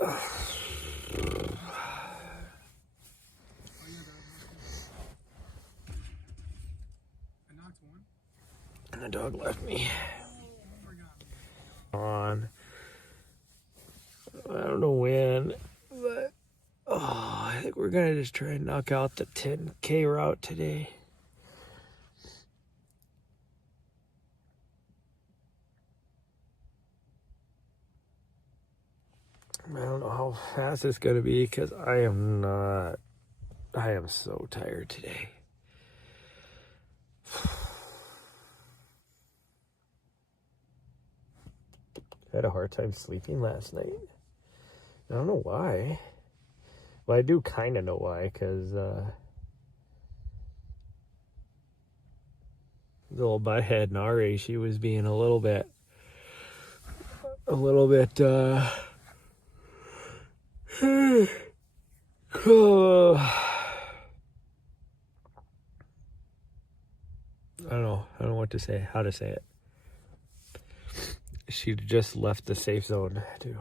And the dog left me. On. I don't know when, but I think we're gonna just try and knock out the 10K route today. I don't know how fast it's gonna be because I am so tired today. I had a hard time sleeping last night. I don't know why. Well, I do kind of know why, because the old butthead Nari, she was being a little bit, I don't know what to say, how to say it. She just left the safe zone too,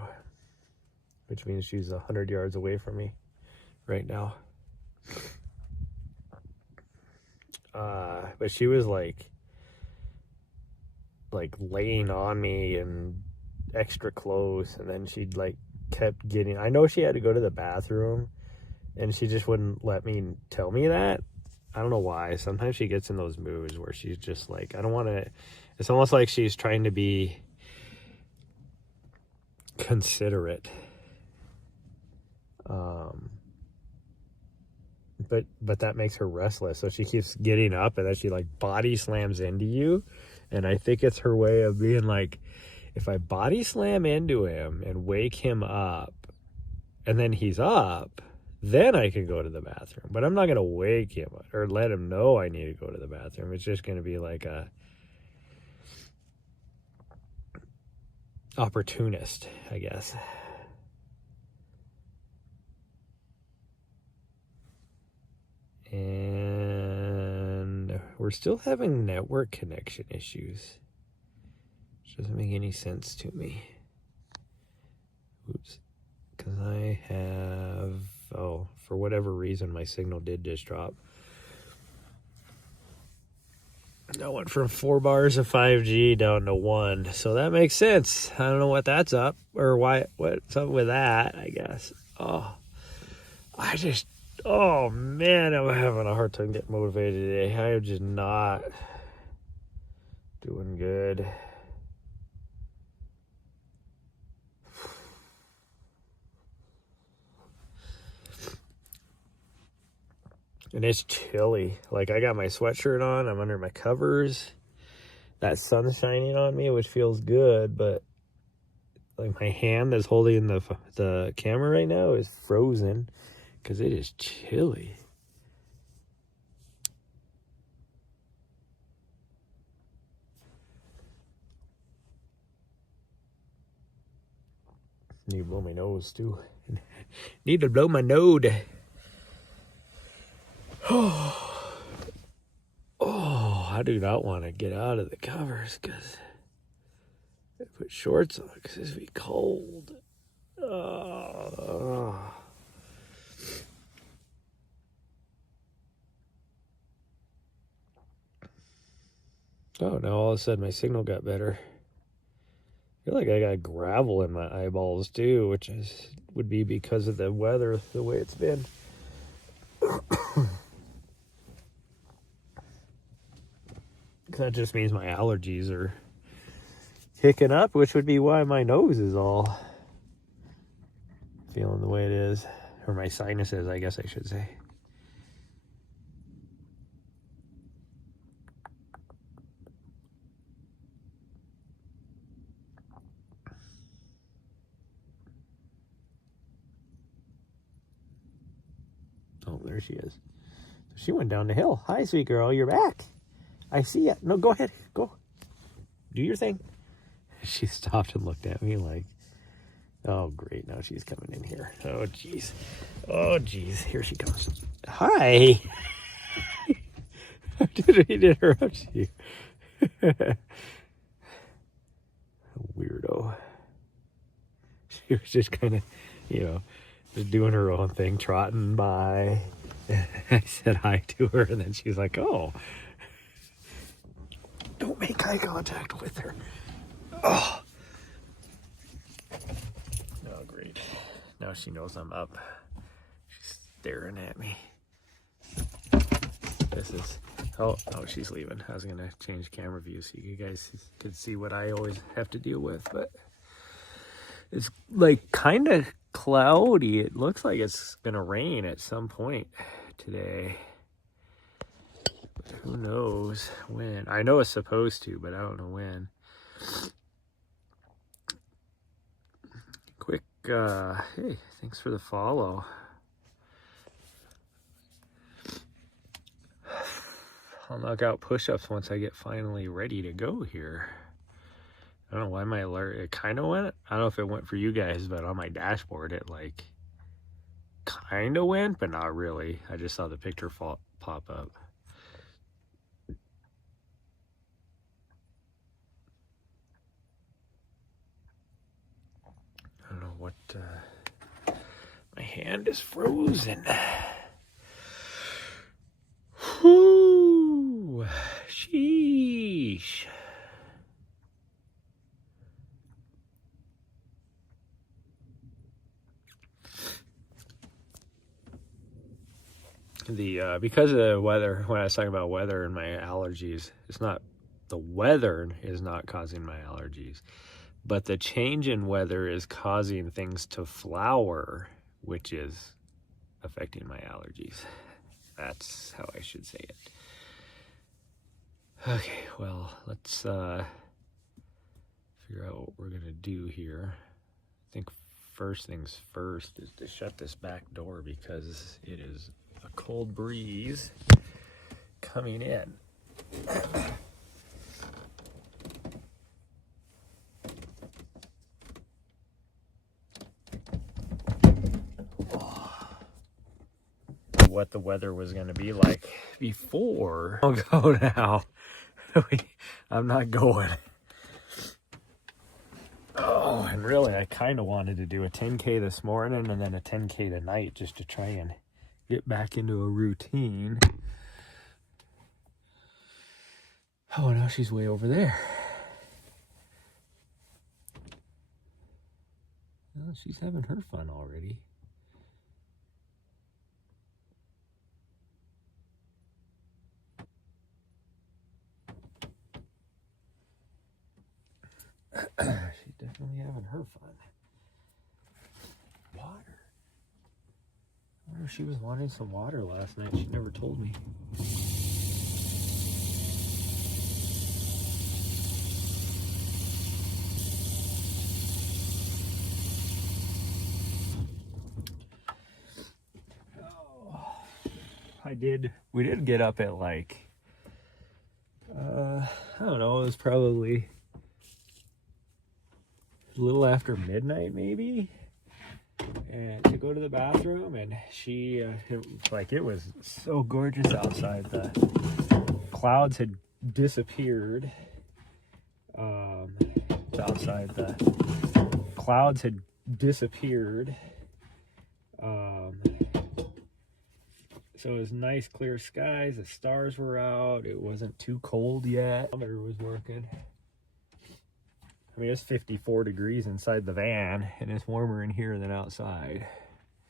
which means she's 100 yards away from me right now. But she was like laying on me and extra close, and then she kept getting, I know she had to go to the bathroom and she just wouldn't let me tell me that. I don't know why. Sometimes she gets in those moods where she's just like, I don't want to, it's almost like she's trying to be considerate. But that makes her restless, so she keeps getting up and then she body slams into you, and I think it's her way of being like, if I body slam into him and wake him up and then he's up, then I can go to the bathroom. But I'm not gonna wake him or let him know I need to go to the bathroom. It's just gonna be like a opportunist, I guess. And we're still having network connection issues, which doesn't make any sense to me. Oops. Because I have, for whatever reason, my signal did just drop. I went from 4 bars of 5G down to 1, so that makes sense. I don't know what that's up, or what's up with that, I guess. Oh man, I'm having a hard time getting motivated today. I am just not doing good. And it's chilly. I got my sweatshirt on, I'm under my covers. That sun's shining on me, which feels good, but my hand that's holding the camera right now is frozen because it is chilly. Need to blow my nose too. Need to blow my node. I do not want to get out of the covers because I put shorts on because it's be cold. Oh, now all of a sudden my signal got better. I feel like I got gravel in my eyeballs too, which would be because of the weather, the way it's been. That just means my allergies are kicking up, which would be why my nose is all feeling the way it is. Or my sinuses, I guess I should say. Oh, there she is. She went down the hill. Hi, sweet girl, you're back. I see ya. No, go ahead. Go. Do your thing. She stopped and looked at me like, oh, great. Now she's coming in here. Oh, jeez. Oh, jeez. Here she comes. Hi. I didn't interrupt you. Weirdo. She was just kind of you know, just doing her own thing, trotting by. I said hi to her, and then she's like, "Oh, don't make eye contact with her." Oh, oh, great. Now she knows I'm up. She's staring at me. This is, oh, she's leaving. I was going to change camera view so you guys could see what I always have to deal with, but it's like kind of cloudy. It looks like it's going to rain at some point today. But who knows when? I know it's supposed to, but I don't know when. Quick, hey, thanks for the follow. I'll knock out push-ups once I get finally ready to go here. I don't know why my alert, it kind of went. I don't know if it went for you guys, but on my dashboard, it like kind of went, but not really. I just saw the picture pop up. I don't know what, my hand is frozen. Whoo, sheesh. Because of the weather, when I was talking about weather and my allergies, it's not, the weather is not causing my allergies, but the change in weather is causing things to flower, which is affecting my allergies. That's how I should say it. Okay, well, let's figure out what we're gonna do here. I think first things first is to shut this back door because it is a cold breeze coming in. What the weather was going to be like before. I'll go now. I'm not going. Oh, and really, I kind of wanted to do a 10K this morning and then a 10K tonight just to try and get back into a routine. Oh, now she's way over there. Oh, she's having her fun already. She's definitely having her fun. Water. I wonder if she was wanting some water last night. She never told me. We did get up at like, I don't know, it was probably a little after midnight maybe, and to go to the bathroom, and she, it was so gorgeous outside. The clouds had disappeared. Outside the clouds had disappeared. So it was nice, clear skies. The stars were out. It wasn't too cold yet. The thermometer was working. I mean, it's 54 degrees inside the van, and it's warmer in here than outside.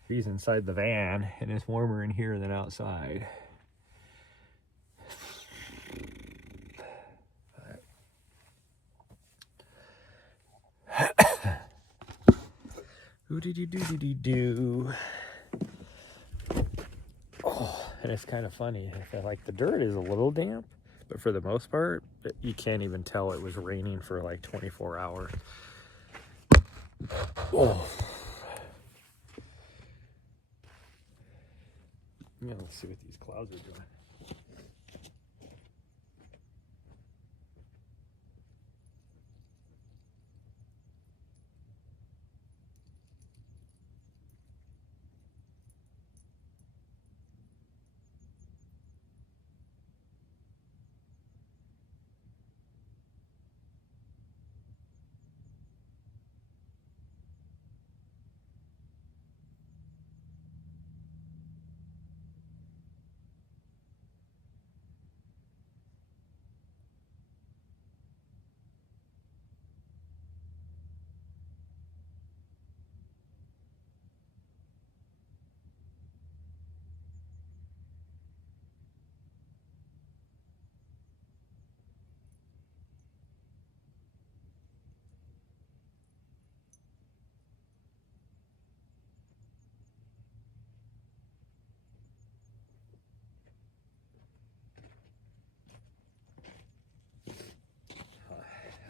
Degrees inside the van, and it's warmer in here than outside. Who did you do? Oh, and it's kind of funny. I feel like the dirt is a little damp, but for the most part, you can't even tell it was raining for like 24 hours. Oh. Yeah, let's see what these clouds are doing.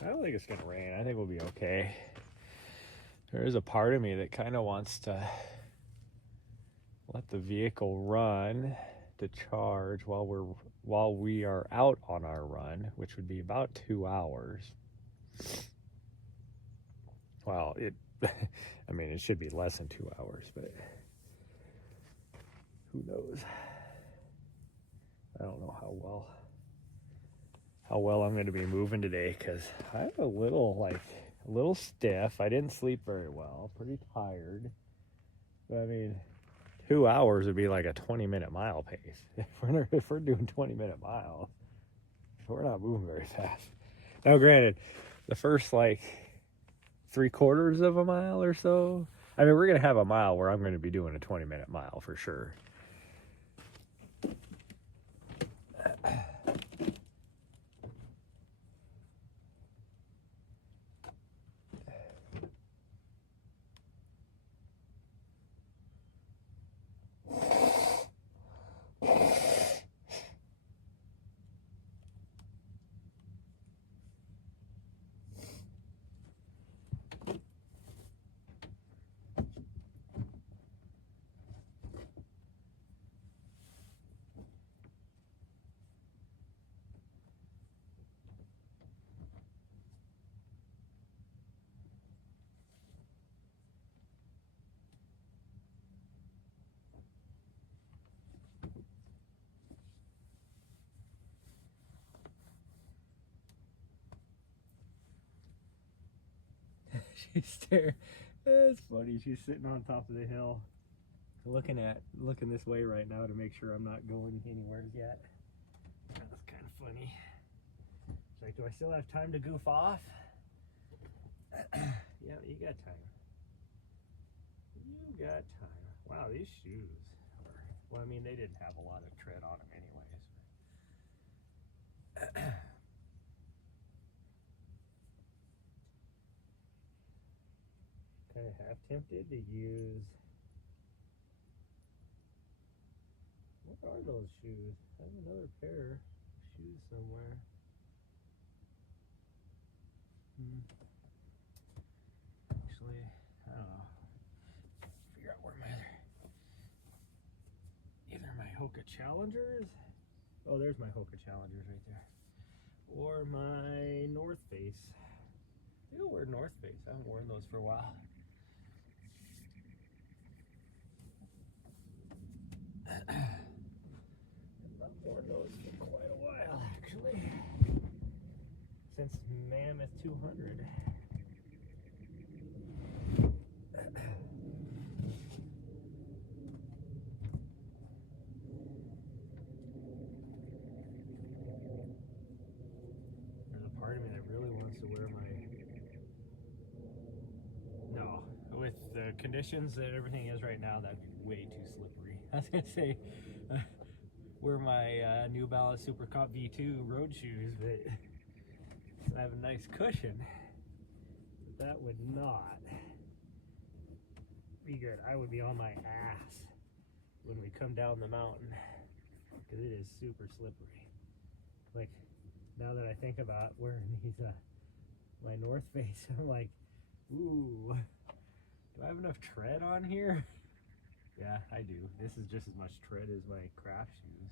don't think it's gonna rain. I think we'll be okay. There is a part of me that kind of wants to let the vehicle run to charge while we are out on our run, which would be about 2 hours. Well, I mean, it should be less than 2 hours, but who knows? I don't know how well I'm going to be moving today, because I'm a little stiff. I didn't sleep very well, pretty tired. But I mean, 2 hours would be like a 20-minute mile pace. If we're doing 20-minute miles, we're not moving very fast. Now, granted, the first like 3/4 of a mile or so, I mean, we're going to have a mile where I'm going to be doing a 20-minute mile for sure. She's there. It's funny. She's sitting on top of the hill, looking this way right now to make sure I'm not going anywhere yet. That's kind of funny. She's like, "Do I still have time to goof off?" Yeah, you got time. You got time. Wow, these shoes are, well, I mean, they didn't have a lot of tread on them anyways. Kind of half tempted to use, what are those shoes? I have another pair of shoes somewhere. Actually, I don't know. Figure out where either my Hoka Challengers. Oh, there's my Hoka Challengers right there. Or my North Face. I think I'll wear North Face. I haven't worn those for a while. I've not worn those for quite a while, actually. Since Mammoth 200. There's a part of me that really wants to wear my... No, with the conditions that everything is right now, that'd be way too slippery. I was gonna say, wear my New Balance Super Comp V2 road shoes, but I have a nice cushion. But that would not be good. I would be on my ass when we come down the mountain, because it is super slippery. Like, now that I think about wearing these my North Face, I'm like, ooh, do I have enough tread on here? Yeah, I do. This is just as much tread as my craft shoes.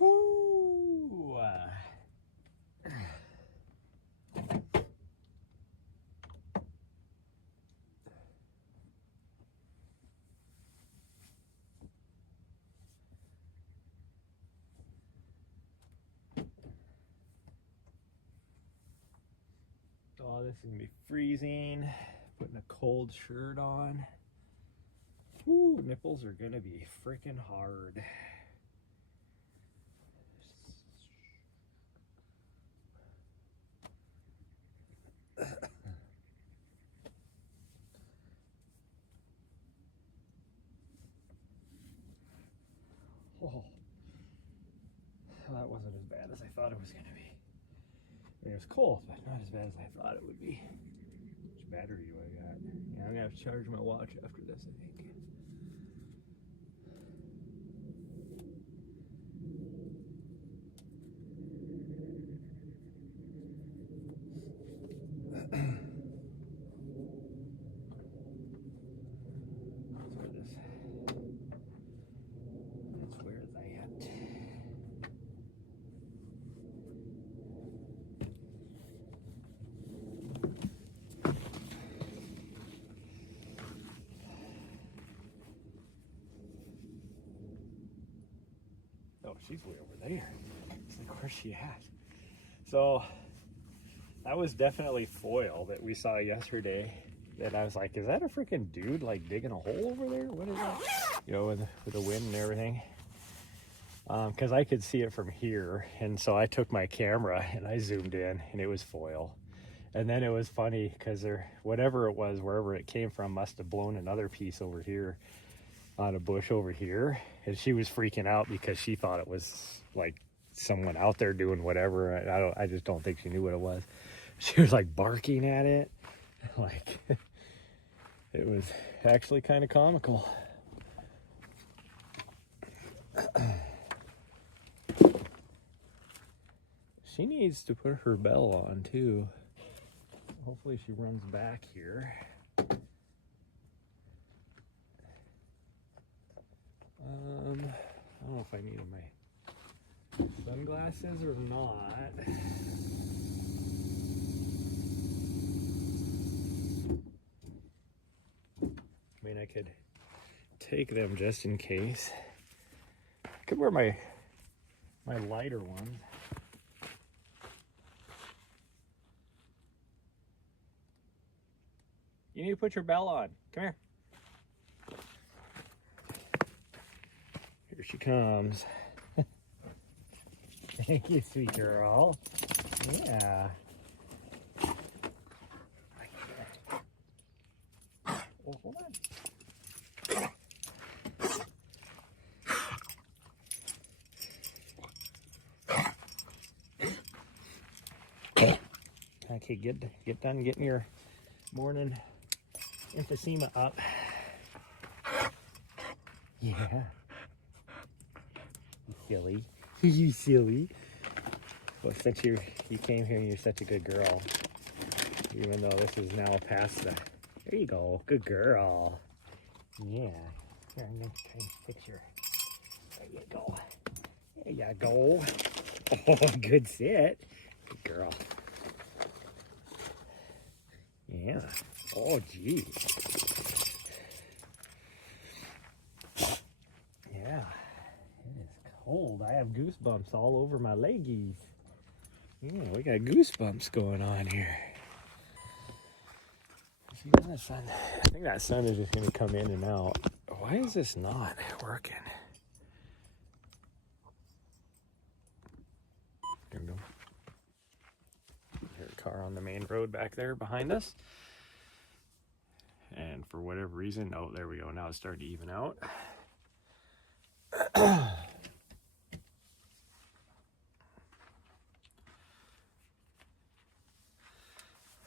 Whoo! Oh, this is gonna be freezing. Putting a cold shirt on. Ooh, nipples are gonna be freaking hard. Oh, that wasn't as bad as I thought it was gonna be. I mean, it was cold, but not as bad as I thought it would be. How much battery do I got? Yeah, I'm gonna have to charge my watch after this, I think. That's where that. Oh, she's way over there. It's like, where's she at? So that was definitely foil that we saw yesterday. That I was like, is that a freaking dude like digging a hole over there? What is that? You know, with the wind and everything. Because I could see it from here, and so I took my camera and I zoomed in, and it was foil. And then it was funny because whatever it was, wherever it came from, must have blown another piece over here on a bush over here, and she was freaking out because she thought it was like someone out there doing whatever. I just don't think she knew what it was. She was like barking at it, like it was actually kind of comical. She needs to put her bell on too. Hopefully she runs back here. I don't know if I needed my sunglasses or not. I mean, I could take them just in case. I could wear my lighter ones. You need to put your bell on. Come here. Here she comes. Thank you, sweet girl. Yeah. Oh, hold on. Okay, get done getting your morning emphysema up. Yeah. You silly. You silly. Well, since you came here and you're such a good girl, even though this is now past the... There you go. Good girl. Yeah. Here, I'm going to try and fix your... There you go. There you go. Oh, good sit. Good girl. Yeah. Oh, gee. Yeah. It is cold. I have goosebumps all over my leggies. Yeah, we got goosebumps going on here. See that sun? I think that sun is just going to come in and out. Why is this not working? There we go. There's a car on the main road back there behind us. And for whatever reason, oh, there we go. Now it's starting to even out.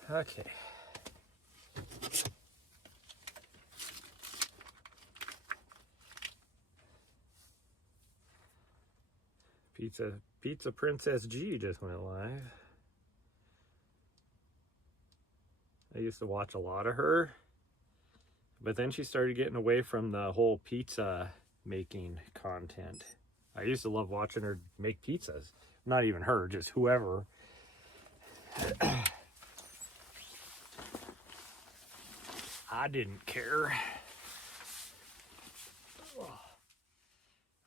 Okay. Pizza Princess G just went live. I used to watch a lot of her, but then she started getting away from the whole pizza making content. I used to love watching her make pizzas. Not even her, just whoever. I didn't care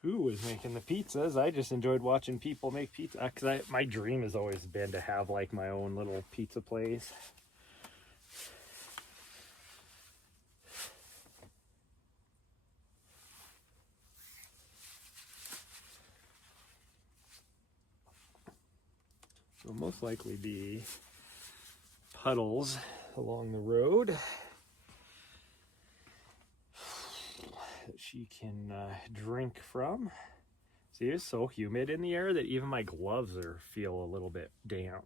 who was making the pizzas. I just enjoyed watching people make pizza, because my dream has always been to have like my own little pizza place. So most likely be puddles along the road that she can drink from. See, it's so humid in the air that even my gloves feel a little bit damp.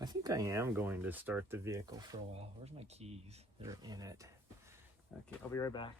I think I am going to start the vehicle for a while. Where's my keys? They're in it. Okay, I'll be right back.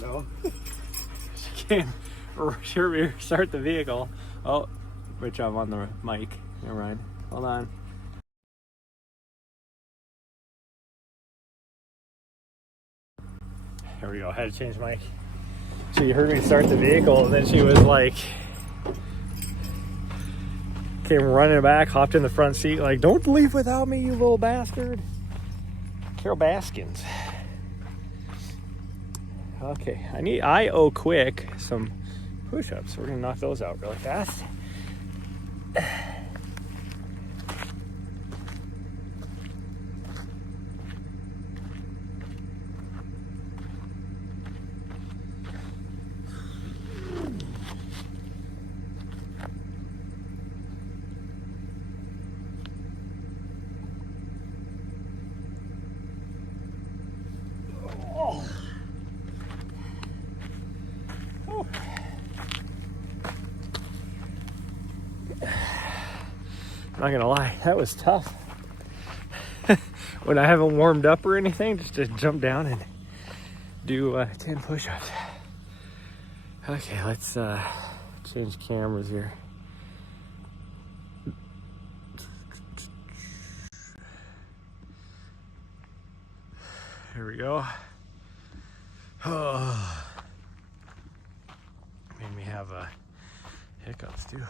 No. She can't start the vehicle. Oh, which I'm on the mic. Never mind. Hold on. There we go. I had to change mic. She heard me start the vehicle, and then she was like, came running back, hopped in the front seat, like, "Don't leave without me, you little bastard." Carol Baskins. Okay, I owe Quick some push-ups. We're gonna knock those out really fast. Not gonna lie, that was tough. When I haven't warmed up or anything, just to jump down and do 10 push-ups. Okay, let's change cameras here. Here we go. Oh, made me have hiccups too.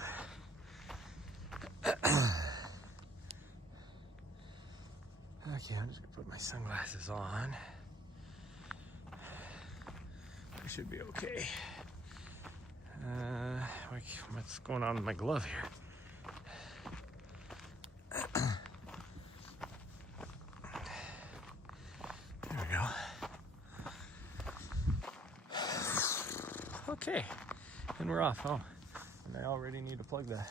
Okay, I'm just gonna put my sunglasses on. I should be okay. What's going on with my glove here? There we go. Okay, and we're off. Oh, and I already need to plug the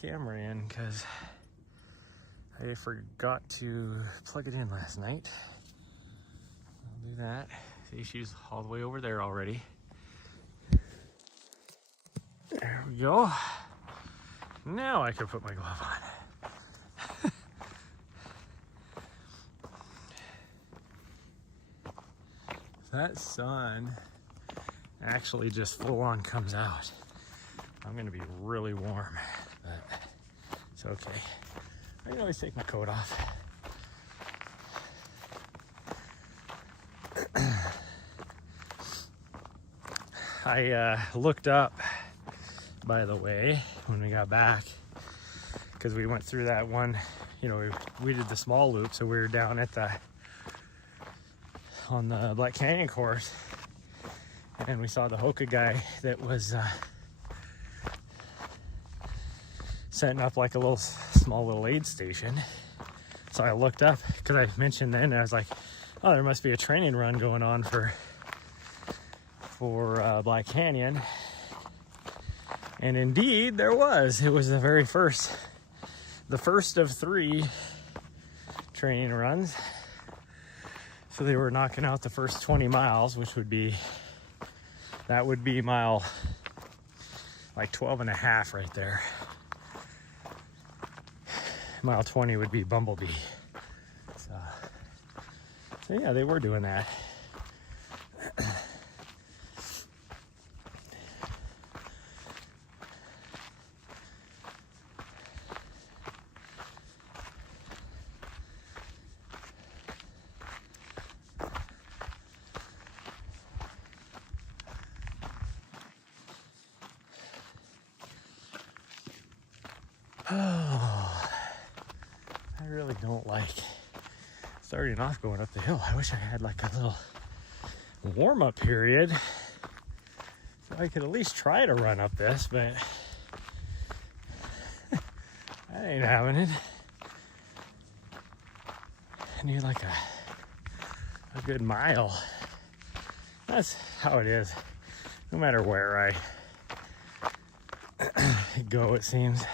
camera in because I forgot to plug it in last night. I'll do that. See, she's all the way over there already. There we go. Now I can put my glove on. That sun actually just full on comes out. I'm gonna be really warm, but it's okay. I can always take my coat off. I looked up, by the way, when we got back, because we went through that one, you know, we did the small loop, so we were down at on the Black Canyon course, and we saw the Hoka guy that was setting up like a small little aid station. So I looked up, because I mentioned then, I was like, oh, there must be a training run going on for Black Canyon. And indeed there was. It was the first of 3 training runs. So they were knocking out the first 20 miles, which would be mile like 12 and a half right there. mile 20 would be Bumblebee. So yeah, they were doing that. Oh, I really don't like starting off going up the hill. I wish I had like a little warm-up period so I could at least try to run up this, but I ain't having it. I need like a good mile. That's how it is. No matter where I go, it seems.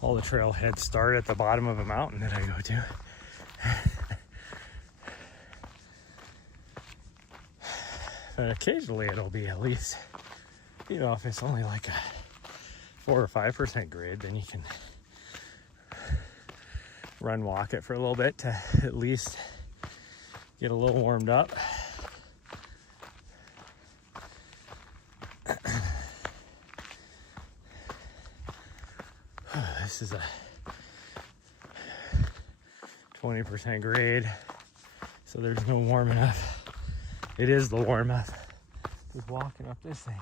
All the trailheads start at the bottom of a mountain that I go to. But occasionally it'll be at least, you know, if it's only like a 4 or 5% grade, then you can walk it for a little bit to at least get a little warmed up. This is a 20% grade, so there's no warming up. It is the warm up. Just walking up this thing.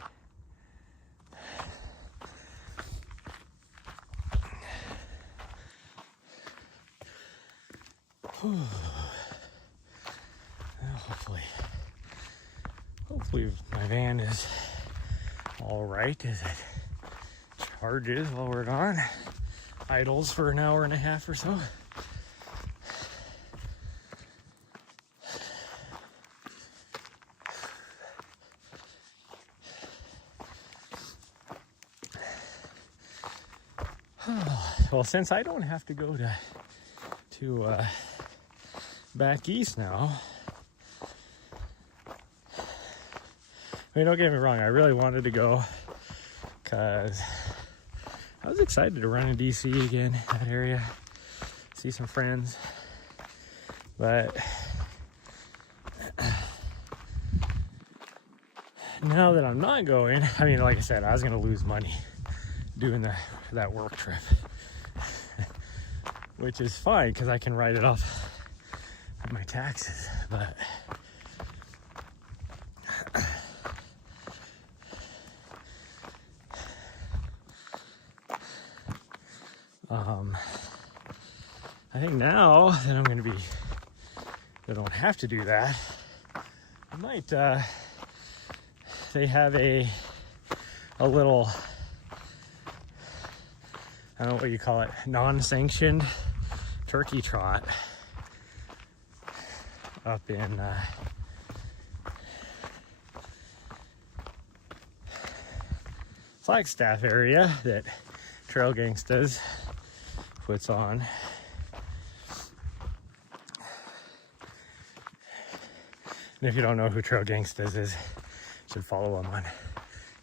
Hopefully my van is all right as it charges while we're gone. Idles for an hour and a half or so. Well, since I don't have to go to back east now, I mean, don't get me wrong, I really wanted to go because I was excited to run in DC again, that area, see some friends, but now that I'm not going, I mean, like I said, I was going to lose money doing that work trip, which is fine because I can write it off of my taxes, but I think now that I'm going to I don't have to do that, I might, they have a little, I don't know what you call it, non-sanctioned turkey trot up in Flagstaff area that Trail Gangstas puts on. And if you don't know who Trail Gangstas is, you should follow him on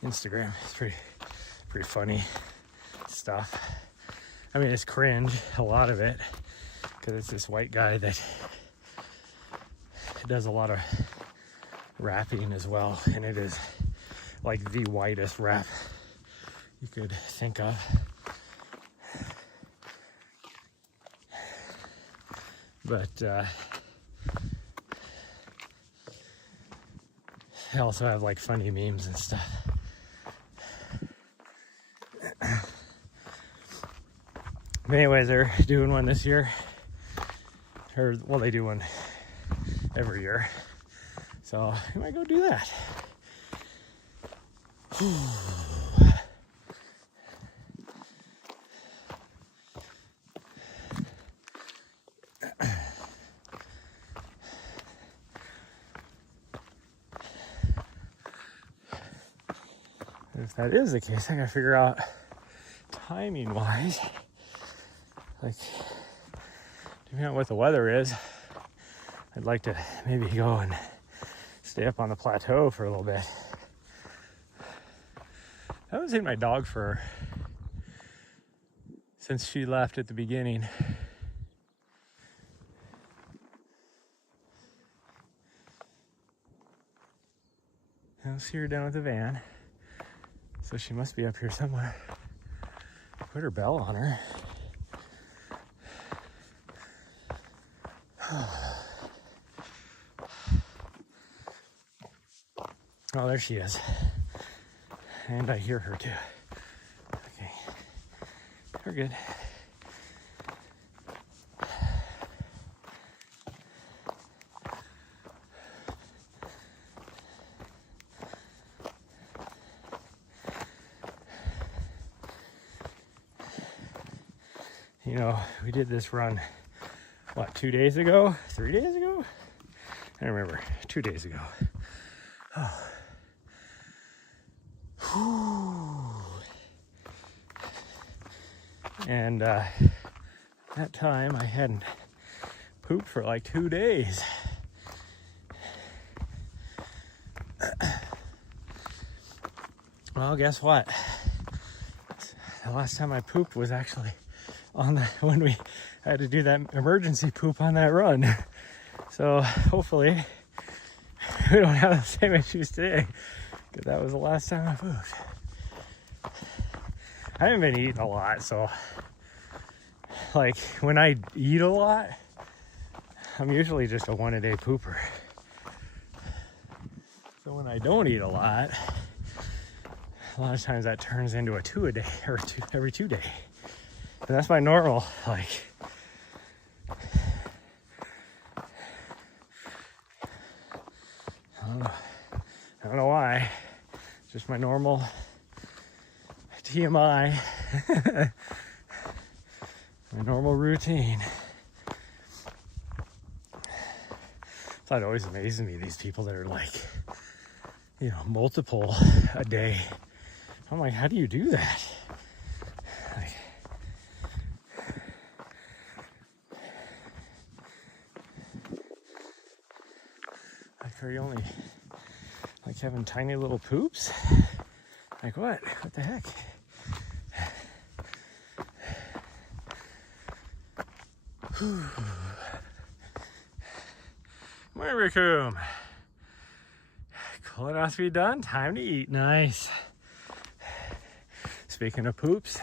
Instagram. It's pretty funny stuff. I mean, it's cringe, a lot of it, because it's this white guy that does a lot of rapping as well, and it is like the whitest rap you could think of. But they also have like funny memes and stuff. But anyways, they're doing one this year. Or, well, they do one every year. So I might go do that. If that is the case, I gotta figure out timing wise, like depending on what the weather is, I'd like to maybe go and stay up on the plateau for a little bit. I haven't seen my dog for since she left at the beginning. I don't see her down at the van, so she must be up here somewhere. Put her bell on her. Oh, there she is. And I hear her too. Okay, we're good. You know, we did this run, what, 2 days ago? 3 days ago? I don't remember. 2 days ago. Oh. And that time I hadn't pooped for like 2 days. Well, guess what? The last time I pooped was actually on the when we had to do that emergency poop on that run. So hopefully we don't have the same issues today, because that was the last time I pooped. I haven't been eating a lot, so like when I eat a lot, I'm usually just a 1-a-day pooper. So when I don't eat a lot of times that turns into a 2-a-day or every 2 day. And that's my normal, like, I don't know why. It's just my normal TMI, my normal routine. So it always amazes me, these people that are like, you know, multiple a day. I'm like, how do you do that? Like, are you only like having tiny little poops? Like what? What the heck? Morning, Raccoon. Colonoscopy done. Time to eat. Nice. Speaking of poops,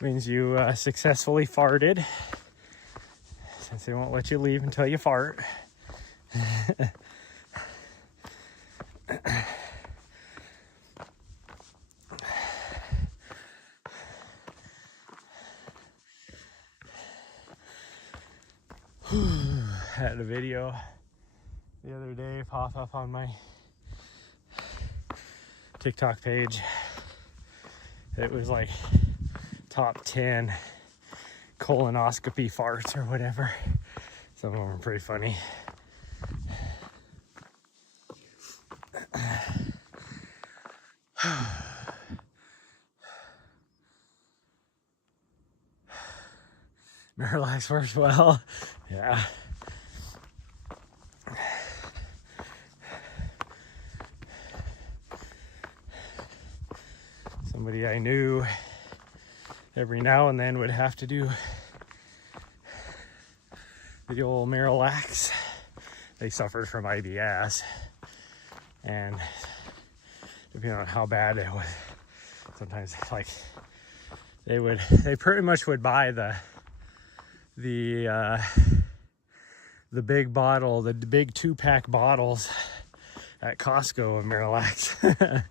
means you successfully farted, since they won't let you leave until you fart. Had a video the other day pop up on my TikTok page. It was like top 10 colonoscopy farts or whatever. Some of them are pretty funny. Miralax works well. Yeah. Somebody I knew every now and then would have to do the old Miralax. They suffered from IBS, and depending on how bad it was, sometimes like they pretty much would buy the big bottle, the big 2-pack bottles at Costco of Miralax.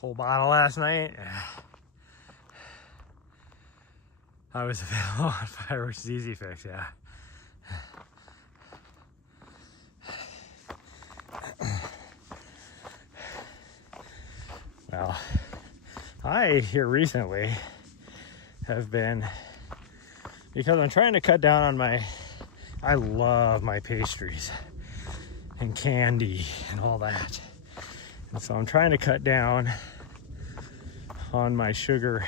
Whole bottle last night. I was a bit low on fire, which is easy fix, yeah. Now, I here recently have been, because I'm trying to cut down on I love my pastries and candy and all that. And so I'm trying to cut down on my sugar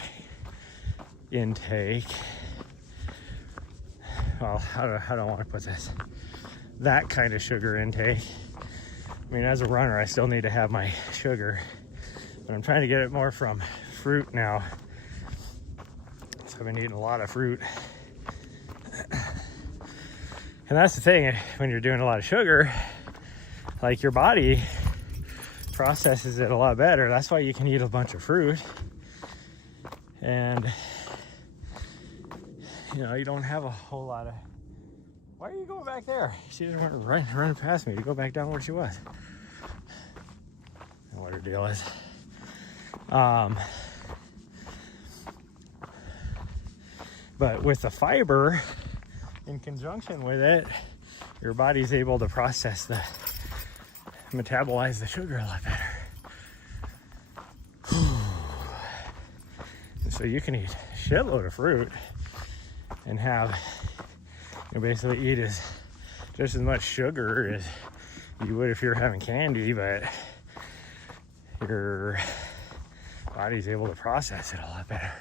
intake. Well, how do I want to put this? That kind of sugar intake. I mean, as a runner, I still need to have my sugar, but I'm trying to get it more from fruit now. So I've been eating a lot of fruit. And that's the thing, when you're doing a lot of sugar, like your body processes it a lot better. That's why you can eat a bunch of fruit. And, you know, you don't have a whole lot of... Why are you going back there? She didn't want to run past me. You go back down where she was. I don't know what her deal is. But with the fiber, in conjunction with it, your body's able to metabolize the sugar a lot better. And so you can eat a shitload of fruit and have, you know, basically eat just as much sugar as you would if you're having candy, but your body's able to process it a lot better.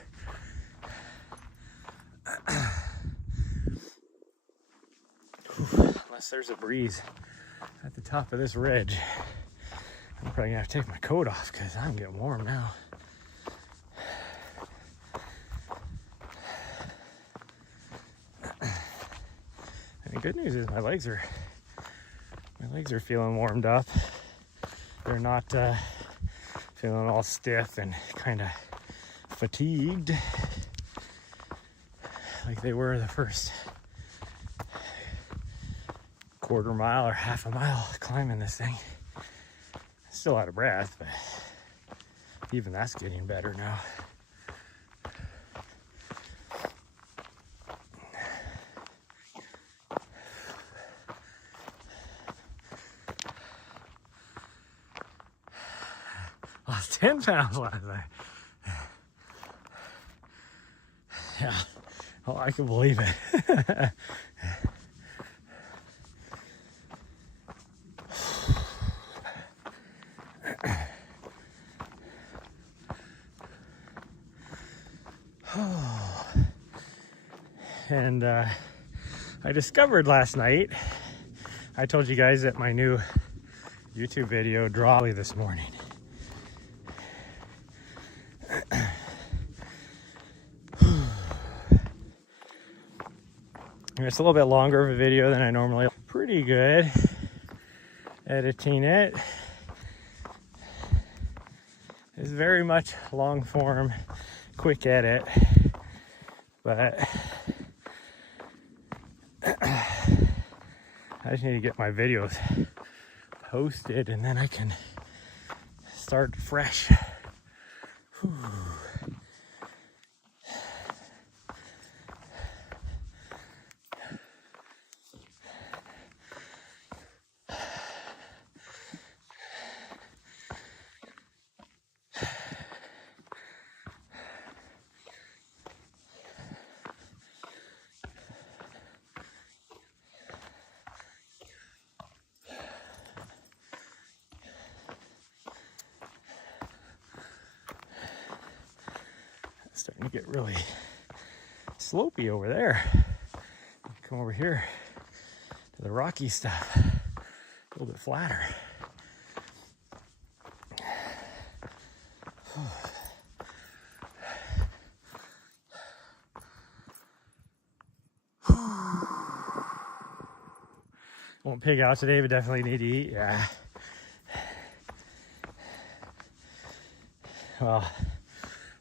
Unless there's a breeze at the top of this ridge, I'm probably gonna have to take my coat off because I'm getting warm now. And the good news is my legs are feeling warmed up. They're not feeling all stiff and kind of fatigued like they were the first quarter mile or half a mile climbing this thing. Still out of breath, but even that's getting better now. Lost 10 pounds last night. Yeah, oh, I can believe it. And I discovered last night, I told you guys that my new YouTube video dropped this morning. It's a little bit longer of a video than I normally. Pretty good editing it. It's very much long form, quick edit, but I just need to get my videos posted and then I can start fresh. Whew. Starting to get really slopey over there. Come over here to the rocky stuff, a little bit flatter. Won't pig out today, but definitely need to eat. Yeah. Well,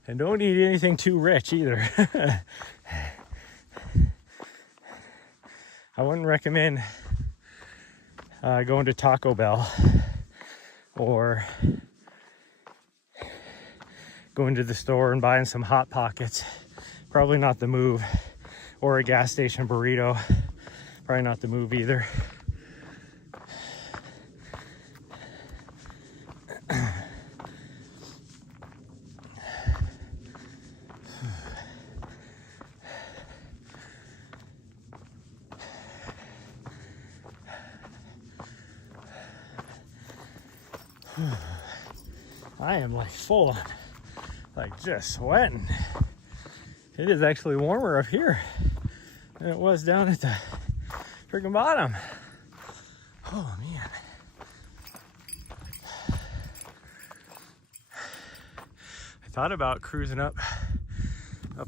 and don't eat anything too rich either. I wouldn't recommend going to Taco Bell or going to the store and buying some Hot Pockets. Probably not the move. Or a gas station burrito. Probably not the move either. I am like full on, like just sweating. It is actually warmer up here than it was down at the freaking bottom. Oh man. I thought about cruising up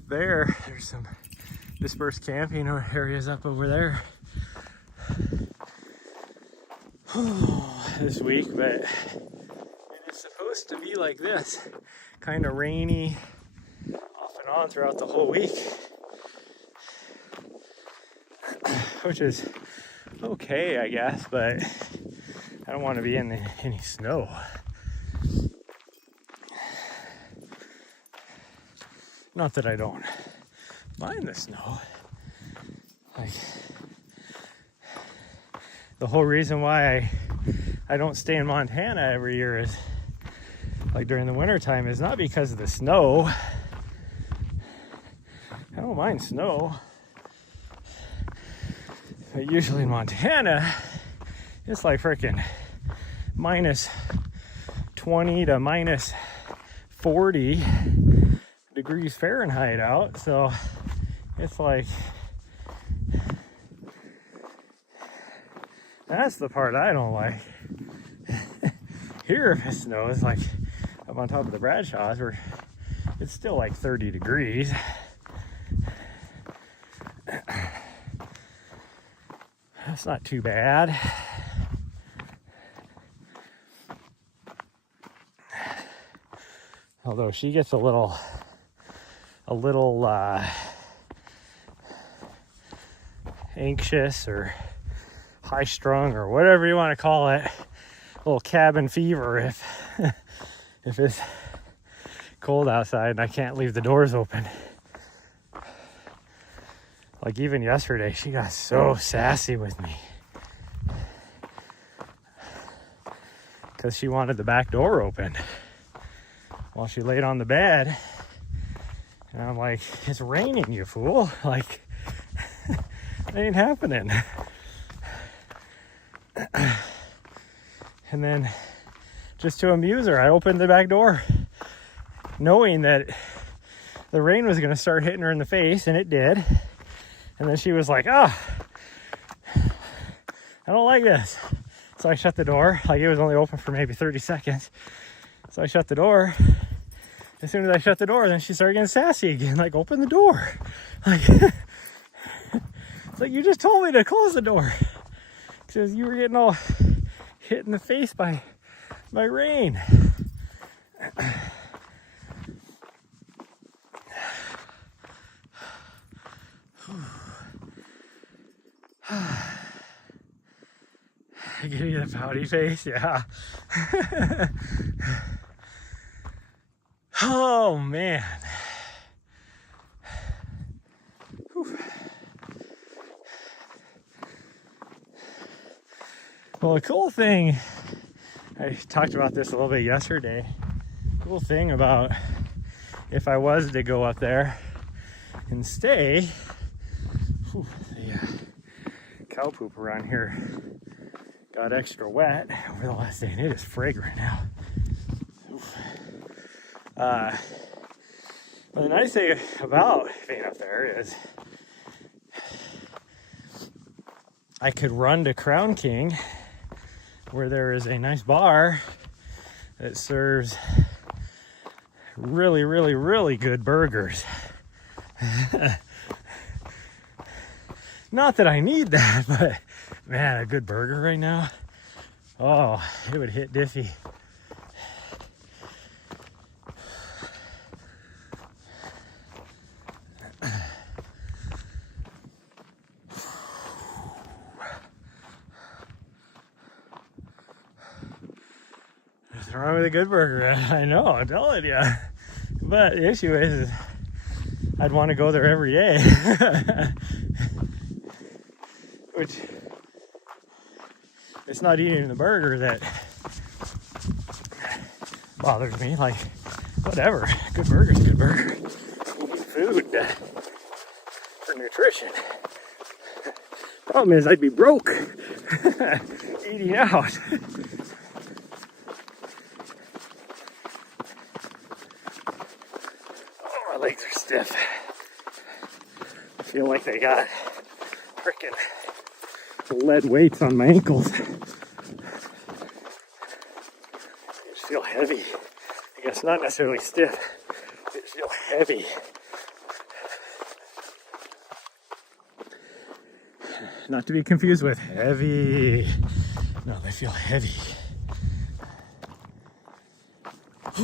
there. There's some dispersed camping areas up over there this week, but it is supposed to be like this, kind of rainy off and on throughout the whole week, which is okay, I guess, but I don't want to be in any snow. Not that I don't mind the snow. Like, the whole reason why I don't stay in Montana every year is, like, during the wintertime is not because of the snow. I don't mind snow. But usually in Montana, it's like freaking minus 20 to minus 40 degrees Fahrenheit out. So it's like, that's the part I don't like. Here, if it snows, like up on top of the Bradshaws, where it's still like 30 degrees. That's not too bad. Although she gets a little anxious or high strung or whatever you want to call it, a little cabin fever if it's cold outside and I can't leave the doors open. Like even yesterday, she got so sassy with me because she wanted the back door open while she laid on the bed. And I'm like, it's raining, you fool. Like, it ain't happening. And then, just to amuse her, I opened the back door, knowing that the rain was going to start hitting her in the face, and it did. And then she was like, I don't like this. So I shut the door. Like, it was only open for maybe 30 seconds. So I shut the door. As soon as I shut the door, then she started getting sassy again. Like, open the door. Like, it's like, you just told me to close the door. Because you were getting all hit in the face by rain. Give you the pouty face, yeah. Oh man. Whew. Well, the cool thing, I talked about this a little bit yesterday. Cool thing about if I was to go up there and stay, whew, the cow poop around here got extra wet over the last day, and it is fragrant now. Well, the nice thing about being up there is I could run to Crown King, where there is a nice bar that serves really, really, really good burgers. Not that I need that, but man, a good burger right now, oh, it would hit Diffie. What's wrong with a good burger? I know, I'm telling you. But the issue is I'd want to go there every day. Which, it's not eating the burger that bothers me. Like, whatever, good burger's good burger. You need food for nutrition. Problem is, I'd be broke eating out. stiff. I feel like they got freaking lead weights on my ankles. They just feel heavy. I guess not necessarily stiff, they just feel heavy. Not to be confused with heavy. No, they feel heavy. I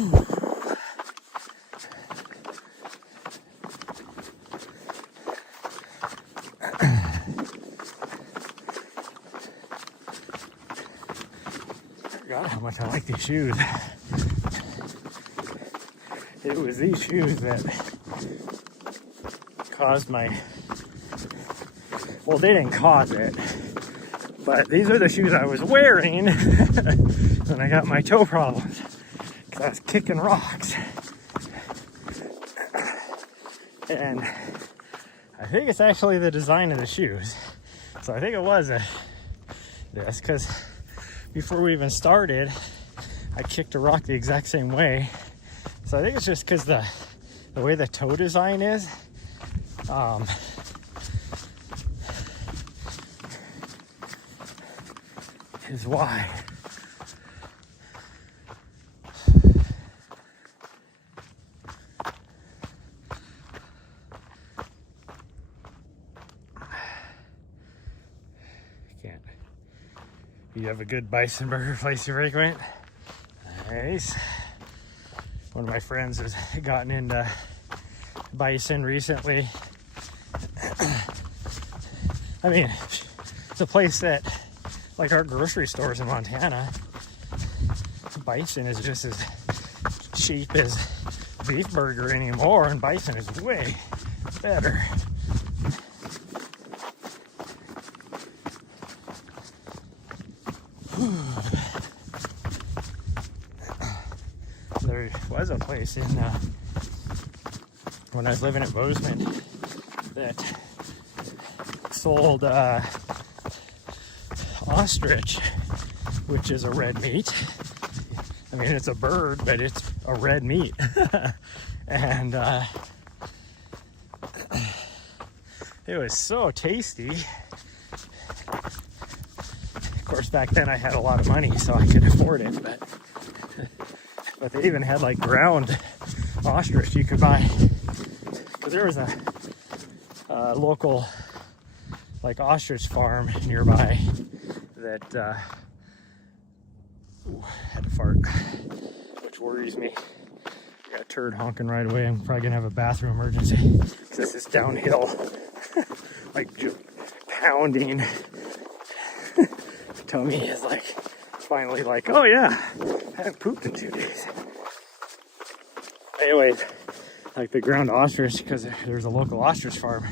forgot how much I like these shoes. It was these shoes that caused my... Well, they didn't cause it, but these are the shoes I was wearing when I got my toe problems, because I was kicking rocks. And I think it's actually the design of the shoes. So I think it was this, because before we even started, I kicked a rock the exact same way. So I think it's just because the way the toe design is. Is why. Can't. You have a good bison burger place you frequent? Nice. One of my friends has gotten into bison recently. I mean, it's a place that, like our grocery stores in Montana, bison is just as cheap as beef burger anymore, and bison is way better. There was a place in when I was living in Bozeman that sold ostrich, which is a red meat. I mean, it's a bird, but it's a red meat. And it was so tasty. Of course, back then I had a lot of money, so I could afford it, but they even had like ground ostrich you could buy, because there was a local like ostrich farm nearby that had to fart, which worries me. I got a turd honking right away. I'm probably gonna have a bathroom emergency because this is downhill, like just pounding. Tummy is like finally like, oh yeah, I haven't pooped in 2 days. Anyways, like the ground ostrich, because there's a local ostrich farm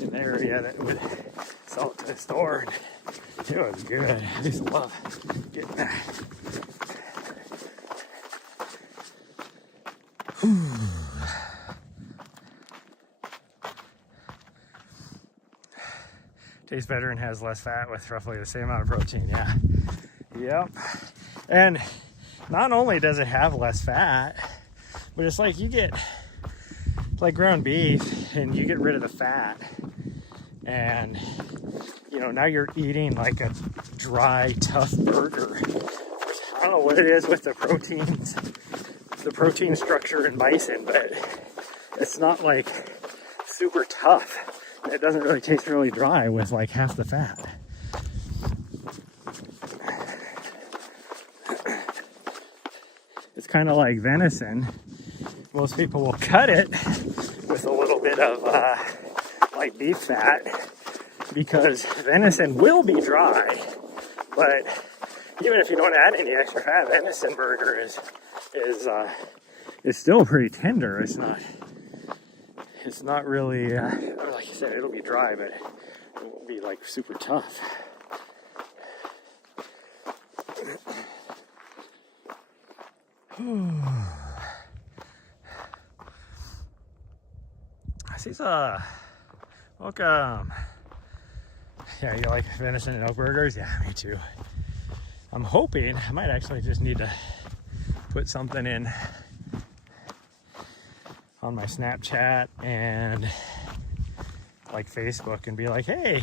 in the area that would sell it to the store. It was good. I used to love getting that. Tastes better and has less fat with roughly the same amount of protein. Yeah. Yep. And not only does it have less fat, but it's like you get like ground beef and you get rid of the fat, and you know, now you're eating like a dry, tough burger. I don't know what it is with the proteins, the protein structure in bison, but it's not like super tough. It doesn't really taste really dry with like half the fat. It's kind of like venison. Most people will cut it with a little bit of like beef fat, because venison will be dry, but even if you don't add any extra fat, venison burger is still pretty tender. It's not really like I said, it'll be dry, but it won't be like super tough. Cesar, welcome. Yeah, you like venison and elk burgers? Yeah, me too. I'm hoping I might actually just need to put something in on my Snapchat and like Facebook and be like, hey,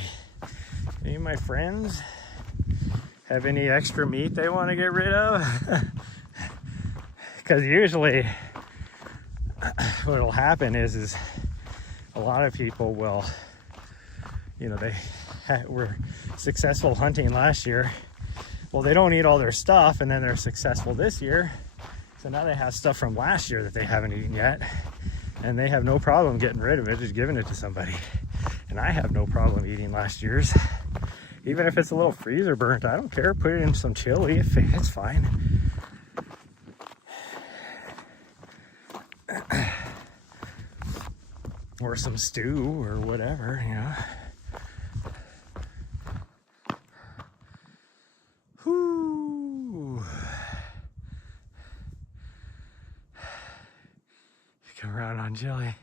any of my friends have any extra meat they want to get rid of? Because usually what'll happen is a lot of people will, you know, they were successful hunting last year. Well, they don't eat all their stuff, and then they're successful this year. So now they have stuff from last year that they haven't eaten yet, and they have no problem getting rid of it, just giving it to somebody. And I have no problem eating last year's. Even if it's a little freezer burnt, I don't care. Put it in some chili, it's fine. Or some stew or whatever, you know. Whoo. Come around on chili.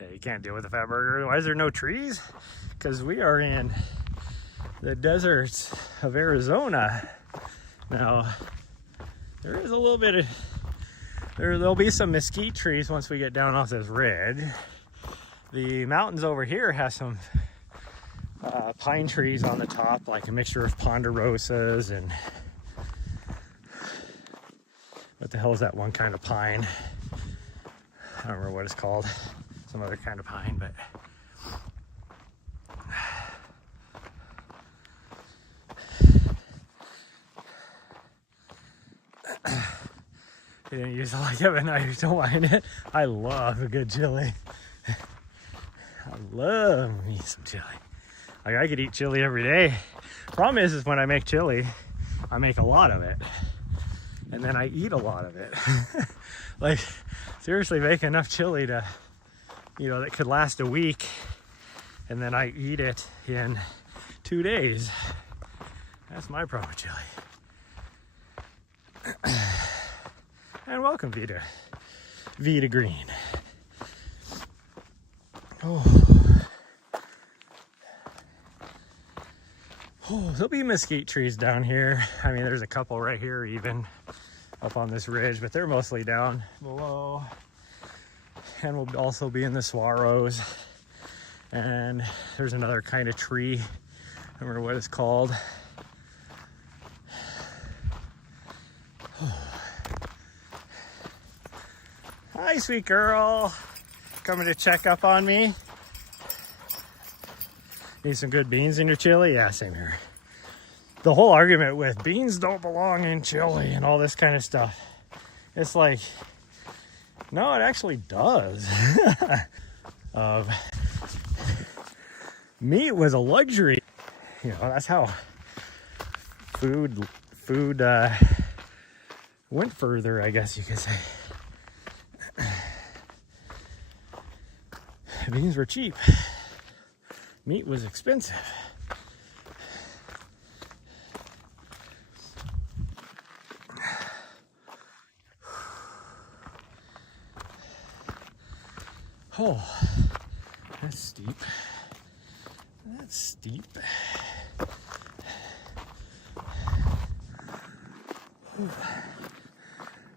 Yeah, you can't deal with a fat burger. Why is there no trees? Because we are in the deserts of Arizona. Now, there is a little bit of, there'll be some mesquite trees once we get down off this ridge. The mountains over here have some pine trees on the top, like a mixture of ponderosas and what the hell is that one kind of pine? I don't remember what it's called. Some other kind of pine, but you didn't use it like it, but now you don't mind it. I love a good chili. I love me some chili. Like, I could eat chili every day. Problem is when I make chili, I make a lot of it. And then I eat a lot of it. Like, seriously, make enough chili to, you know, that could last a week. And then I eat it in 2 days. That's my problem with chili. And welcome, Vita Green. Oh, there'll be mesquite trees down here. I mean, there's a couple right here even up on this ridge, but they're mostly down below. And we'll also be in the saguaros. And there's another kind of tree. I don't remember what it's called. Hi, sweet girl. Coming to check up on me. Need some good beans in your chili? Yeah, same here. The whole argument with beans don't belong in chili and all this kind of stuff. It's like, no, it actually does. Meat was a luxury. You know, that's how food went further, I guess you could say. Beans were cheap. Meat was expensive. Oh, that's steep. That's steep.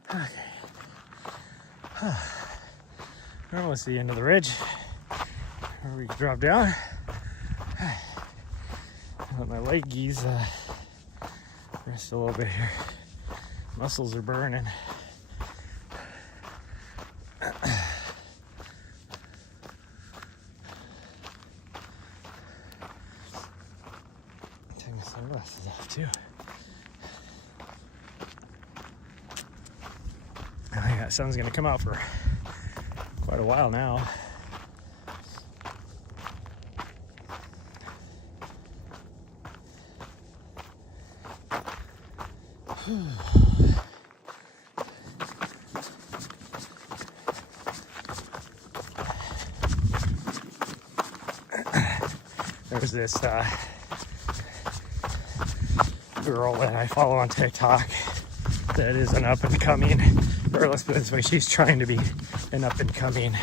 Okay. We're almost the end of the ridge. Where we can drop down. Let my leggies rest a little bit here. Muscles are burning. Take my sunglasses off too. I think that sun's gonna come out for quite a while now. There's this girl that I follow on TikTok that is an up-and-coming, or let's put it this way, she's trying to be an up-and-coming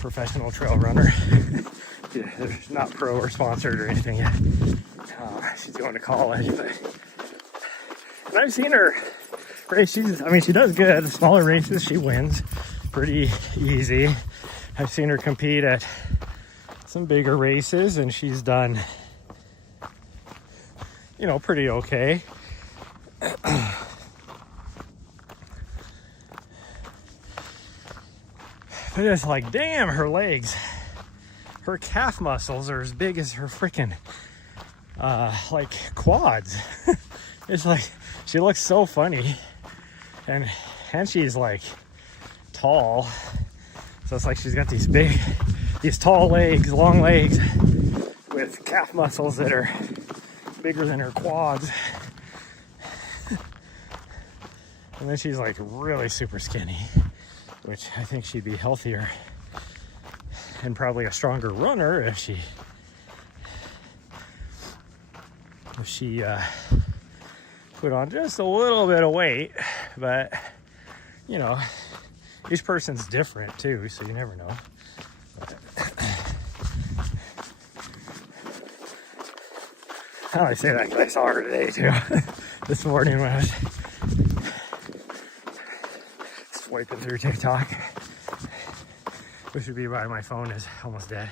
professional trail runner. Yeah, there's not pro or sponsored or anything yet. She's going to college, but And I've seen her race. I mean, she does good. The smaller races, she wins pretty easy. I've seen her compete at some bigger races, and she's done, you know, pretty okay. But it's like, damn, her legs, her calf muscles are as big as her freaking like quads. It's like she looks so funny, and she's like tall, so it's like she's got these tall legs, long legs with calf muscles that are bigger than her quads. And then she's like really super skinny, which I think she'd be healthier and probably a stronger runner if she put on just a little bit of weight. But you know, each person's different too, so you never know. I say that because I saw her today too. This morning when I was swiping through TikTok, which would be why my phone is almost dead.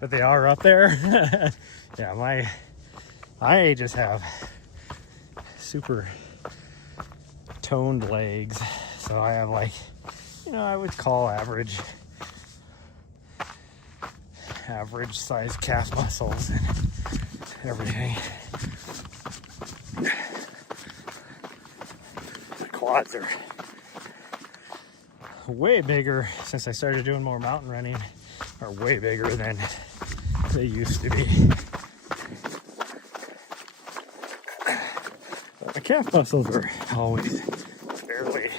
But they are up there. Yeah, I just have super toned legs, so I have like, you know, I would call average size calf muscles and everything. My quads are way bigger since I started doing more mountain running, are way bigger than they used to be. But my calf muscles are always fairly,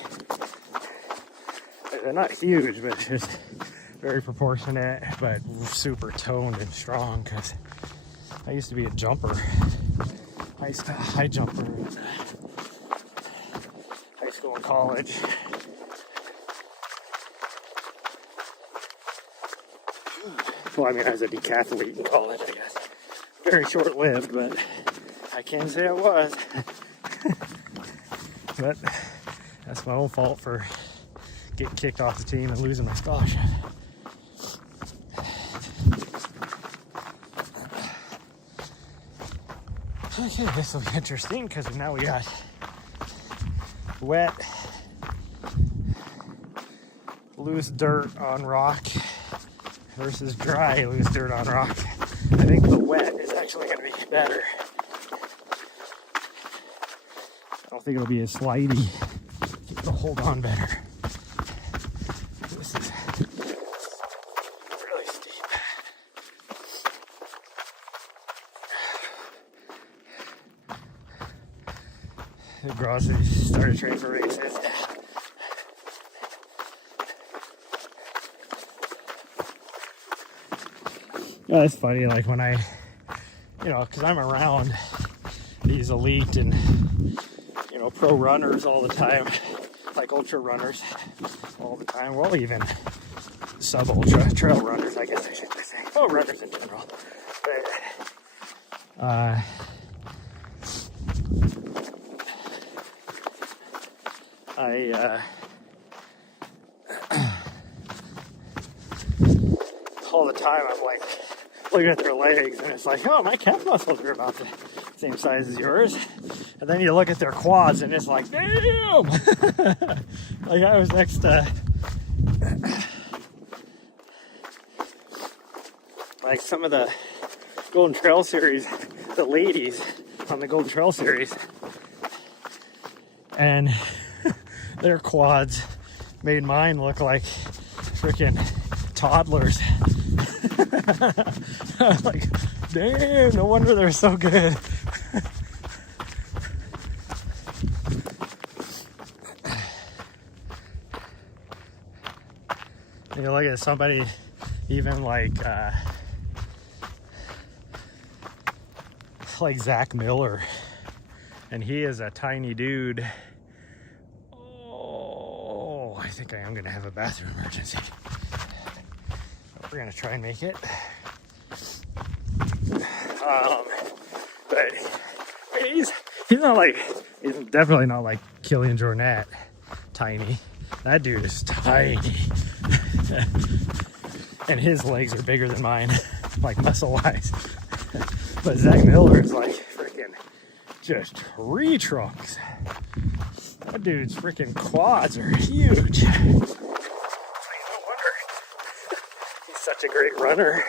they're not huge, but just very proportionate, but super toned and strong, because I used to be a jumper. High jumper in high school and college. Well, I mean, I was a decathlete in college, I guess. Very short-lived, but I can say I was. But that's my own fault for getting kicked off the team and losing my scholarship. Okay, this will be interesting because now we got wet, loose dirt on rock versus dry, loose dirt on rock. I think the wet is actually going to be better. I don't think it'll be as slidey. I think it'll hold on better. This is really steep. The girls have started training for races. Yeah, it's funny, like when I, you know, because I'm around these elite and, you know, pro runners all the time, like ultra runners all the time, well, even sub-ultra trail runners, I guess I should say. Oh, runners in general. But, all the time I'm like looking at their legs and it's like, oh, my calf muscles are about the same size as yours. And then you look at their quads and it's like, damn! Like I was next to like some of the Golden Trail series, the ladies on the Golden Trail series, and their quads made mine look like freaking toddlers. Like, damn, no wonder they're so good. You look at somebody even like Zach Miller, and he is a tiny dude. Oh, I think I am gonna have a bathroom emergency. We're gonna try and make it. But he's not like, he's definitely not like Killian Jornet tiny. That dude is tiny. And his legs are bigger than mine, like muscle wise. But Zach Miller is like freaking just tree trunks. That dude's freaking quads are huge. No wonder he's such a great runner.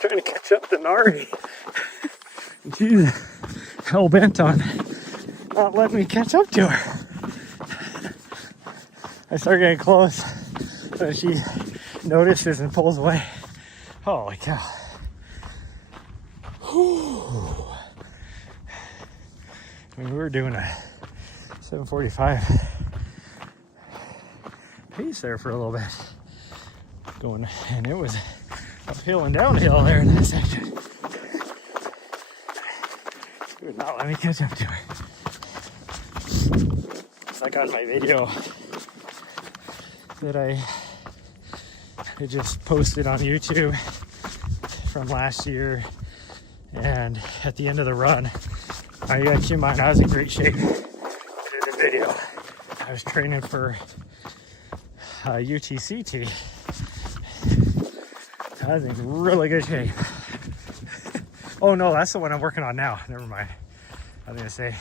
Trying to catch up to Nari. She's hell bent on not letting me catch up to her. I start getting close, so she notices and pulls away. Holy cow. Whew. I mean, we were doing a 7:45 pace there for a little bit. Going, and it was uphill and downhill there in that section. She would not let me catch up to her. It's like on my video that I just posted on YouTube from last year, and at the end of the run, I got to keep in mind I was in great shape. I did a video. I was training for UTCT. I was in really good shape. Oh no, that's the one I'm working on now. Never mind. I was gonna say,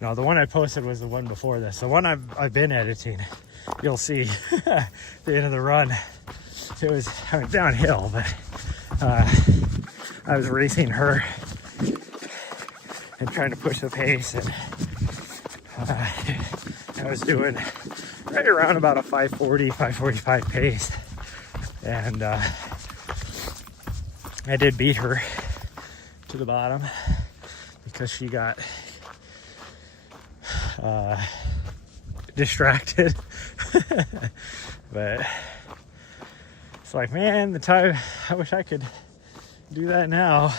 no, the one I posted was the one before this. The one I've been editing. You'll see the end of the run. It was, I went downhill, but I was racing her and trying to push the pace, and I was doing right around about a 5:40, 5:45 pace. And I did beat her to the bottom because she got distracted. But it's like, man, the time, I wish I could do that now.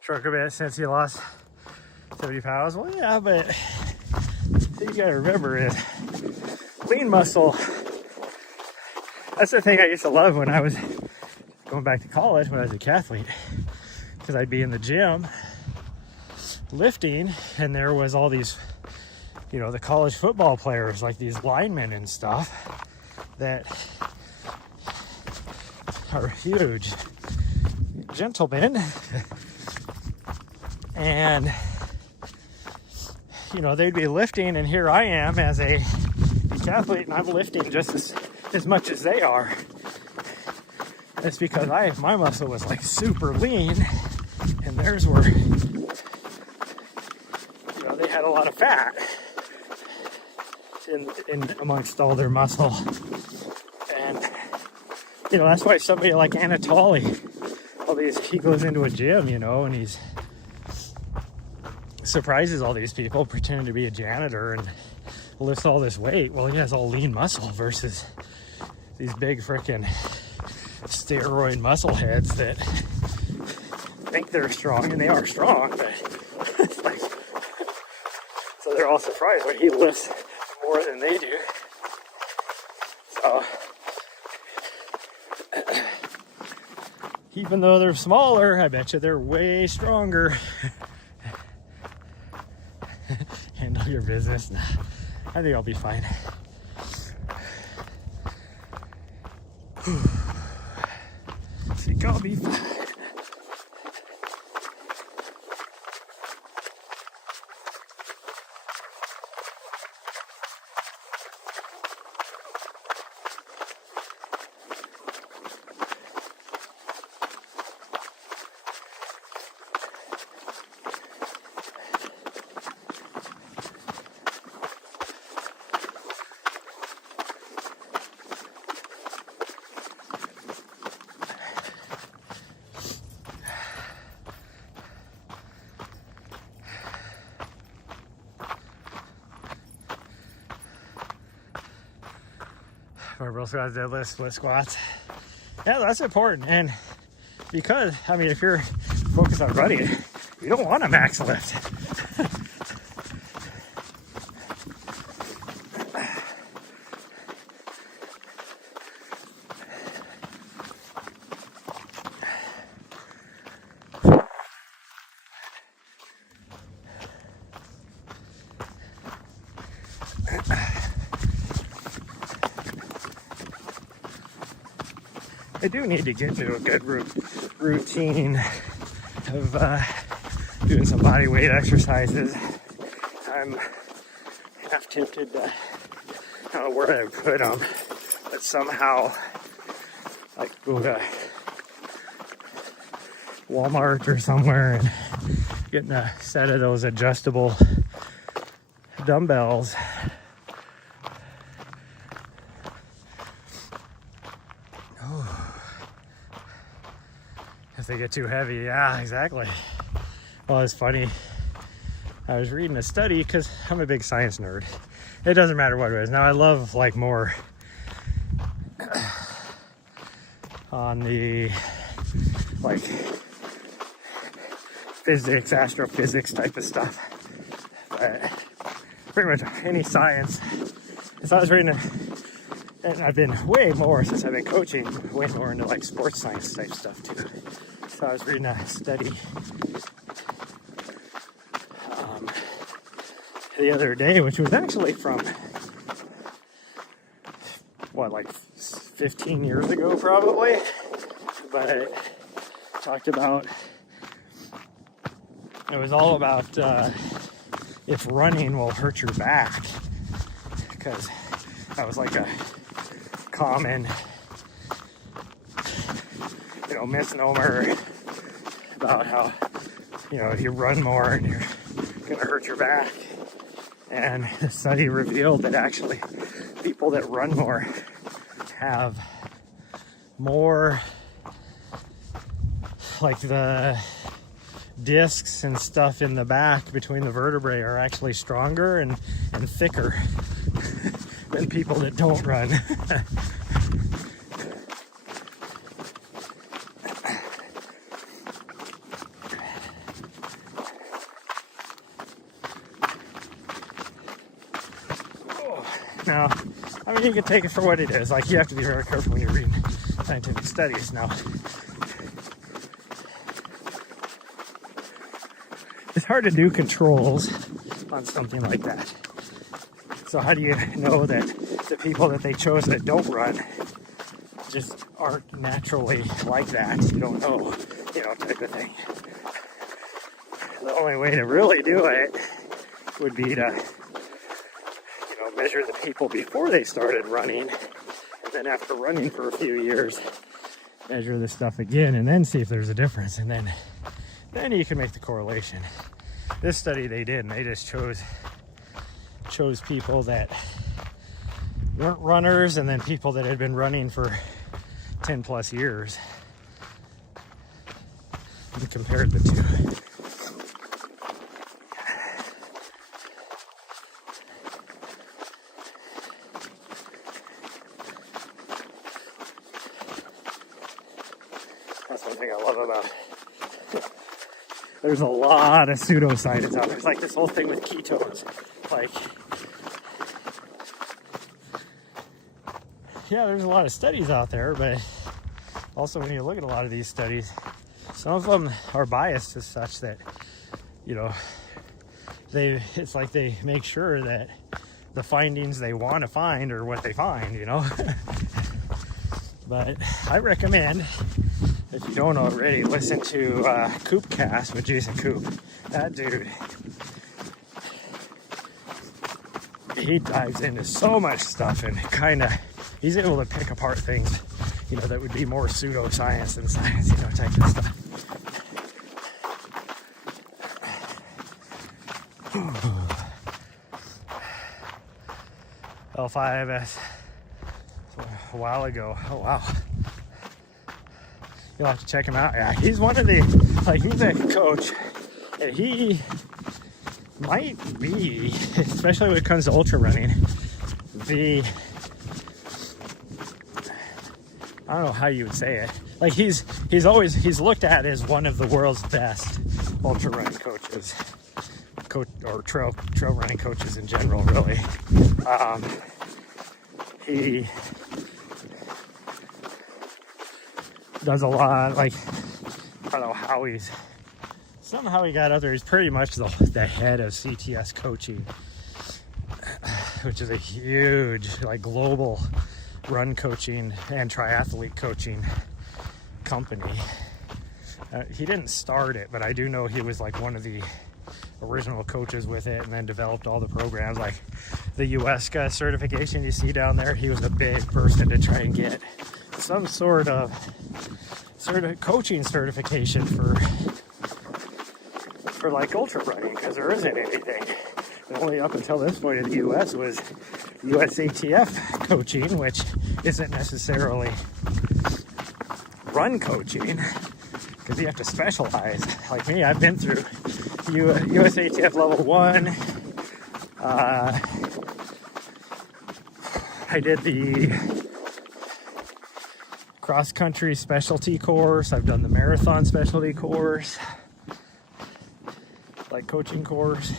Shrunk a bit since you lost 70 pounds. Well, yeah, but the thing you gotta remember is lean muscle. That's the thing I used to love when I was going back to college, when I was a decathlete, because I'd be in the gym lifting, and there was all these, you know, the college football players, like these linemen and stuff, that are huge gentlemen. And you know, they'd be lifting, and here I am as a decathlete, and I'm lifting just as much as they are. It's because my muscle was like super lean, and theirs were, you know, they had a lot of fat in amongst all their muscle. And you know, that's why somebody like Anatoly, he goes into a gym, you know, and he's surprises all these people pretending to be a janitor and lifts all this weight. Well, he has all lean muscle versus these big freaking steroid muscle heads that think they're strong, and they are strong, but it's like, so they're all surprised when he lifts more than they do. So even though they're smaller, I bet you they're way stronger. Handle your business. Nah, I think I'll be fine. I think I'll be fine. barbell squats, deadlifts, split squats. Yeah, that's important. And because, I mean, if you're focused on running, you don't want to max lift. I do need to get to a good routine of doing some body weight exercises. I'm half tempted to, I don't know where I put them, but somehow like go to Walmart or somewhere and getting a set of those adjustable dumbbells. If they get too heavy, yeah, exactly. Well, it's funny. I was reading a study because I'm a big science nerd. It doesn't matter what it is. Now I love like more on the like physics, astrophysics type of stuff. But pretty much any science. So I was reading and I've been way more since I've been coaching, way more into like sports science type stuff too. So I was reading a study the other day, which was actually from what, like 15 years ago probably, but it talked about, it was all about if running will hurt your back, because that was like a common, you know, misnomer about how, you know, if you run more and you're gonna hurt your back. And the study revealed that actually people that run more have more, like the discs and stuff in the back between the vertebrae are actually stronger and thicker than people that don't run. Now, I mean, you can take it for what it is. Like, you have to be very careful when you're reading scientific studies. Now, it's hard to do controls on something like that. So how do you know that the people that they chose that don't run just aren't naturally like that? You don't know, you know, type of thing. The only way to really do it would be to measure the people before they started running, and then after running for a few years, measure the stuff again, and then see if there's a difference, and then you can make the correlation. This study they did, and they just chose people that weren't runners, and then people that had been running for 10 plus years, and compared the two. That's one thing I love about it. There's a lot of pseudoscience out there. There's like this whole thing with ketones. Like, yeah, there's a lot of studies out there, but also when you look at a lot of these studies, some of them are biased as such that, you know, it's like they make sure that the findings they want to find are what they find, you know. But I recommend, if you don't already, listen to Coopcast with Jason Coop. That dude, he dives into so much stuff, and he's able to pick apart things, you know, that would be more pseudoscience than science, you know, type of stuff. L5S a while ago. Oh wow. You'll have to check him out. Yeah, he's one of the, like, he's a coach, and he might be, especially when it comes to ultra running, I don't know how you would say it. Like he's looked at as one of the world's best ultra running coaches, or trail running coaches in general, really. He does a lot, like, I don't know how he's pretty much the head of CTS coaching, which is a huge, like, global run coaching and triathlete coaching company. He didn't start it, but I do know he was like one of the original coaches with it, and then developed all the programs, like the US certification you see down there. He was a big person to try and get some sort of coaching certification for like ultra running, because there isn't anything. And only up until this point in the US was USATF coaching, which isn't necessarily run coaching, because you have to specialize. Like me, I've been through USATF level 1. I did the cross-country specialty course. I've done the marathon specialty course, like coaching course.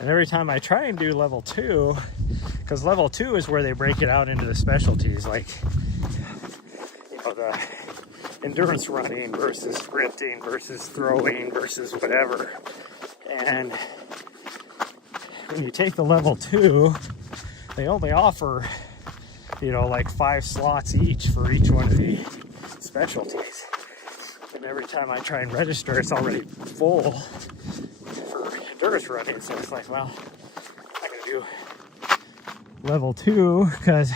And every time I try and do level 2, because level 2 is where they break it out into the specialties, like, you know, the endurance running versus sprinting versus throwing versus whatever. And when you take the level 2, they only offer, you know, like 5 slots each for each one of the specialties. And every time I try and register, it's already full for endurance running. So it's like, well, I'm gonna do level 2, because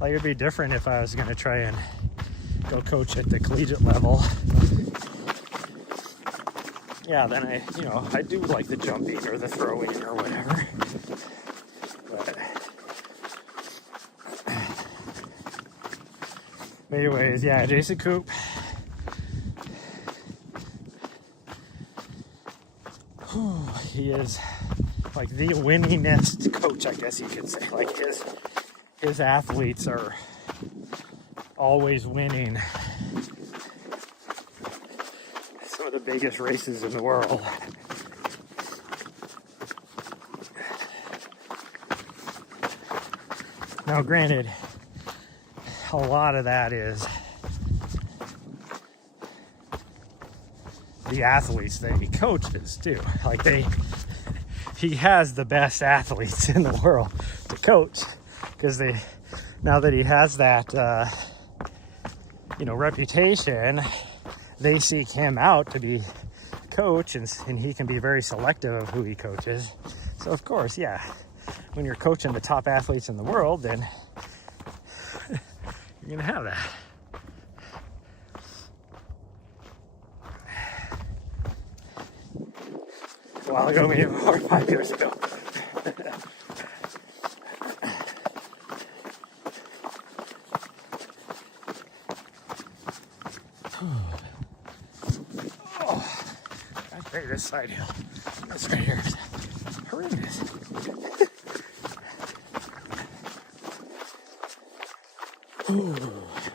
like it'd be different if I was gonna try and go coach at the collegiate level. Yeah, then I do like the jumping or the throwing or whatever. But anyways, yeah, Jason Koop. He is like the winningest coach, I guess you could say. Like his athletes are always winning some of the biggest races in the world. Now, granted, a lot of that is the athletes that he coaches too. Like he has the best athletes in the world to coach, because now that he has that reputation, they seek him out to be coach, and he can be very selective of who he coaches. So of course, yeah, when you're coaching the top athletes in the world, then you're gonna have that. A while ago, maybe 4 or 5 years ago. This side hill. This right here is horrendous.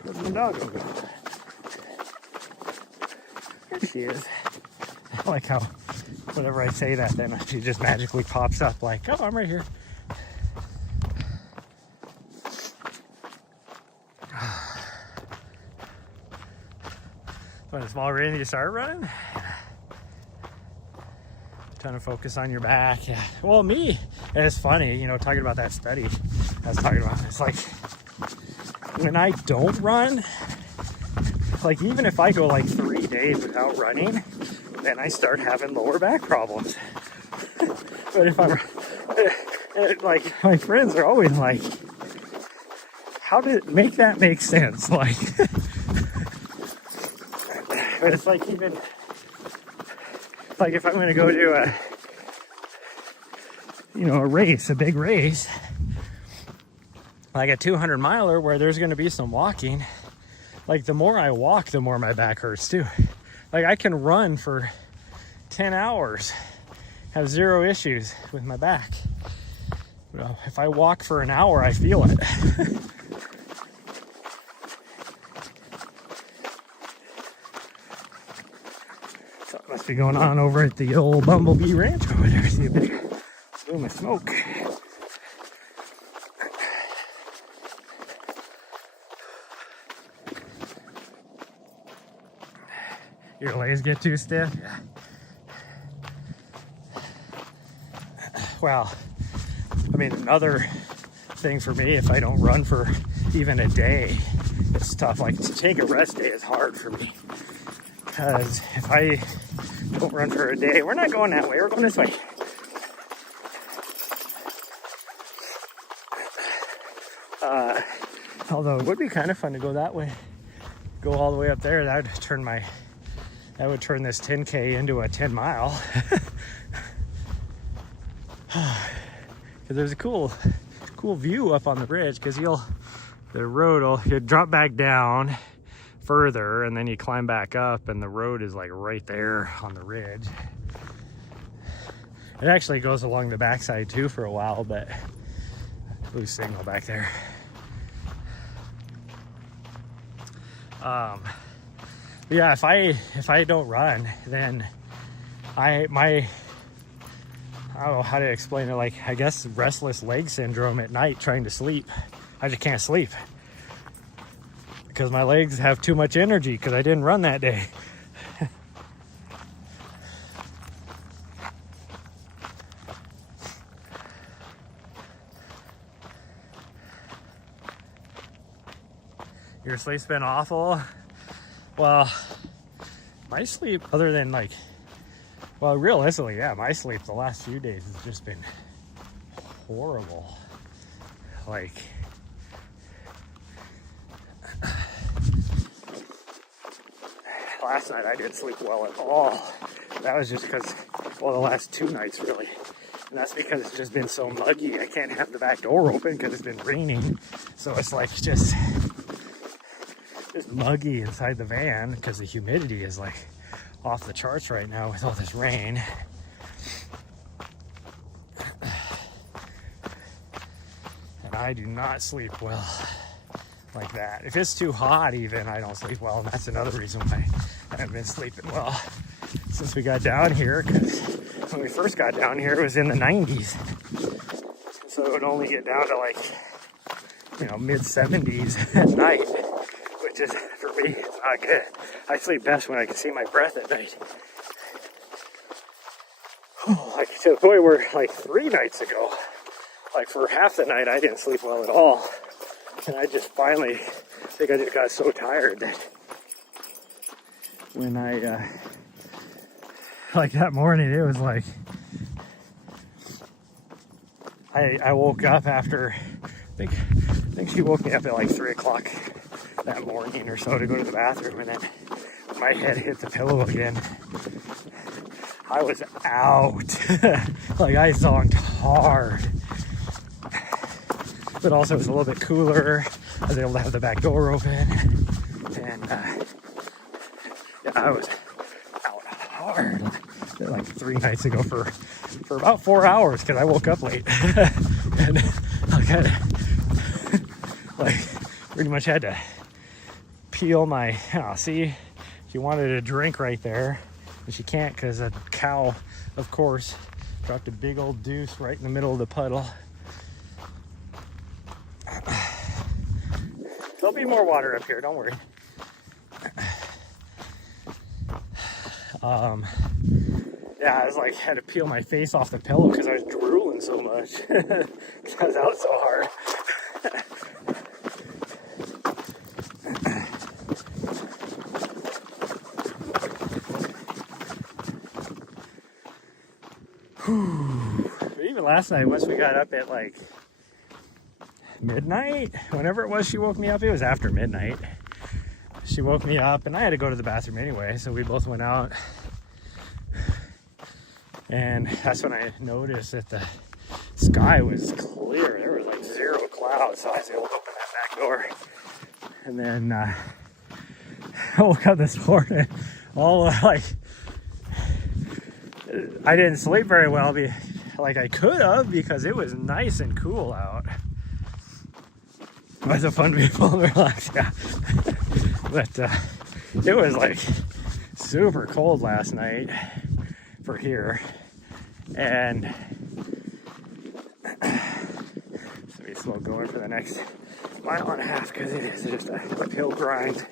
Where's my dog go? There she is. I like how whenever I say that, then she just magically pops up like, oh, I'm right here. When it's small rain, you start running. Trying to focus on your back. Yeah. Well, me, and it's funny, talking about that study I was talking about. It's like when I don't run, like even if I go like 3 days without running, then I start having lower back problems. But if I'm like, my friends are always like, how did it make that make sense? Like, but it's like, even like if I'm going to go do a big race, like a 200 miler where there's going to be some walking, like the more I walk, the more my back hurts too. Like I can run for 10 hours, have zero issues with my back. Well, if I walk for an hour, I feel it. must be going on over at the old Bumblebee Ranch over there. See a big plume of smoke. Your legs get too stiff? Yeah. Well, I mean, another thing for me, if I don't run for even a day, it's tough. Like, to take a rest day is hard for me. Because if I don't run for a day, we're not going that way, we're going this way. Although it would be kind of fun to go that way. Go all the way up there. That would turn this 10K into a 10 mile. Because there's a cool view up on the ridge, because the road will drop back down further and then you climb back up and the road is like right there on the ridge. It actually goes along the backside too for a while, but loose signal back there. Yeah, if I don't run, then I don't know how to explain it. Like, I guess restless leg syndrome at night trying to sleep. I just can't sleep because my legs have too much energy because I didn't run that day. Your sleep's been awful? Well, my sleep, other than like, well, realistically, yeah, my sleep the last few days has just been horrible. Like, last night I didn't sleep well at all. That was just because, well, the last 2 nights really. And that's because it's just been so muggy. I can't have the back door open because it's been raining. So it's like just muggy inside the van because the humidity is like off the charts right now with all this rain. And I do not sleep well like that. If it's too hot even, I don't sleep well, and that's another reason why I haven't been sleeping well since we got down here, because when we first got down here it was in the 90s. So it would only get down to like, you know, mid 70s at night, which is, for me, it's not good. I sleep best when I can see my breath at night. Like, to the point where, like, 3 nights ago, like, for half the night, I didn't sleep well at all. And I just finally, I think I just got so tired that when I, like, that morning, it was like, I woke up after, I think she woke me up at like 3 o'clock that morning or so to go to the bathroom, and then my head hit the pillow again. I was out. Like, I zonked hard. But also it was a little bit cooler. I was able to have the back door open. And yeah, I was out hard. Like 3 nights ago for about 4 hours because I woke up late. And I kind of like pretty much had to peel my, see, she wanted a drink right there, and she can't because a cow, of course, dropped a big old deuce right in the middle of the puddle. There'll be more water up here, don't worry. Yeah, I was like, had to peel my face off the pillow because I was drooling so much. Because I was out so hard. But even last night, once we got up at like midnight, whenever it was she woke me up, it was after midnight. She woke me up and I had to go to the bathroom anyway, so we both went out. And that's when I noticed that the sky was clear. There was like 0 clouds, so I was able to open that back door. And then I woke up this morning all like, I didn't sleep very well, like I could have, because it was nice and cool out. It was a fun, beautiful, relaxed, yeah. But it was like super cold last night for here, and so we slow going for the next mile and a half because it is just a uphill grind.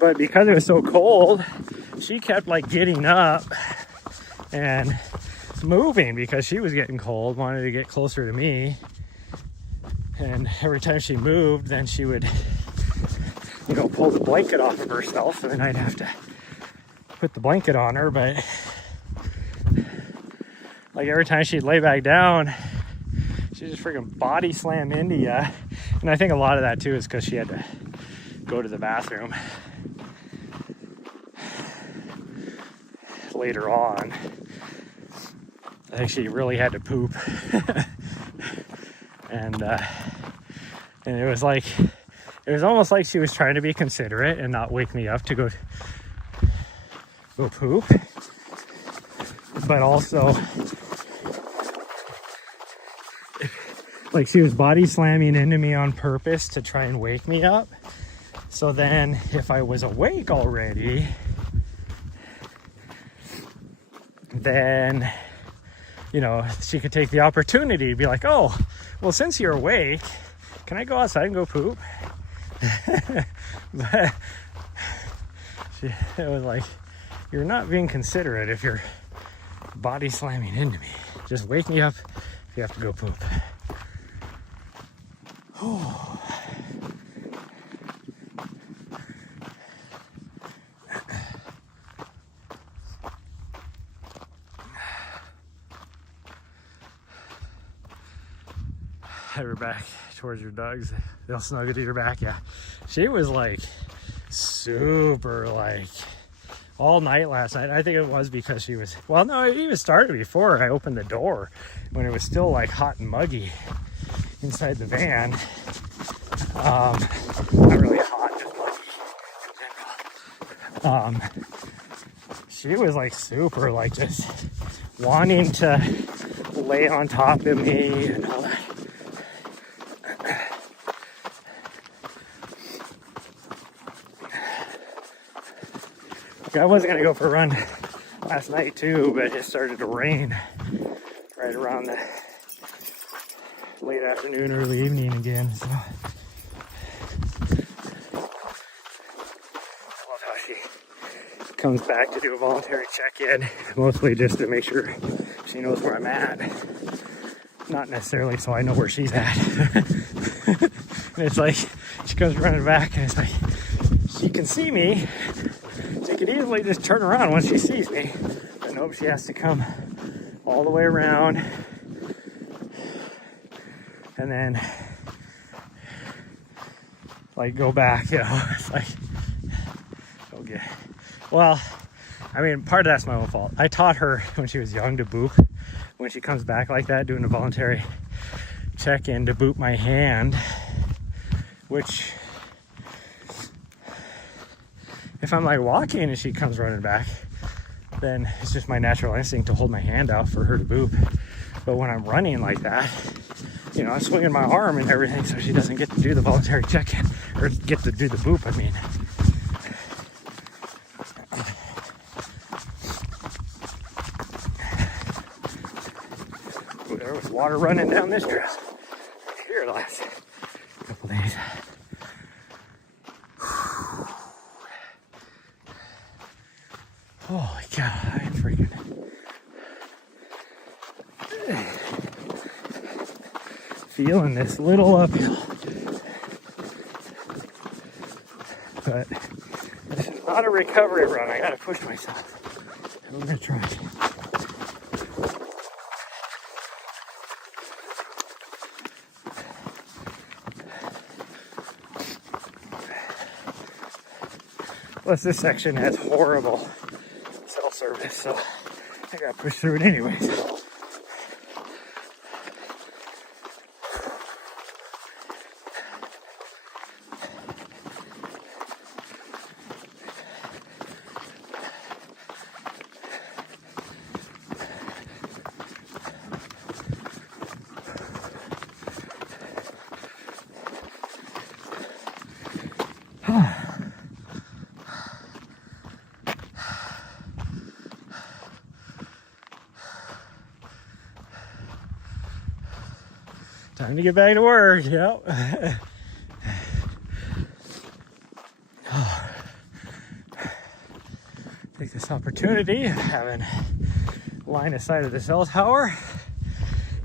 But because it was so cold, she kept like getting up and moving because she was getting cold, wanted to get closer to me. And every time she moved, then she would, you know, pull the blanket off of herself, and then I'd have to put the blanket on her. But like every time she'd lay back down, she just freaking body slam into you. And I think a lot of that too is because she had to go to the bathroom later on. I think she really had to poop. and it was like, it was almost like she was trying to be considerate and not wake me up to go poop, but also like she was body slamming into me on purpose to try and wake me up. So then if I was awake already, then, you know, she could take the opportunity to be like, oh, well, since you're awake, can I go outside and go poop? But it was like, you're not being considerate if you're body slamming into me. Just wake me up if you have to go poop. Oh. Head her back towards your dogs. They'll snuggle to your back. Yeah, she was like super like all night last night. I think it was because she was, well, no, it even started before I opened the door when it was still like hot and muggy inside the van. Not really hot, just muggy in general. She was like super like just wanting to lay on top of me and all that. I wasn't gonna go for a run last night too, but it started to rain right around the late afternoon, early evening again. So I love how she comes back to do a voluntary check-in, mostly just to make sure she knows where I'm at. Not necessarily so I know where she's at. And it's like she comes running back and it's like she can see me. She could easily just turn around once she sees me. But nope, she has to come all the way around. And then like go back, you know. It's like, okay. Well, I mean, part of that's my own fault. I taught her when she was young to boop. When she comes back like that, doing a voluntary check-in, to boop my hand, which if I'm like walking and she comes running back, then it's just my natural instinct to hold my hand out for her to boop. But when I'm running like that, you know, I'm swinging my arm and everything so she doesn't get to do the voluntary check-in, or get to do the boop, I mean. Ooh, there was water running down this trail here the last couple days. Holy cow, I'm freaking feeling this little uphill. But this is not a recovery run. I gotta push myself. I'm gonna try. Plus this section has horrible cell service, so I gotta push through it anyways. Time to get back to work. Yep. Take this opportunity of having line of sight of the cell tower.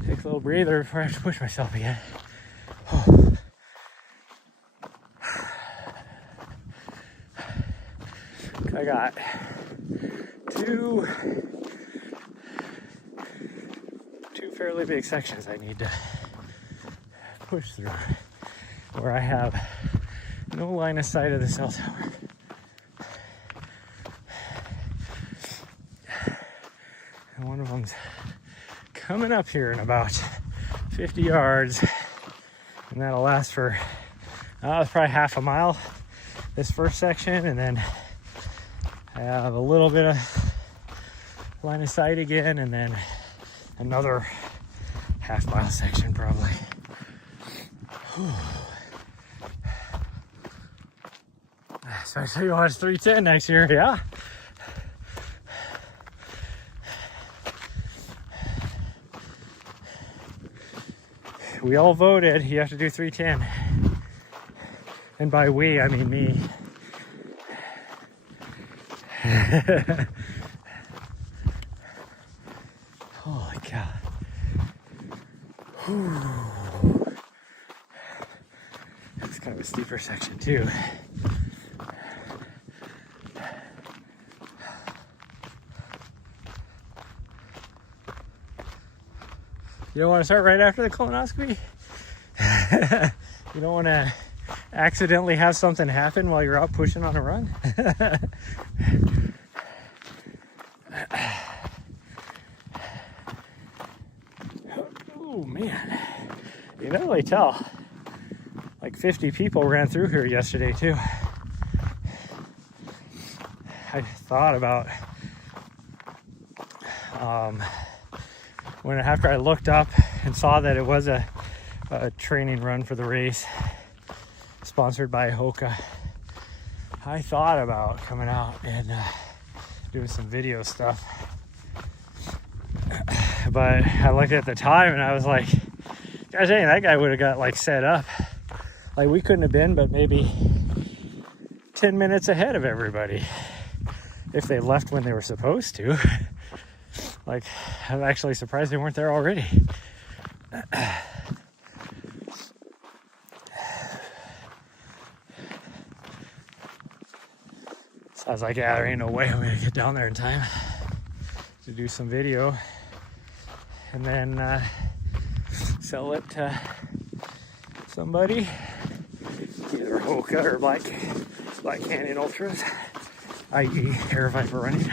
Take a little breather before I have to push myself again. I got two fairly big sections I need to push through where I have no line of sight of the cell tower. And one of them's coming up here in about 50 yards, and that'll last for it's probably half a mile, this first section, and then I have a little bit of line of sight again, and then another half-mile section probably. So I tell you what, it's 310 next year, yeah? We all voted you have to do 310. And by we, I mean me. Holy cow. Whew. It's kind of a steeper section too. You don't want to start right after the colonoscopy? You don't want to accidentally have something happen while you're out pushing on a run? Oh man, you can really tell. Like 50 people ran through here yesterday too. I thought about after I looked up and saw that it was a training run for the race sponsored by Hoka, I thought about coming out and doing some video stuff. But I looked at the time and I was like, gosh dang, that guy would have got like set up. Like we couldn't have been but maybe 10 minutes ahead of everybody if they left when they were supposed to. Like, I'm actually surprised they weren't there already. So I was like, yeah, there ain't no way I'm gonna get down there in time to do some video and then sell it to somebody, either Hoka or Black Canyon Ultras, i.e. Air Viper Running.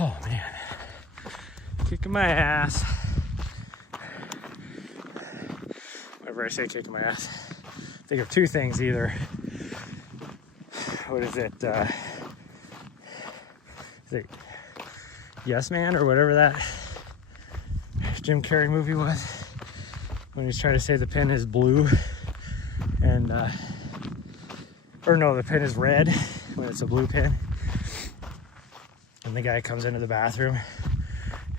Oh man, kicking my ass. Whenever I say kicking my ass, I think of two things. Either, what is it Yes Man or whatever that Jim Carrey movie was, when he's trying to say the pen is blue and or no, the pen is red when it's a blue pen. And the guy comes into the bathroom.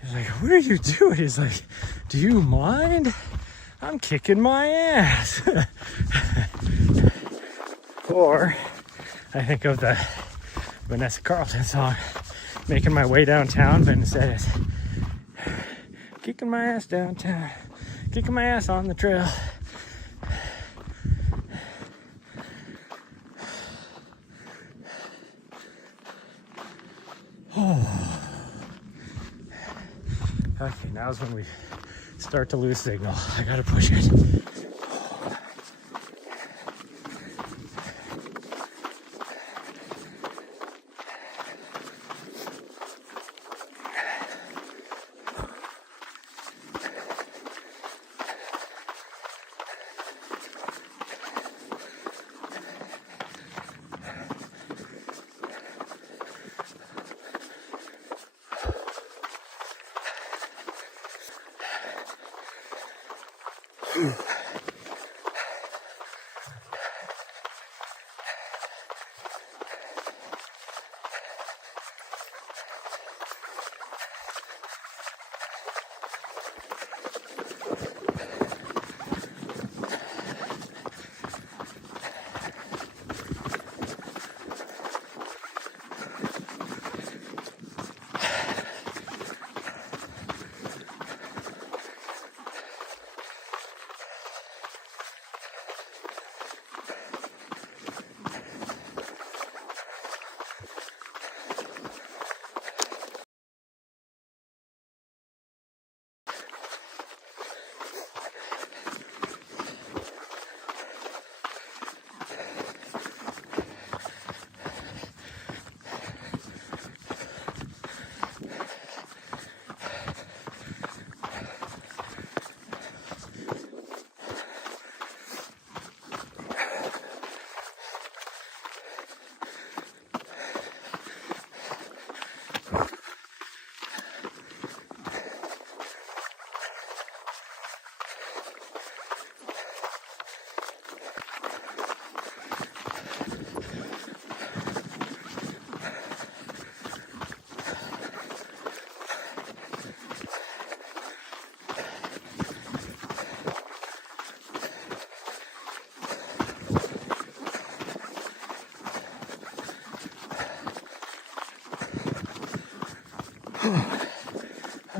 He's like, what are you doing? He's like, do you mind? I'm kicking my ass. Or I think of the Vanessa Carlton song, Making My Way Downtown, but instead it's kicking my ass downtown, kicking my ass on the trail. Okay, now's when we start to lose signal. I gotta push it.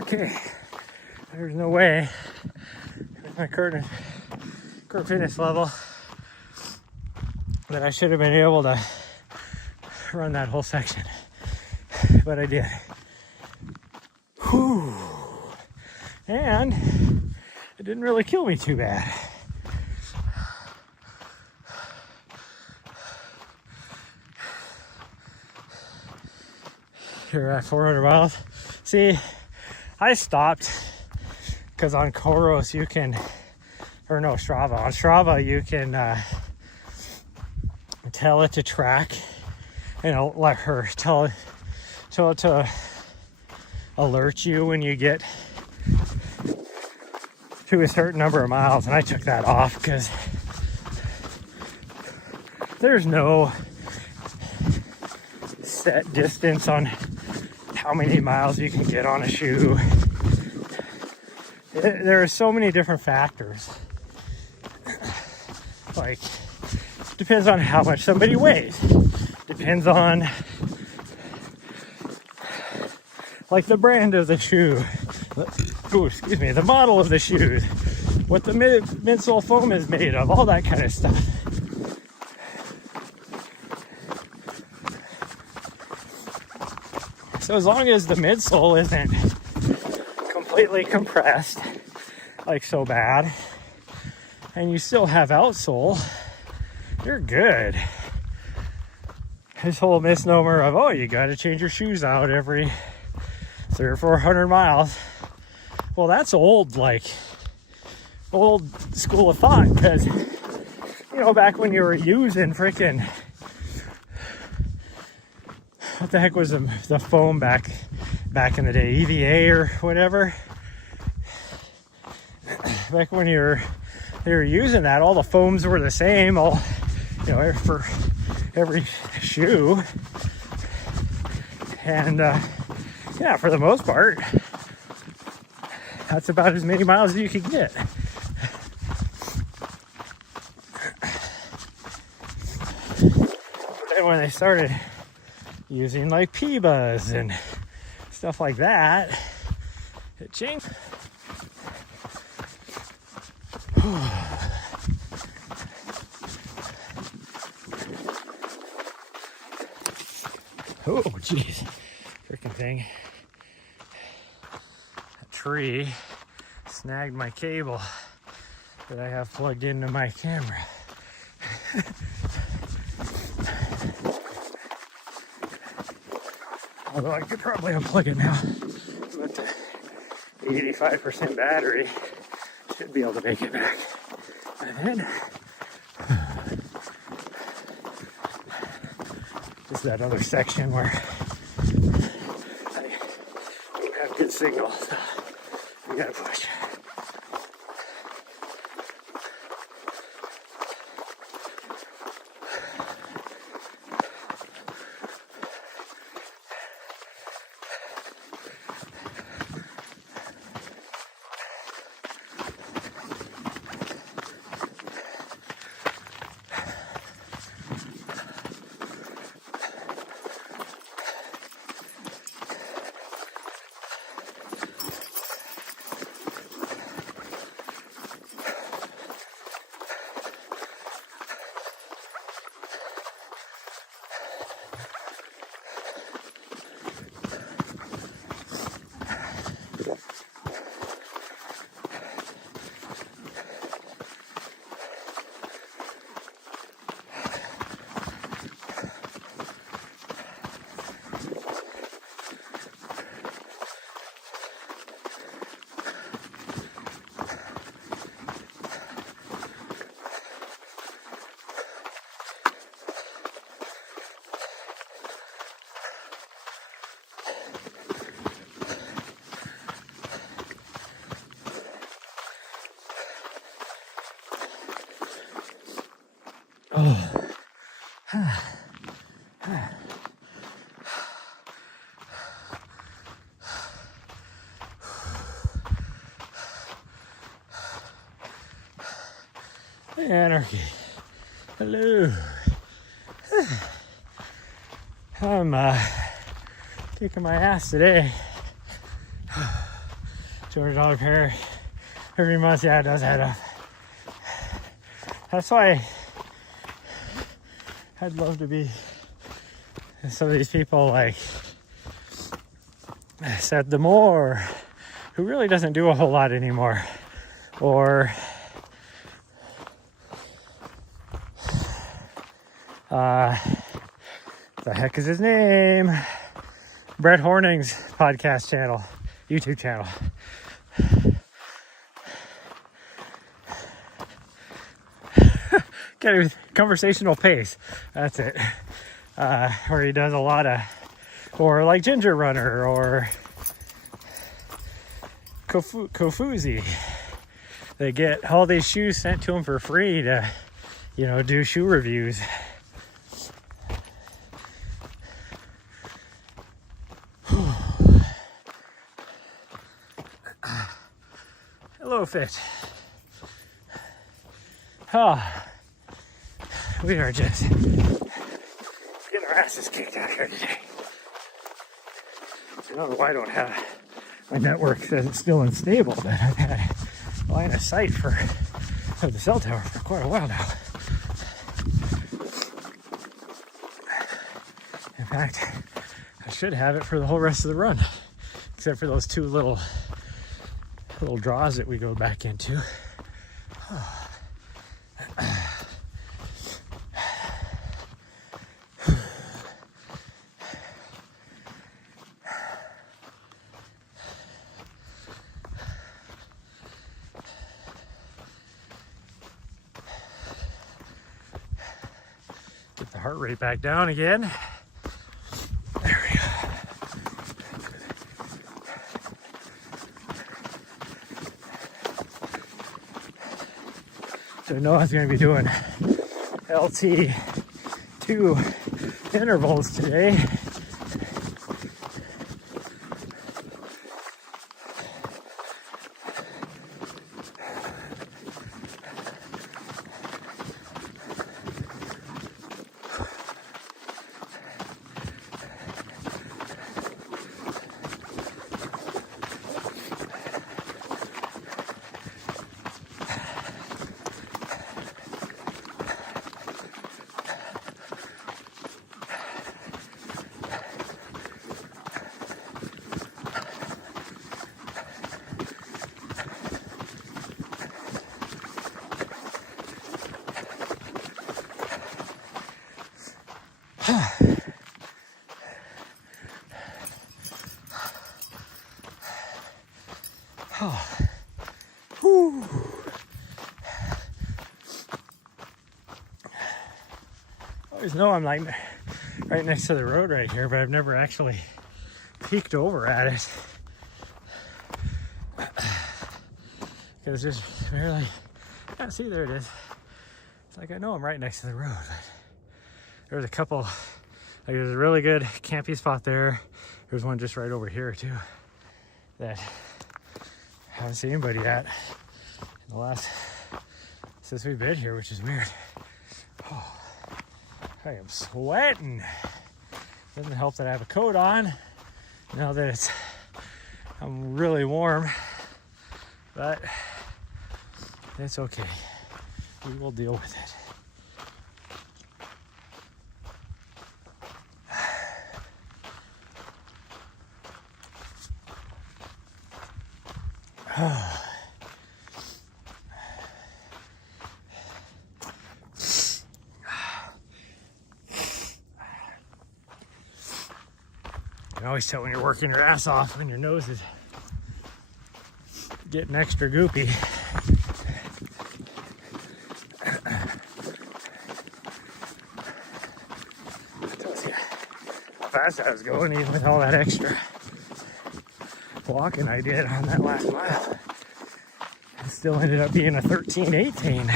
Okay, there's no way with my current fitness level that I should have been able to run that whole section, but I did. Whew. And it didn't really kill me too bad. You're at 400 miles. See, I stopped because on Koros you can, or no, Strava. On Strava you can tell it to track, and I'll let her tell it to alert you when you get to a certain number of miles. And I took that off because there's no set distance on how many miles you can get on a shoe. There are so many different factors. Like, depends on how much somebody weighs. Depends on, like, the brand of the shoe. Oh, excuse me, the model of the shoes. What the midsole foam is made of. All that kind of stuff. So as long as the midsole isn't completely compressed, like so bad, and you still have outsole, you're good. This whole misnomer of, oh, you got to change your shoes out every 300 or 400 miles. Well, that's old school of thought, because, you know, back when you were using freaking, what the heck was the foam back in the day, EVA or whatever. Back when they were using that, all the foams were the same, all, you know, for every shoe. And yeah, for the most part, that's about as many miles as you can get. And when they started using like P-Buzz and stuff like that, it changed. Oh, jeez. Freaking thing. A tree snagged my cable that I have plugged into my camera. Although I could probably unplug it now. But the 85% battery should be able to make it back. And then just that other section where I don't have good signal, so we gotta push. Oh. Anarchy. Hello. I'm kicking my ass today. $200 pair every month. Yeah, it does add up. That's why I'd love to be some of these people like Seth D'Amour, who really doesn't do a whole lot anymore, or the heck is his name? Brett Horning's podcast channel, YouTube channel. Conversational pace. That's it. Where he does a lot of, or like Ginger Runner or Kofuzi. They get all these shoes sent to them for free to, do shoe reviews. Hello, Fit. Oh, we are just getting our asses kicked out here today. I don't know why I don't have, my network says it's still unstable, but I've had a line of sight of the cell tower for quite a while now. In fact, I should have it for the whole rest of the run, except for those two little draws that we go back into. Get the heart rate back down again. There we go. So I know I was going to be doing LT2 intervals today. Oh. Whew. I always know I'm like right next to the road right here, but I've never actually peeked over at it. Because there's barely, yeah, see, there it is. It's like I know I'm right next to the road. There's a couple, like there's a really good campy spot there. There's one just right over here too that I haven't seen anybody at in the last, since we've been here, which is weird. Oh, I am sweating. Doesn't help that I have a coat on now that I'm really warm, but it's okay. We will deal with it. You can always tell when you're working your ass off when your nose is getting extra goopy. Tells you how fast I was going, even with all that extra walking I did on that last mile. It still ended up being a 13:18.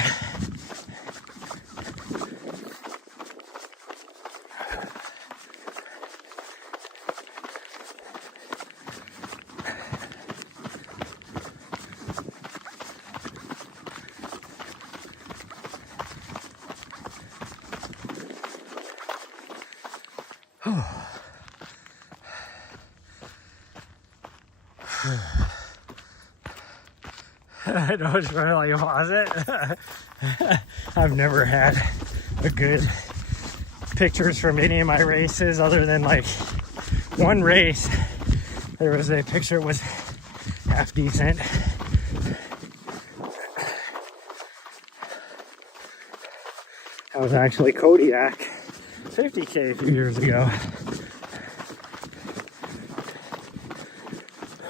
I know, just running like a faucet. I've never had a good pictures from any of my races other than like one race. There was a picture that was half decent. That was actually Kodiak 50K a few years ago.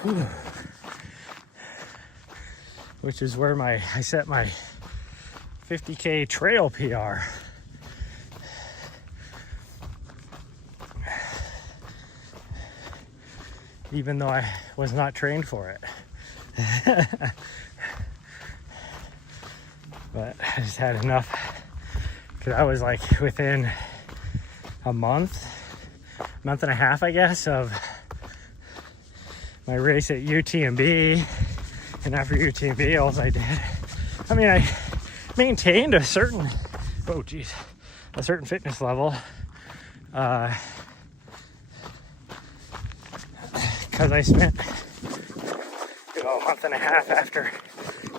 Whew. Which is where I set my 50K trail PR. Even though I was not trained for it. But I just had enough, because I was like within a month and a half, I guess, of my race at UTMB. And after UTMB, all I did, I mean, I maintained a certain fitness level, because I spent, a month and a half after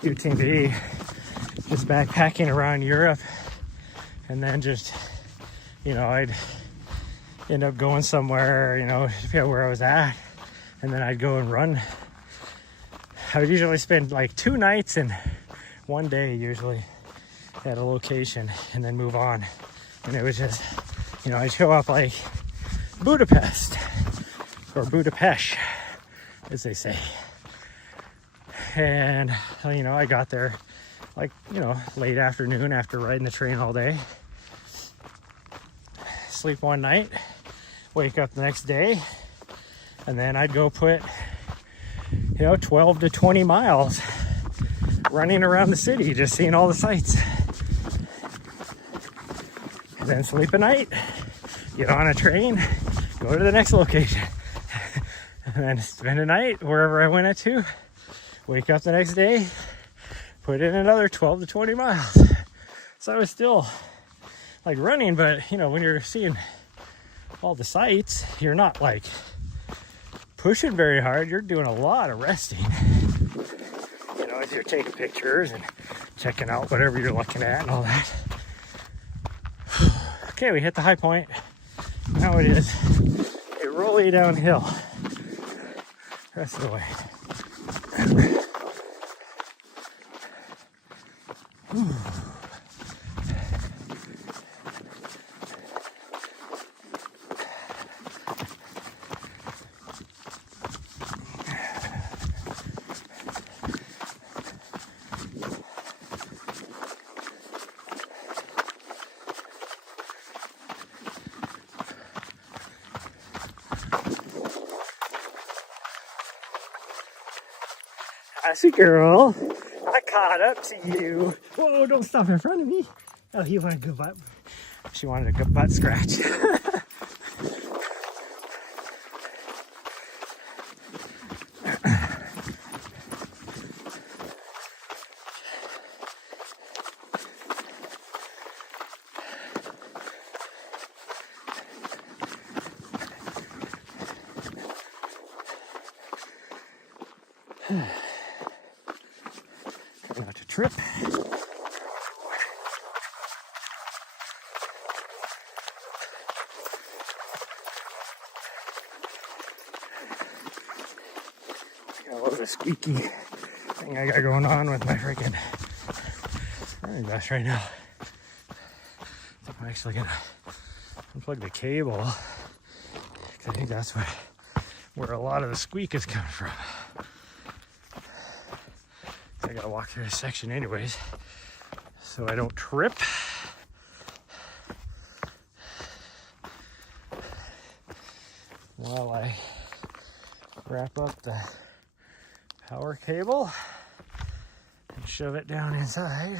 UTMB just backpacking around Europe, and then just, I'd end up going somewhere, where I was at, and then I'd go and run. I would usually spend like 2 nights and 1 day usually at a location and then move on. And it was just, I'd show up like Budapest or Budapest, as they say. And, I got there like, late afternoon after riding the train all day. Sleep one night, wake up the next day, and then I'd go put 12 to 20 miles running around the city, just seeing all the sights. And then sleep a night, get on a train, go to the next location, and then spend a night wherever I went to, wake up the next day, put in another 12 to 20 miles. So I was still like running, but when you're seeing all the sights, you're not like pushing very hard. You're doing a lot of resting, as you're taking pictures and checking out whatever you're looking at and all that. Okay, we hit the high point. Now it is a rolly downhill the rest of the way. Sassy girl, I caught up to you. Whoa, don't stop in front of me. Oh, you wanted a good butt. She wanted a good butt scratch. Not to trip. Got a little bit squeaky thing I got going on with my freaking running vest right now. I'm actually gonna unplug the cable, because I think that's where a lot of the squeak is coming from. I gotta walk through this section anyways, so I don't trip. While I wrap up the power cable and shove it down inside.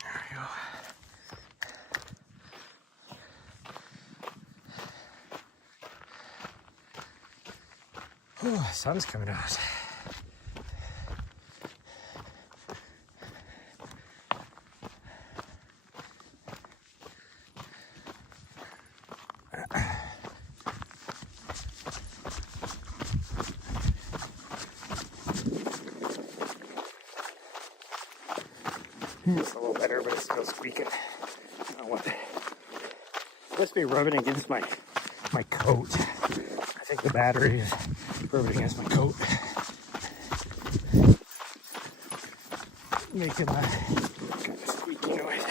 There we go. Ooh, sun's coming out. It's a little better, but it's still squeaking. I don't know what. It must be rubbing against my coat. I think the battery is rubbing against my coat, making a kind of squeaky noise.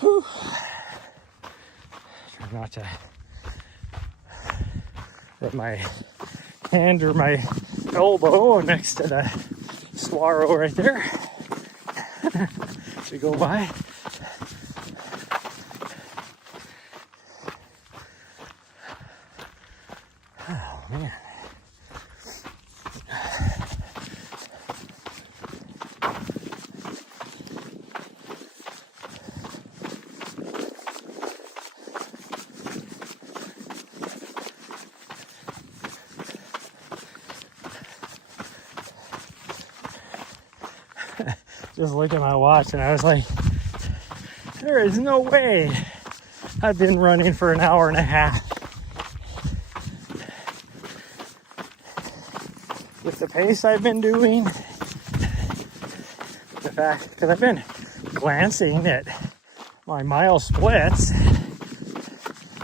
Whew. Try not to put my hand or my elbow next to the saguaro right there. Should go by. Oh man. Just looked at my watch and I was like, there is no way I've been running for an hour and a half. With the pace I've been doing, the fact, because I've been glancing at my mile splits,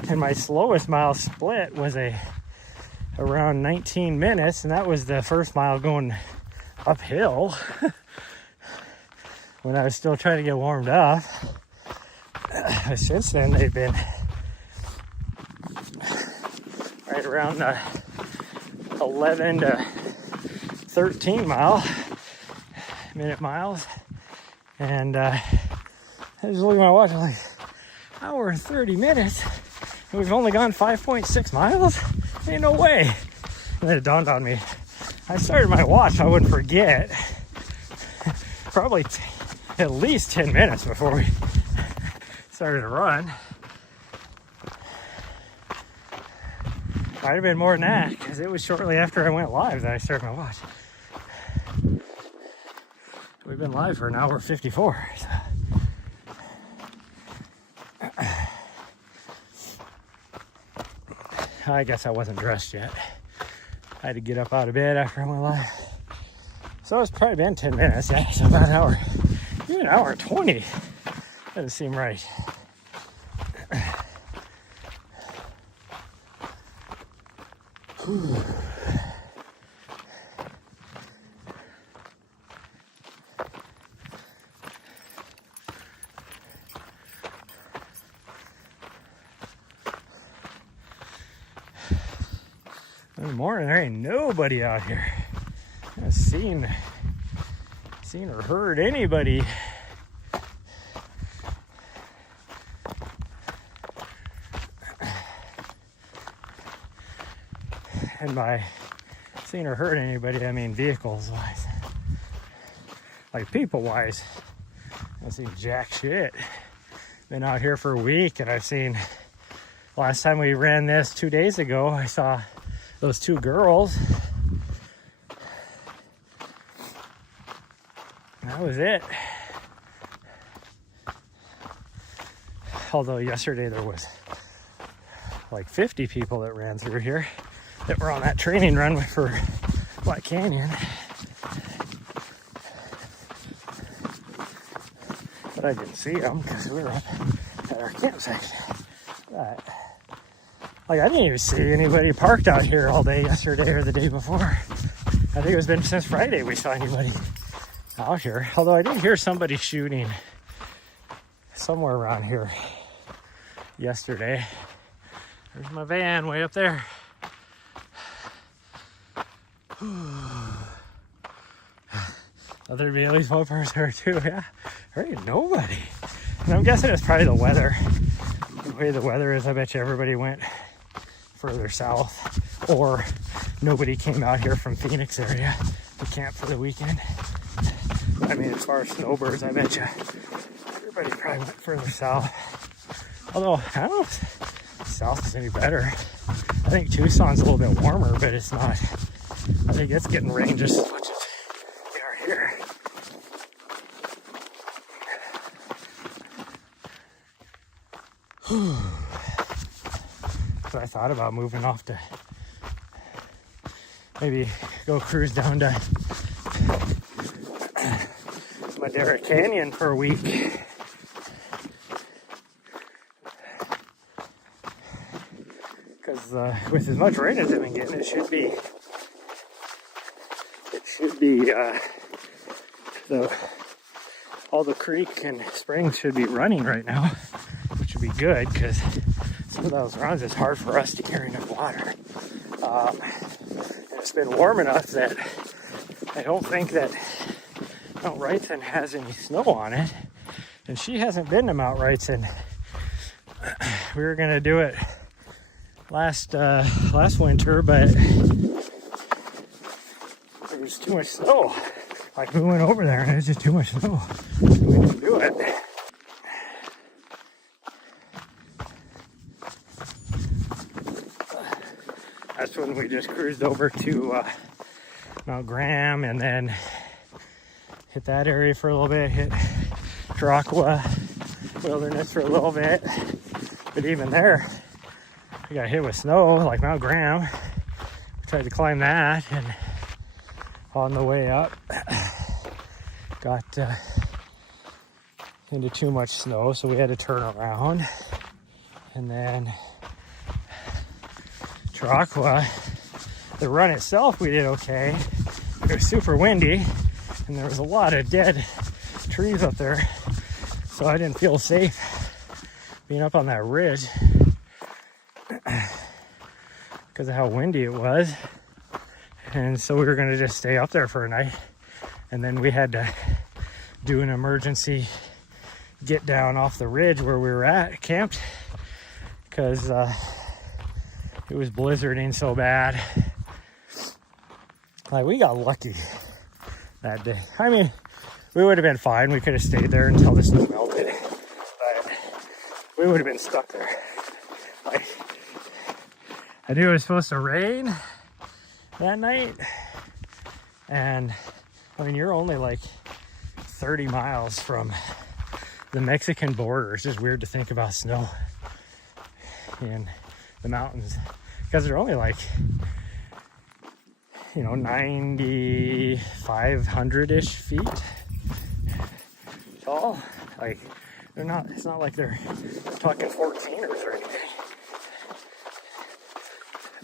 and my slowest mile split was around 19 minutes, and that was the first mile going uphill. When I was still trying to get warmed up. Since then, they've been right around the 11 to 13 minute miles. And I was looking at my watch, I was like, hour and 30 minutes, and we've only gone 5.6 miles? Ain't no way. And then it dawned on me, I started my watch, I wouldn't forget. Probably at least 10 minutes before we started to run. Might have been more than that, because it was shortly after I went live that I started my watch. We've been live for an hour 54. So. I guess I wasn't dressed yet. I had to get up out of bed after I went live. So it's probably been 10 minutes. Yeah, so about an hour. Even an hour and 20. Doesn't seem right. Whew. In the morning, there ain't nobody out here. I've seen or heard anybody. And by seen or heard anybody, I mean vehicles wise. Like people wise, I've seen jack shit. Been out here for a week, and I've seen, last time we ran this 2 days ago, I saw those two girls. That was it. Although yesterday there was like 50 people that ran through here that were on that training run for Black Canyon. but I didn't see them because we were up at our campsite. But like, I didn't even see anybody parked out here all day yesterday or the day before. I think it's been since Friday we saw anybody out here. Although I did hear somebody shooting somewhere around here yesterday. There's my van way up there. Other Bailey's Mopars are too, yeah. There ain't nobody. And I'm guessing it's probably the weather. The way the weather is, I bet you everybody went further south, or nobody came out here from Phoenix area to camp for the weekend. I mean, as far as snowbirds, I bet you everybody probably went further south. Although, I don't know if south is any better. I think Tucson's a little bit warmer, but it's not. I think it's getting rain just as much as we are here. So I thought about moving off to maybe go cruise down to Madera Canyon for a week. Because with as much rain as I've been getting, it should be all the creek and springs should be running right now, which would be good because some of those runs it's hard for us to carry enough water. And it's been warm enough that I don't think that Mount Wrightson has any snow on it, and she hasn't been to Mount Wrightson. We were gonna do it last winter, but there was too much snow. Like, we went over there and it was just too much snow, so we didn't do it. That's when we just cruised over to Mount Graham and then hit that area for a little bit, hit Taraqua Wilderness for a little bit. But even there, we got hit with snow, like Mount Graham. We tried to climb that, and on the way up, got into too much snow, so we had to turn around. And then Taraqua, the run itself, we did okay. It was super windy, and there was a lot of dead trees up there, so I didn't feel safe being up on that ridge because of how windy it was. And so we were going to just stay up there for a night, and then we had to do an emergency get down off the ridge where we were at camped because it was blizzarding so bad. Like, we got lucky that day. I mean, we would have been fine. We could have stayed there until the snow melted, but we would have been stuck there. Like, I knew it was supposed to rain that night, and I mean, you're only like 30 miles from the Mexican border. It's just weird to think about snow in the mountains because they're only like, 9,500-ish feet tall. Like, they're not, it's not like they're talking 14ers or anything.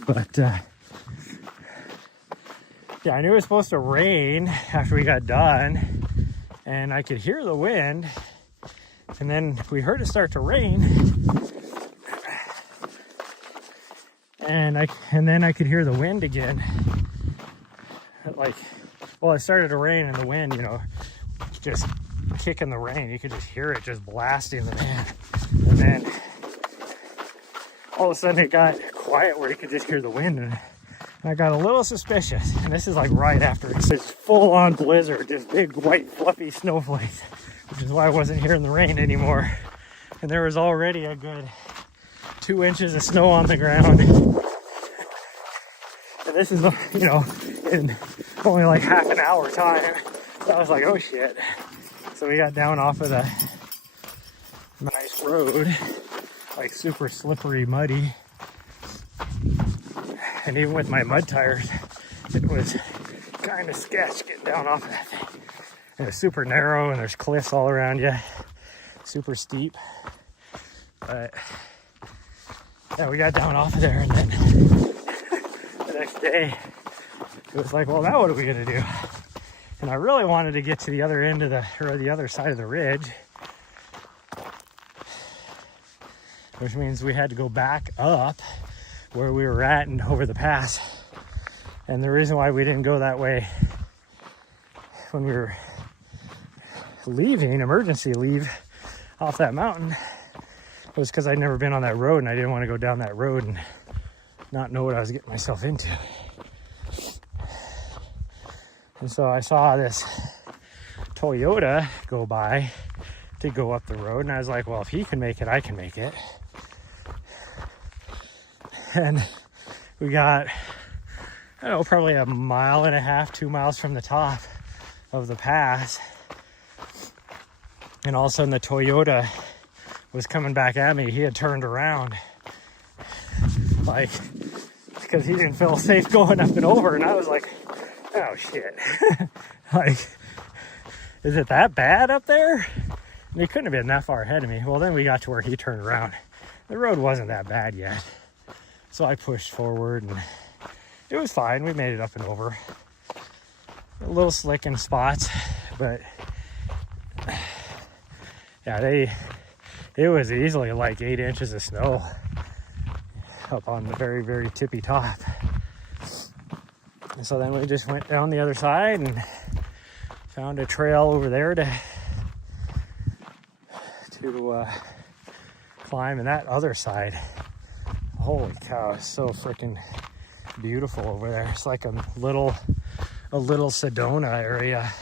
But yeah, I knew it was supposed to rain after we got done, and I could hear the wind, and then we heard it start to rain, and then I could hear the wind again. Like, well, it started to rain, and the wind, just kicking the rain. You could just hear it just blasting the van. And then all of a sudden it got quiet where you could just hear the wind, and I got a little suspicious. And this is like right after it's this full-on blizzard, just big white fluffy snowflakes, which is why I wasn't hearing the rain anymore. And there was already a good 2 inches of snow on the ground. And this is, in only like half an hour time. So I was like, oh shit. So we got down off of the nice road, like super slippery, muddy. And even with my mud tires, it was kind of sketch getting down off of that thing. And it's super narrow, and there's cliffs all around you. super steep. But yeah, we got down off of there, and then the next day it was like, well, now what are we gonna do? And I really wanted to get to the other end of the other side of the ridge, which means we had to go back up where we were at and over the pass. And the reason why we didn't go that way when we were leaving, emergency leave off that mountain, was because I'd never been on that road and I didn't want to go down that road and not know what I was getting myself into. And so I saw this Toyota go by to go up the road, and I was like, well, if he can make it, I can make it. And we got, I don't know, probably 1.5 miles, 2 miles from the top of the pass. And all of a sudden the Toyota was coming back at me. He had turned around, like, because he didn't feel safe going up and over. And I was like, oh shit. Like, is it that bad up there? And he couldn't have been that far ahead of me. Well, then we got to where he turned around. The road wasn't that bad yet. So I pushed forward and it was fine. We made it up and over. A little slick in spots, but yeah, it was easily like 8 inches of snow up on the very, very tippy top. And so then we just went down the other side and found a trail over there to climb. And that other side, holy cow, it's so freaking beautiful over there. It's like a little Sedona area.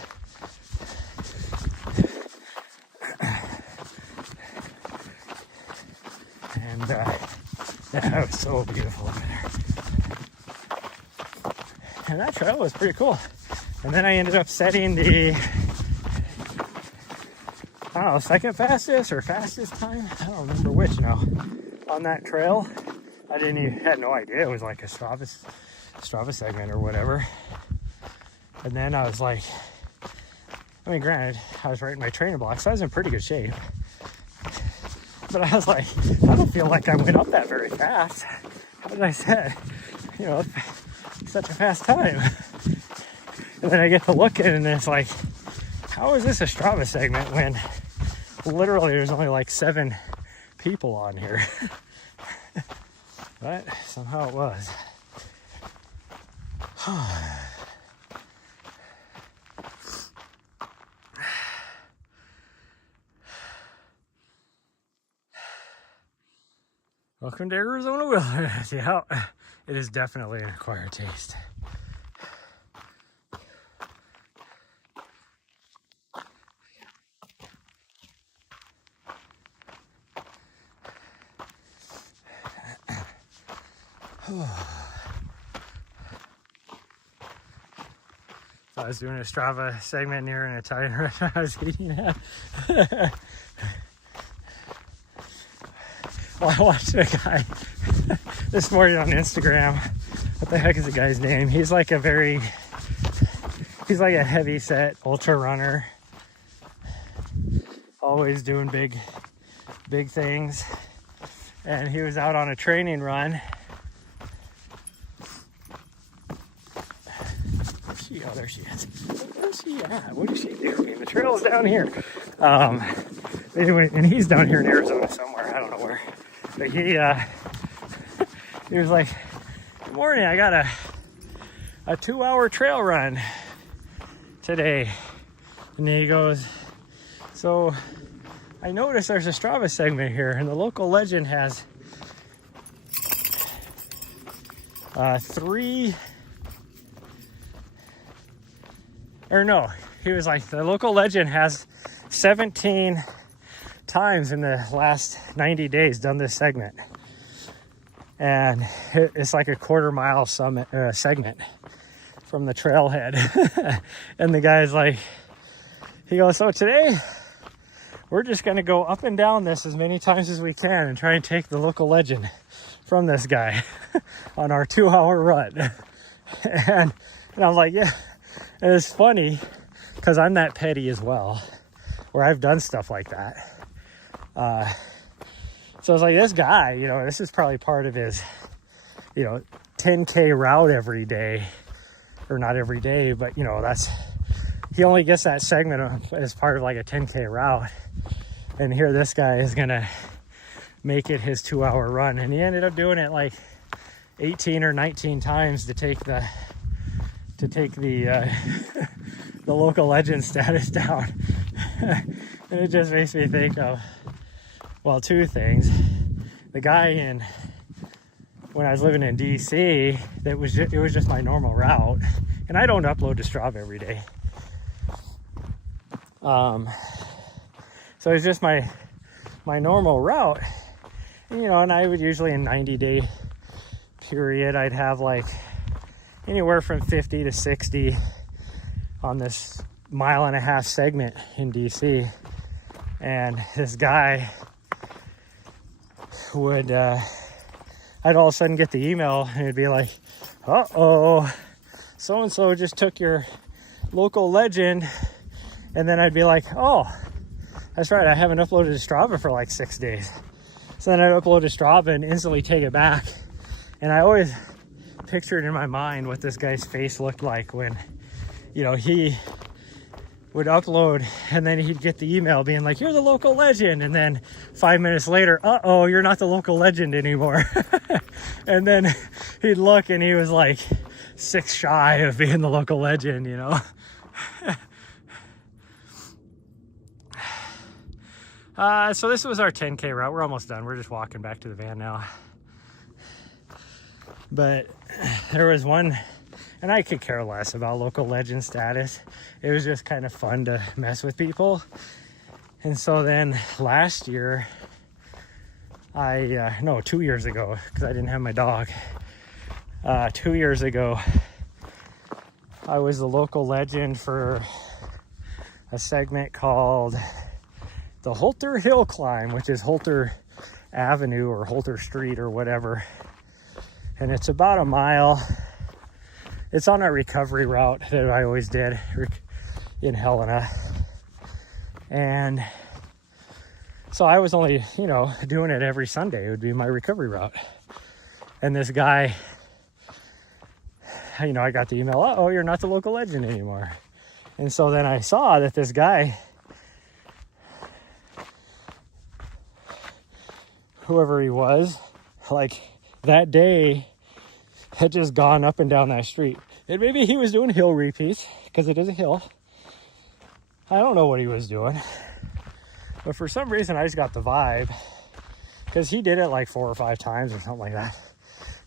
And yeah, it was so beautiful over there. And that trail was pretty cool. And then I ended up setting the, I don't know, second fastest or fastest time. I don't remember which now. On that trail, I had no idea it was like a Strava segment or whatever. And then I was like, I mean, granted, I was writing my training block, so I was in pretty good shape. But I was like, I don't feel like I went up that very fast. How did I set, such a fast time? And then I get to look at it and it's like, how is this a Strava segment when literally there's only like 7 people on here? But somehow it was. Welcome to Arizona Wilderness. Yeah, it is definitely an acquired taste. So I was doing a Strava segment near an Italian restaurant I was eating at. Well, I watched a guy this morning on Instagram. What the heck is the guy's name? He's like a heavy set ultra runner. Always doing big things. And he was out on a training run. Oh, there she is. Where's she at? What is she doing? The trail's down here. Anyway, and he's down here in Arizona somewhere. I don't know where. But he was like, good morning, I got a 2-hour trail run today. And he goes, so I noticed there's a Strava segment here, and the local legend has 3, or no, he was like, the local legend has 17 times in the last 90 days done this segment. And it's like a 1/4 mile segment from the trailhead. And the guy's like, he goes, so today we're just going to go up and down this as many times as we can and try and take the local legend from this guy on our 2-hour run. And I was like, yeah. And it's funny because I'm that petty as well, where I've done stuff like that. So it's like, this guy, you know, this is probably part of his, you know, 10K route every day, or not every day, but you know, he only gets that segment as part of like a 10K route. And here this guy is gonna make it his 2-hour run, and he ended up doing it like 18 or 19 times to take the the local legend status down. And it just makes me think of, well, two things. The guy when I was living in DC, it was just my normal route, and I don't upload to Strava every day. So it's just my normal route, and, you know, and I would usually in 90-day period, I'd have like anywhere from 50 to 60 on this 1.5 mile segment in DC. And this guy would, I'd all of a sudden get the email, and it'd be like, uh-oh, so-and-so just took your local legend. And then I'd be like, oh, that's right, I haven't uploaded to Strava for like 6 days. So then I'd upload to Strava and instantly take it back. And I always pictured in my mind what this guy's face looked like when, you know, he would upload and then he'd get the email being like, you're the local legend. And then 5 minutes later, uh-oh, you're not the local legend anymore. And then he'd look and he was like 6 shy of being the local legend, you know. So this was our 10K route. We're almost done. We're just walking back to the van now. But there was one, and I could care less about local legend status. It was just kind of fun to mess with people. And so then last year, 2 years ago, because I didn't have my dog. 2 years ago, I was the local legend for a segment called the Holter Hill Climb, which is Holter Avenue or Holter Street or whatever. And it's about 1 mile. It's on a recovery route that I always did in Helena. And so I was only, you know, doing it every Sunday. It would be my recovery route. And this guy, you know, I got the email, oh, you're not the local legend anymore. And so then I saw that this guy, whoever he was, like that day had just gone up and down that street. And maybe he was doing hill repeats, because it is a hill. I don't know what he was doing. But for some reason, I just got the vibe, because he did it like 4 or 5 times or something like that.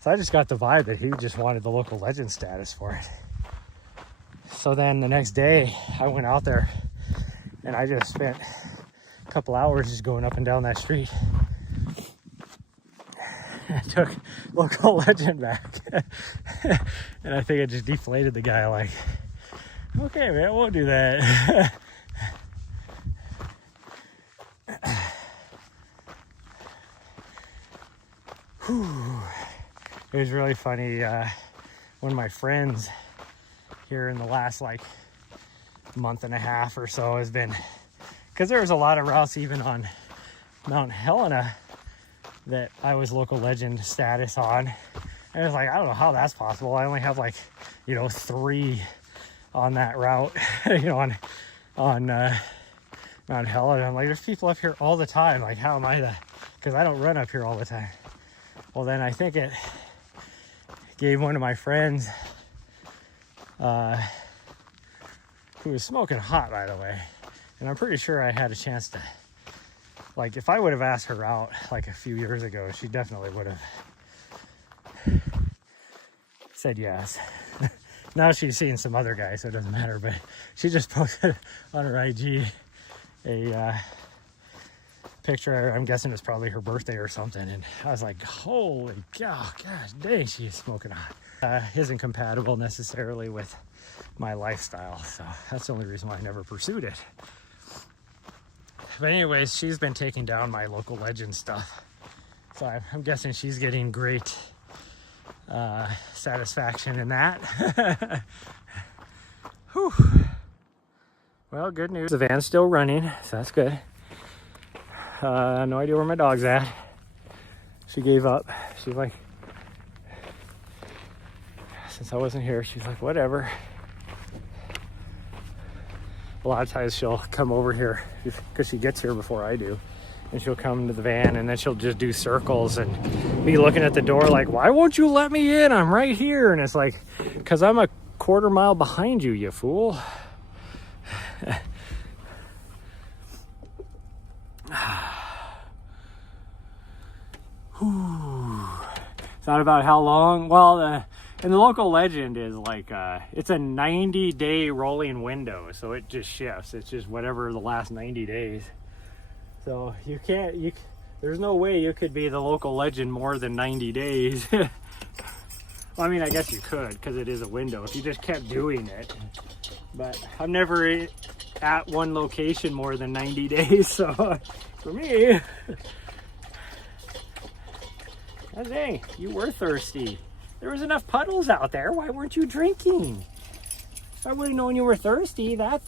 So I just got the vibe that he just wanted the local legend status for it. So then the next day, I went out there, and I just spent a couple hours just going up and down that street. I took local legend back. And I think it just deflated the guy, like, okay, man, we'll do that. It was really funny. One of my friends here in the last like month and a half or so has been, because there was a lot of routes even on Mount Helena that I was local legend status on. And it's like, I don't know how that's possible. I only have like, you know, 3 on that route, you know, on Mount Helena. I'm like, there's people up here all the time. Like, how am I because I don't run up here all the time. Well, then I think it gave one of my friends, who was smoking hot, by the way. And I'm pretty sure I had a chance to, like, if I would have asked her out like a few years ago, she definitely would have said yes. Now she's seeing some other guy, so it doesn't matter, but she just posted on her IG a picture. I'm guessing it's probably her birthday or something, and I was like, holy cow, gosh dang, she's smoking hot. Isn't compatible necessarily with my lifestyle, so that's the only reason why I never pursued it. But anyways, she's been taking down my local legend stuff, so I'm guessing she's getting great satisfaction in that. Whew. Well, good news, the van's still running, so that's good. No idea where my dog's at. She gave up. She's like, since I wasn't here, she's like, whatever. A lot of times she'll come over here because she gets here before I do. And she'll come to the van and then she'll just do circles and be looking at the door like, why won't you let me in? I'm right here. And it's like, because I'm a quarter mile behind you, you fool. Thought about how long? Well, and the local legend is like, it's a 90-day rolling window. So it just shifts. It's just whatever the last 90 days. So there's no way you could be the local legend more than 90 days. Well, I mean, I guess you could because it is a window if you just kept doing it. But I'm never at one location more than 90 days. So for me, dang, you were thirsty. There was enough puddles out there. Why weren't you drinking? If I would have known you were thirsty, I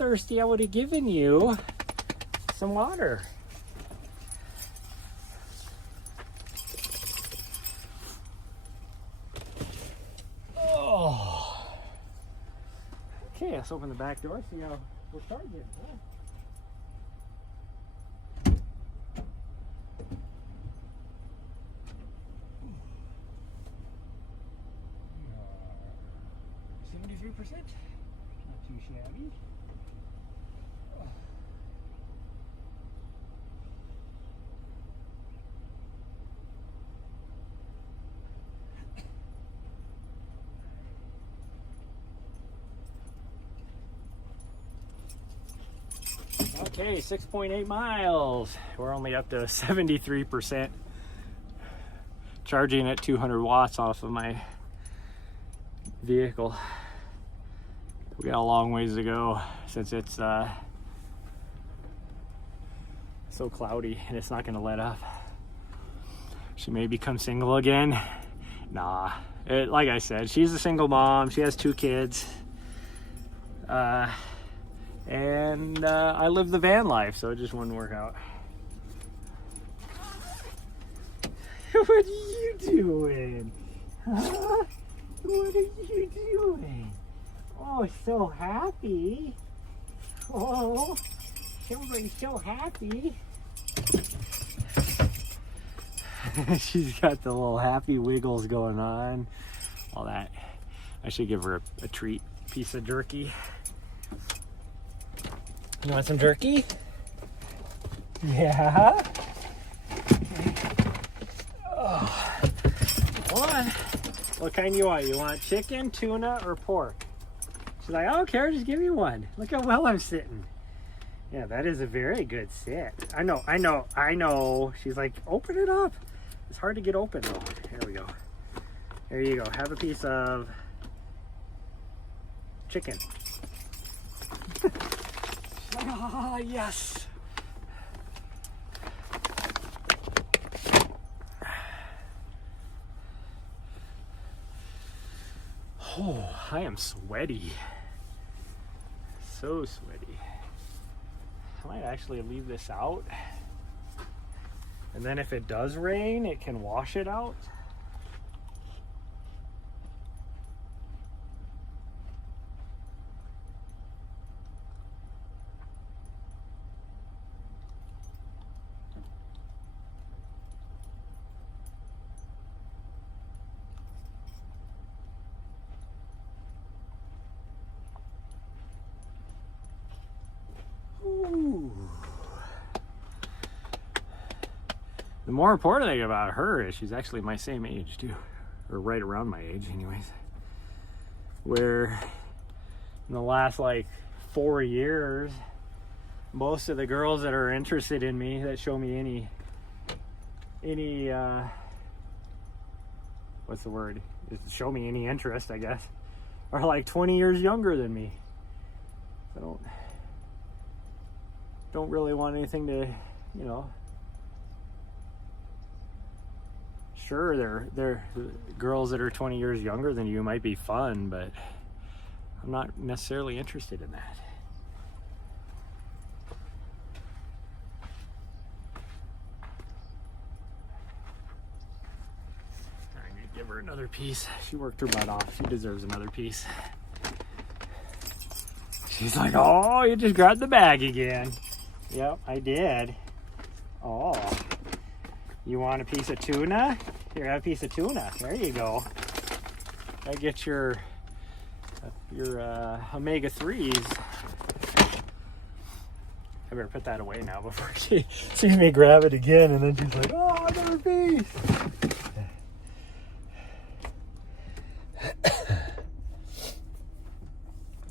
would have given you some water. Oh. Okay, let's open the back door, see how we're starting it. Huh? Percent, not too shabby. Okay, 6.8 miles. We're only up to 73%. Charging at 200 watts off of my vehicle. We got a long ways to go since it's so cloudy and it's not going to let up. She may become single again. Nah, like I said, she's a single mom. She has 2 kids. And I live the van life, so it just wouldn't work out. What are you doing? Huh? What are you doing? Oh, so happy. Oh, somebody's so happy. She's got the little happy wiggles going on. All that. I should give her a treat. Piece of jerky. You want some jerky? Yeah. Oh. One. What kind you want? You want chicken, tuna, or pork? She's like, I don't care, just give me one. Look how well I'm sitting. Yeah, that is a very good sit. I know. She's like, open it up. It's hard to get open though. Here we go. There you go. Have a piece of chicken. She's like, ah, yes. Oh, I am sweaty. So sweaty. I might actually leave this out. And then if it does rain, it can wash it out. Ooh. The more important thing about her is she's actually my same age too, or right around my age anyways. Where in the last like 4 years, most of the girls that are interested in me, that show me any what's the word? Show me any interest, I guess, are like 20 years younger than me. So don't really want anything to, you know. Sure, they're girls that are 20 years younger than you might be fun, but I'm not necessarily interested in that. another piece. She worked her butt off. She deserves another piece. She's like, oh, you just grabbed the bag again. Yep, I did. Oh, you want a piece of tuna? Here, have a piece of tuna. There you go. That gets your omega-3s. I better put that away now before she sees me grab it again, and then she's like, oh, another piece.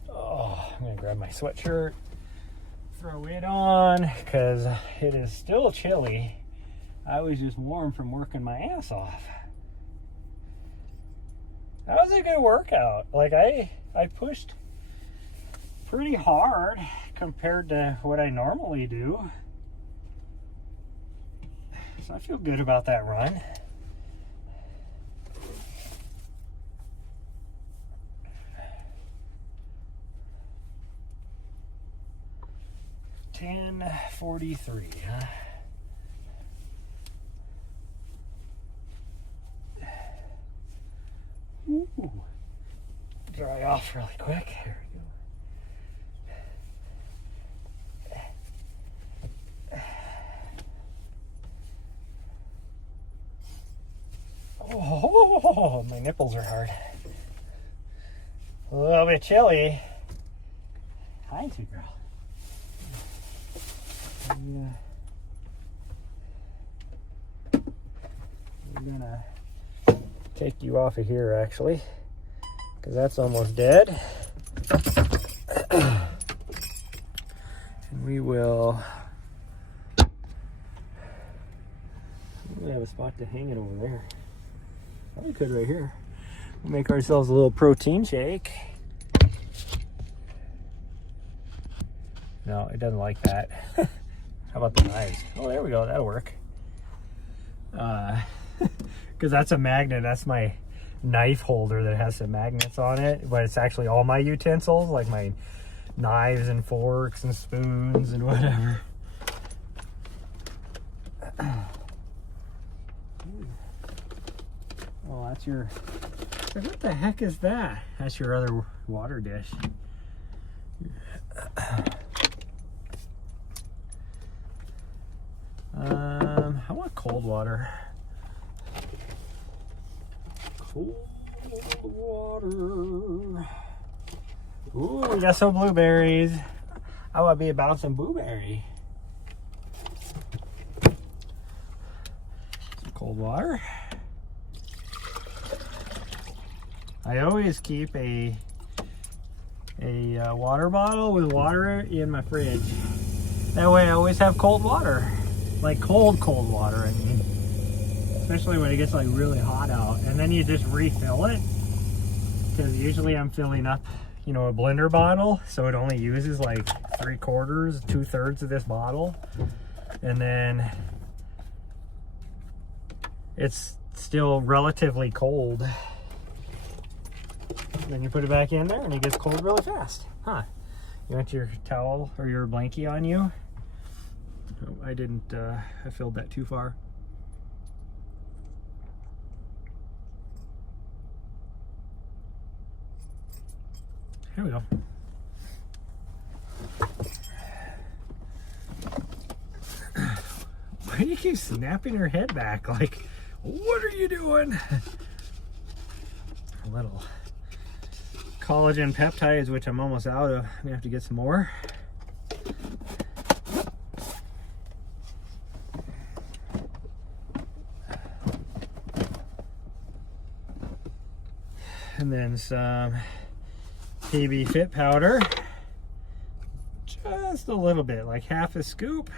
Oh, I'm gonna grab my sweatshirt, throw it on, because it is still chilly. I was just warm from working my ass off. That was a good workout. Like, I pushed pretty hard compared to what I normally do. So I feel good about that run. $10:43, huh? Ooh. Dry off really quick. Here we go. Oh, my nipples are hard. A little bit chilly. Hi, sweet girl. We're gonna take you off of here, actually, because that's almost dead. And we have a spot to hang it over there. We could right here. We'll make ourselves a little protein shake. No, it doesn't like that. How about the knives? Oh, there we go. That'll work. Because that's a magnet. That's my knife holder that has some magnets on it. But it's actually all my utensils, like my knives and forks and spoons and whatever. Oh, that's your... What the heck is that? That's your other water dish. I want cold water. Cold water. Ooh, we got some blueberries. I want to be a bouncing blueberry. Some cold water. I always keep a water bottle with water in my fridge. That way I always have cold water. Like cold water, I mean. Especially when it gets like really hot out. And then you just refill it. Because usually I'm filling up, you know, a blender bottle. So it only uses like 3/4, 2/3 of this bottle. And then it's still relatively cold. Then you put it back in there and it gets cold really fast. Huh. You want your towel or your blankie on you? Oh, I didn't, I filled that too far. Here we go. Why do you keep snapping her head back? Like, what are you doing? A little collagen peptides, which I'm almost out of. I'm gonna have to get some more. And then some PB Fit powder. Just a little bit, like half a scoop.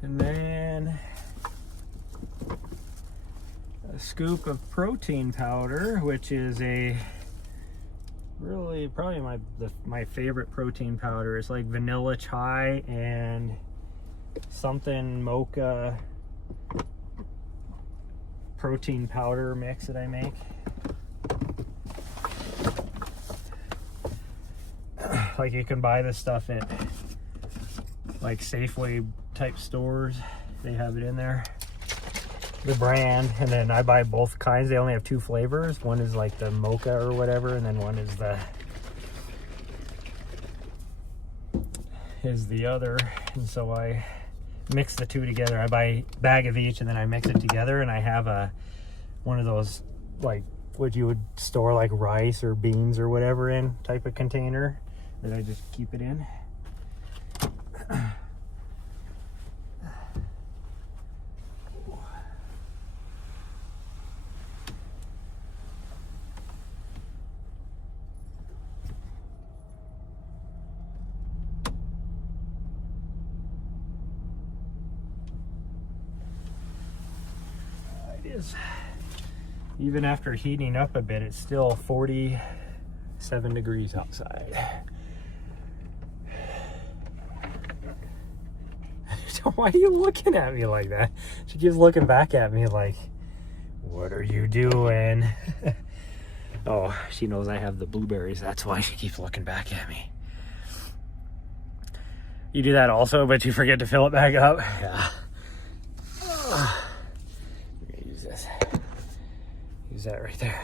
And then a scoop of protein powder, which is a really probably my favorite protein powder. It's like vanilla chai and something mocha protein powder mix that I make. Like you can buy this stuff at like Safeway type stores. They have it in there. the brand, and then I buy both kinds. They only have 2 flavors. One is like the mocha or whatever, and then one is the other. And so I mix the 2 together. I buy a bag of each, and then I mix it together, and I have one of those, like what you would store like rice or beans or whatever in type of container that I just keep it in. Even after heating up a bit, it's still 47 degrees outside. Why are you looking at me like that? She keeps looking back at me like, what are you doing? Oh, she knows I have the blueberries. That's why she keeps looking back at me. You do that also, but you forget to fill it back up? Yeah. Use this. Use that right there.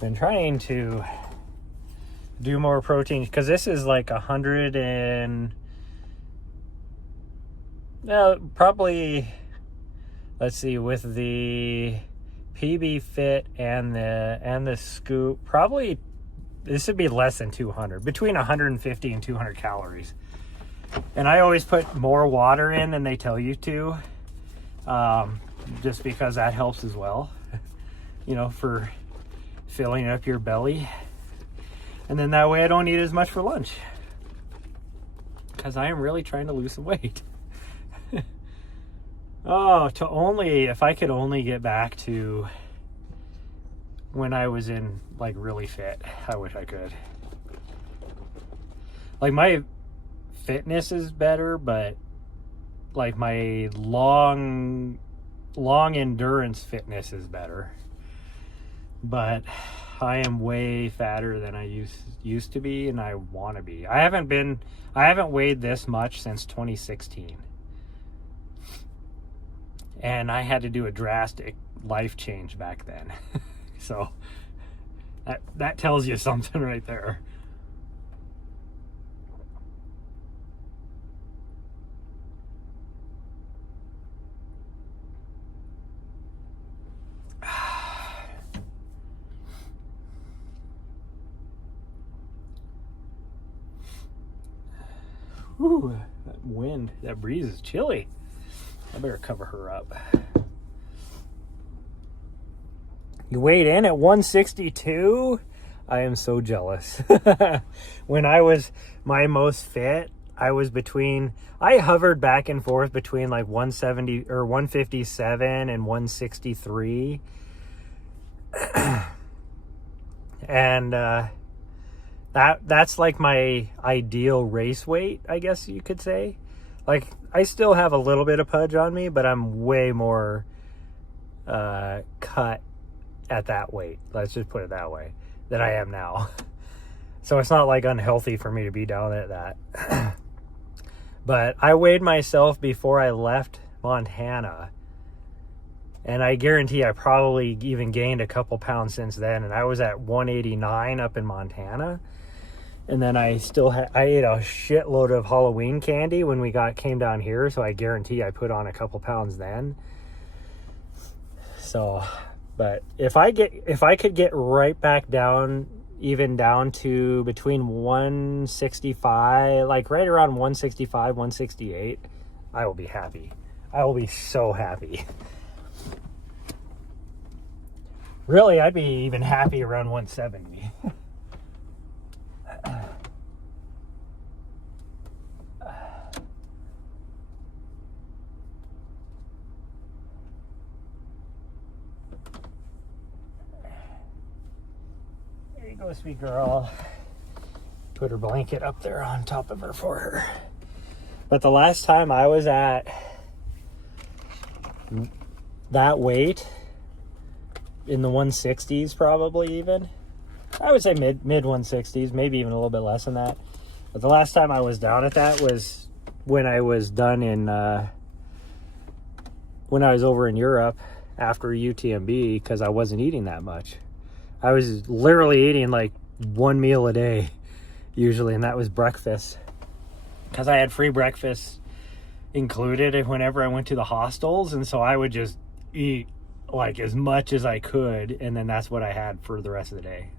Been trying to do more protein because this is like 100 and probably, let's see, with the PB Fit and the Scoop, probably this would be less than 200, between 150 and 200 calories. And I always put more water in than they tell you to, just because that helps as well, you know, for filling up your belly. And then that way I don't eat as much for lunch, because I am really trying to lose some weight. Oh, if I could only get back to when I was in like really fit. I wish I could. Like my fitness is better, but like my long endurance fitness is better. But I am way fatter than I used to be, and I want to be. I haven't weighed this much since 2016. And I had to do a drastic life change back then. So that tells you something right there. Ooh, that wind, that breeze is chilly. I better cover her up. You weighed in at 162? I am so jealous. When I was my most fit, I hovered back and forth between like 170 or 157 and 163. And that's like my ideal race weight, I guess you could say. Like, I still have a little bit of pudge on me, but I'm way more cut at that weight, let's just put it that way, than I am now. So it's not like unhealthy for me to be down at that. But I weighed myself before I left Montana, and I guarantee I probably even gained a couple pounds since then, and I was at 189 up in Montana. And then I ate a shitload of Halloween candy when we came down here, so I guarantee I put on a couple pounds then. So, but if I could get right back down, even down to between 165, like right around 165, 168, I will be happy. I will be so happy. Really, I'd be even happy around 170. There you go, sweet girl. Put her blanket up there on top of her for her. But the last time I was at that weight, in the 160s probably even, I would say mid 160s, maybe even a little bit less than that. But the last time I was down at that was when I was done in, when I was over in Europe after UTMB, because I wasn't eating that much. I was literally eating like one meal a day usually, and that was breakfast. Because I had free breakfast included whenever I went to the hostels, and so I would just eat like as much as I could, and then that's what I had for the rest of the day.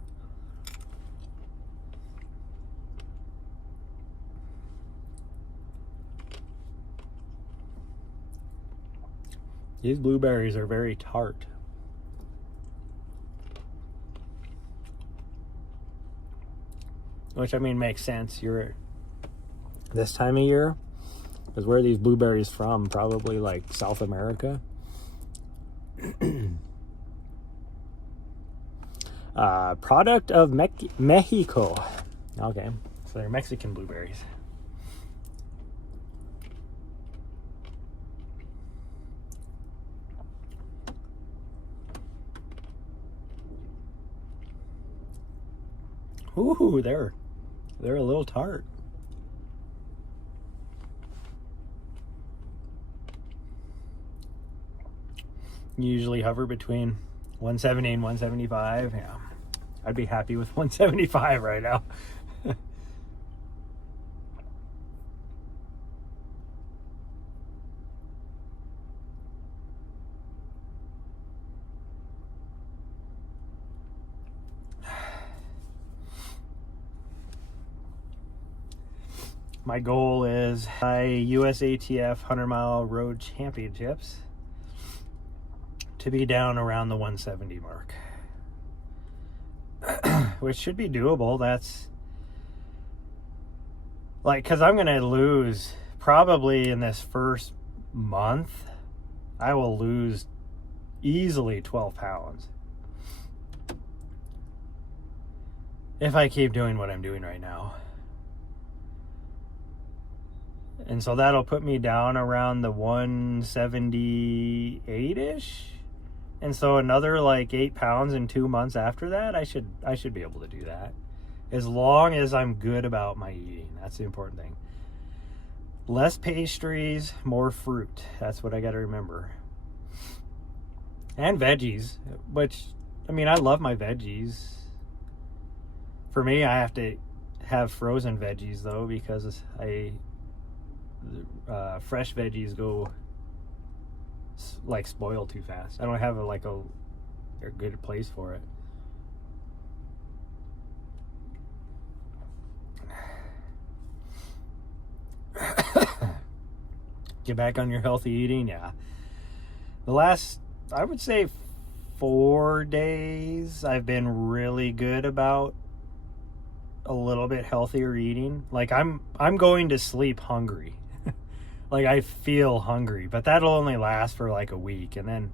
These blueberries are very tart. Which, I mean, makes sense. You're this time of year, because where are these blueberries from? Probably like South America. Product of Mexico. Okay, so they're Mexican blueberries. Ooh, they're a little tart. Usually hover between 170 and 175. Yeah, I'd be happy with 175 right now. My goal is USATF 100-mile road championships to be down around the 170 mark, which should be doable. That's like, because I'm going to lose probably in this first month, I will lose easily 12 pounds if I keep doing what I'm doing right now. And so that'll put me down around the 178-ish. And so another like 8 pounds in 2 months after that, I should be able to do that. As long as I'm good about my eating. That's the important thing. Less pastries, more fruit. That's what I got to remember. And veggies, which, I mean, I love my veggies. For me, I have to have frozen veggies though, because fresh veggies go like spoil too fast. I don't have a good place for it. Get back on your healthy eating. Yeah, the last, I would say, 4 days I've been really good about a little bit healthier eating. Like I'm going to sleep hungry. Like I feel hungry, but that'll only last for like a week, and then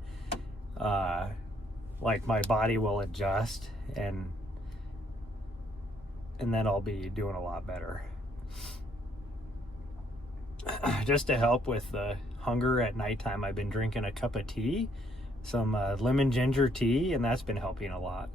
like my body will adjust, and then I'll be doing a lot better. Just to help with the hunger at nighttime, I've been drinking a cup of tea, some lemon ginger tea, and that's been helping a lot.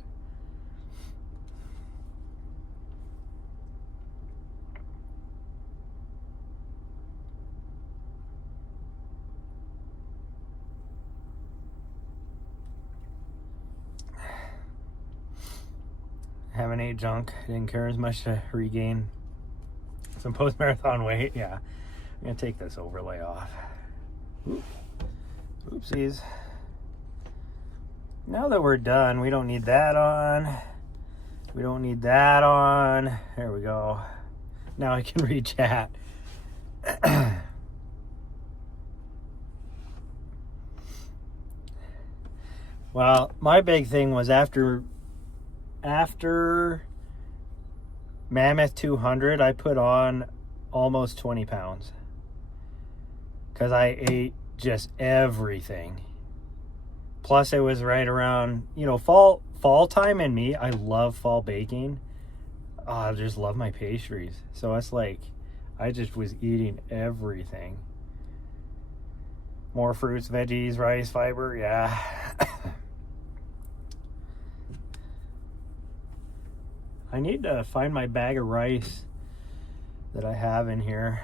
Haven't ate junk. Didn't care as much to regain some post-marathon weight. Yeah, I'm gonna take this overlay off. Oopsies. Now that we're done, we don't need that on. We don't need that on. There we go. Now I can read chat. Well, my big thing was after Mammoth 200, I put on almost 20 pounds because I ate just everything. Plus it was right around, fall time, and me, I love fall baking. I just love my pastries. So it's like I just was eating everything. More fruits, veggies, rice, fiber. Yeah. I need to find my bag of rice that I have in here.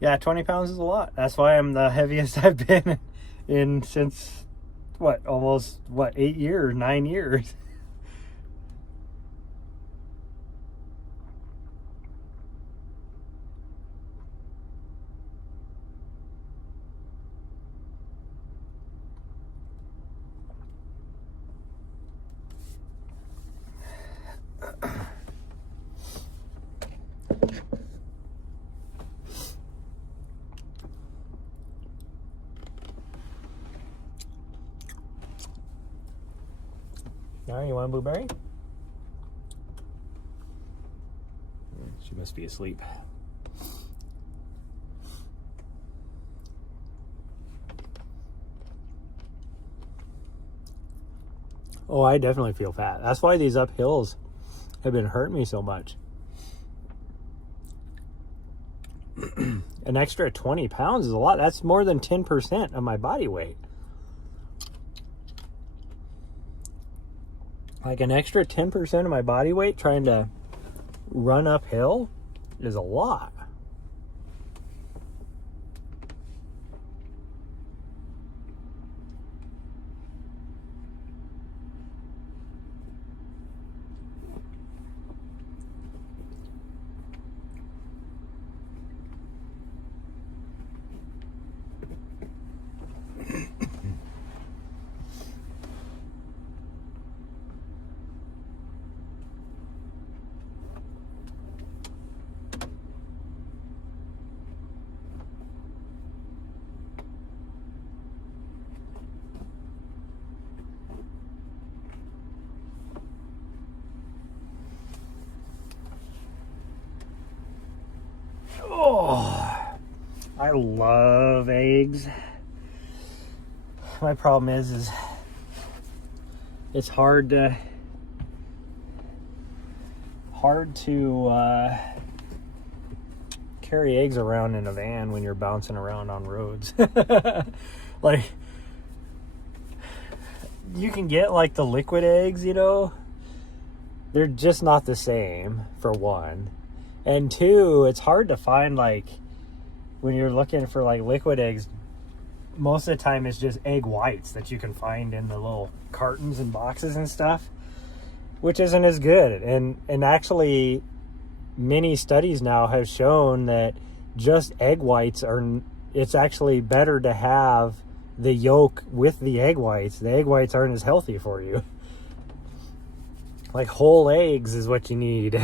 Yeah, 20 pounds is a lot. That's why I'm the heaviest I've been in since, almost 8 years, 9 years. All right, you want a blueberry? She must be asleep. Oh, I definitely feel fat. That's why these uphills have been hurting me so much. An extra 20 pounds is a lot. That's more than 10% of my body weight. Like an extra 10% of my body weight trying to run uphill is a lot. Oh, I love eggs. My problem is it's hard to carry eggs around in a van when you're bouncing around on roads. Like, you can get like the liquid eggs, you know, they're just not the same, for one. And two, it's hard to find, like, when you're looking for like liquid eggs, most of the time it's just egg whites that you can find in the little cartons and boxes and stuff, which isn't as good. And actually, many studies now have shown that just egg whites it's actually better to have the yolk with the egg whites. The egg whites aren't as healthy for you. Like, whole eggs is what you need.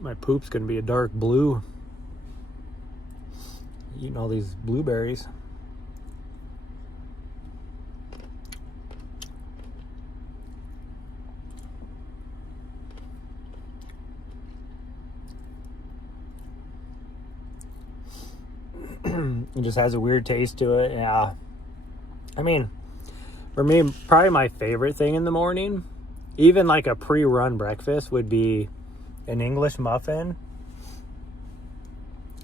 My poop's gonna be a dark blue. Eating all these blueberries. It just has a weird taste to it. Yeah. I mean, for me, probably my favorite thing in the morning, even like a pre-run breakfast, would be an English muffin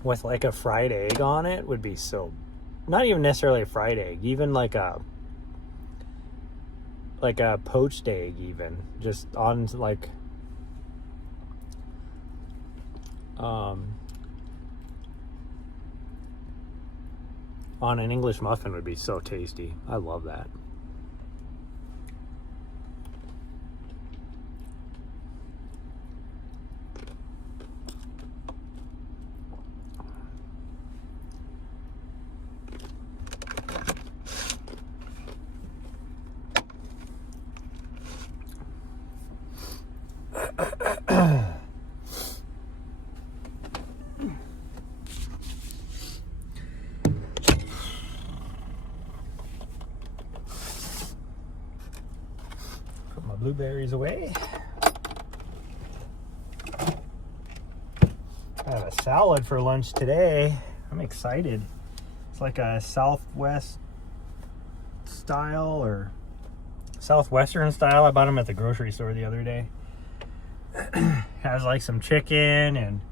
with like a fried egg on it. Would be so, not even necessarily a fried egg, even like a poached egg, even just on like on an English muffin would be so tasty. I love that. my blueberries away. I have a salad for lunch today. I'm excited. It's like a Southwest style or Southwestern style. I bought them at the grocery store the other day. Has like some chicken and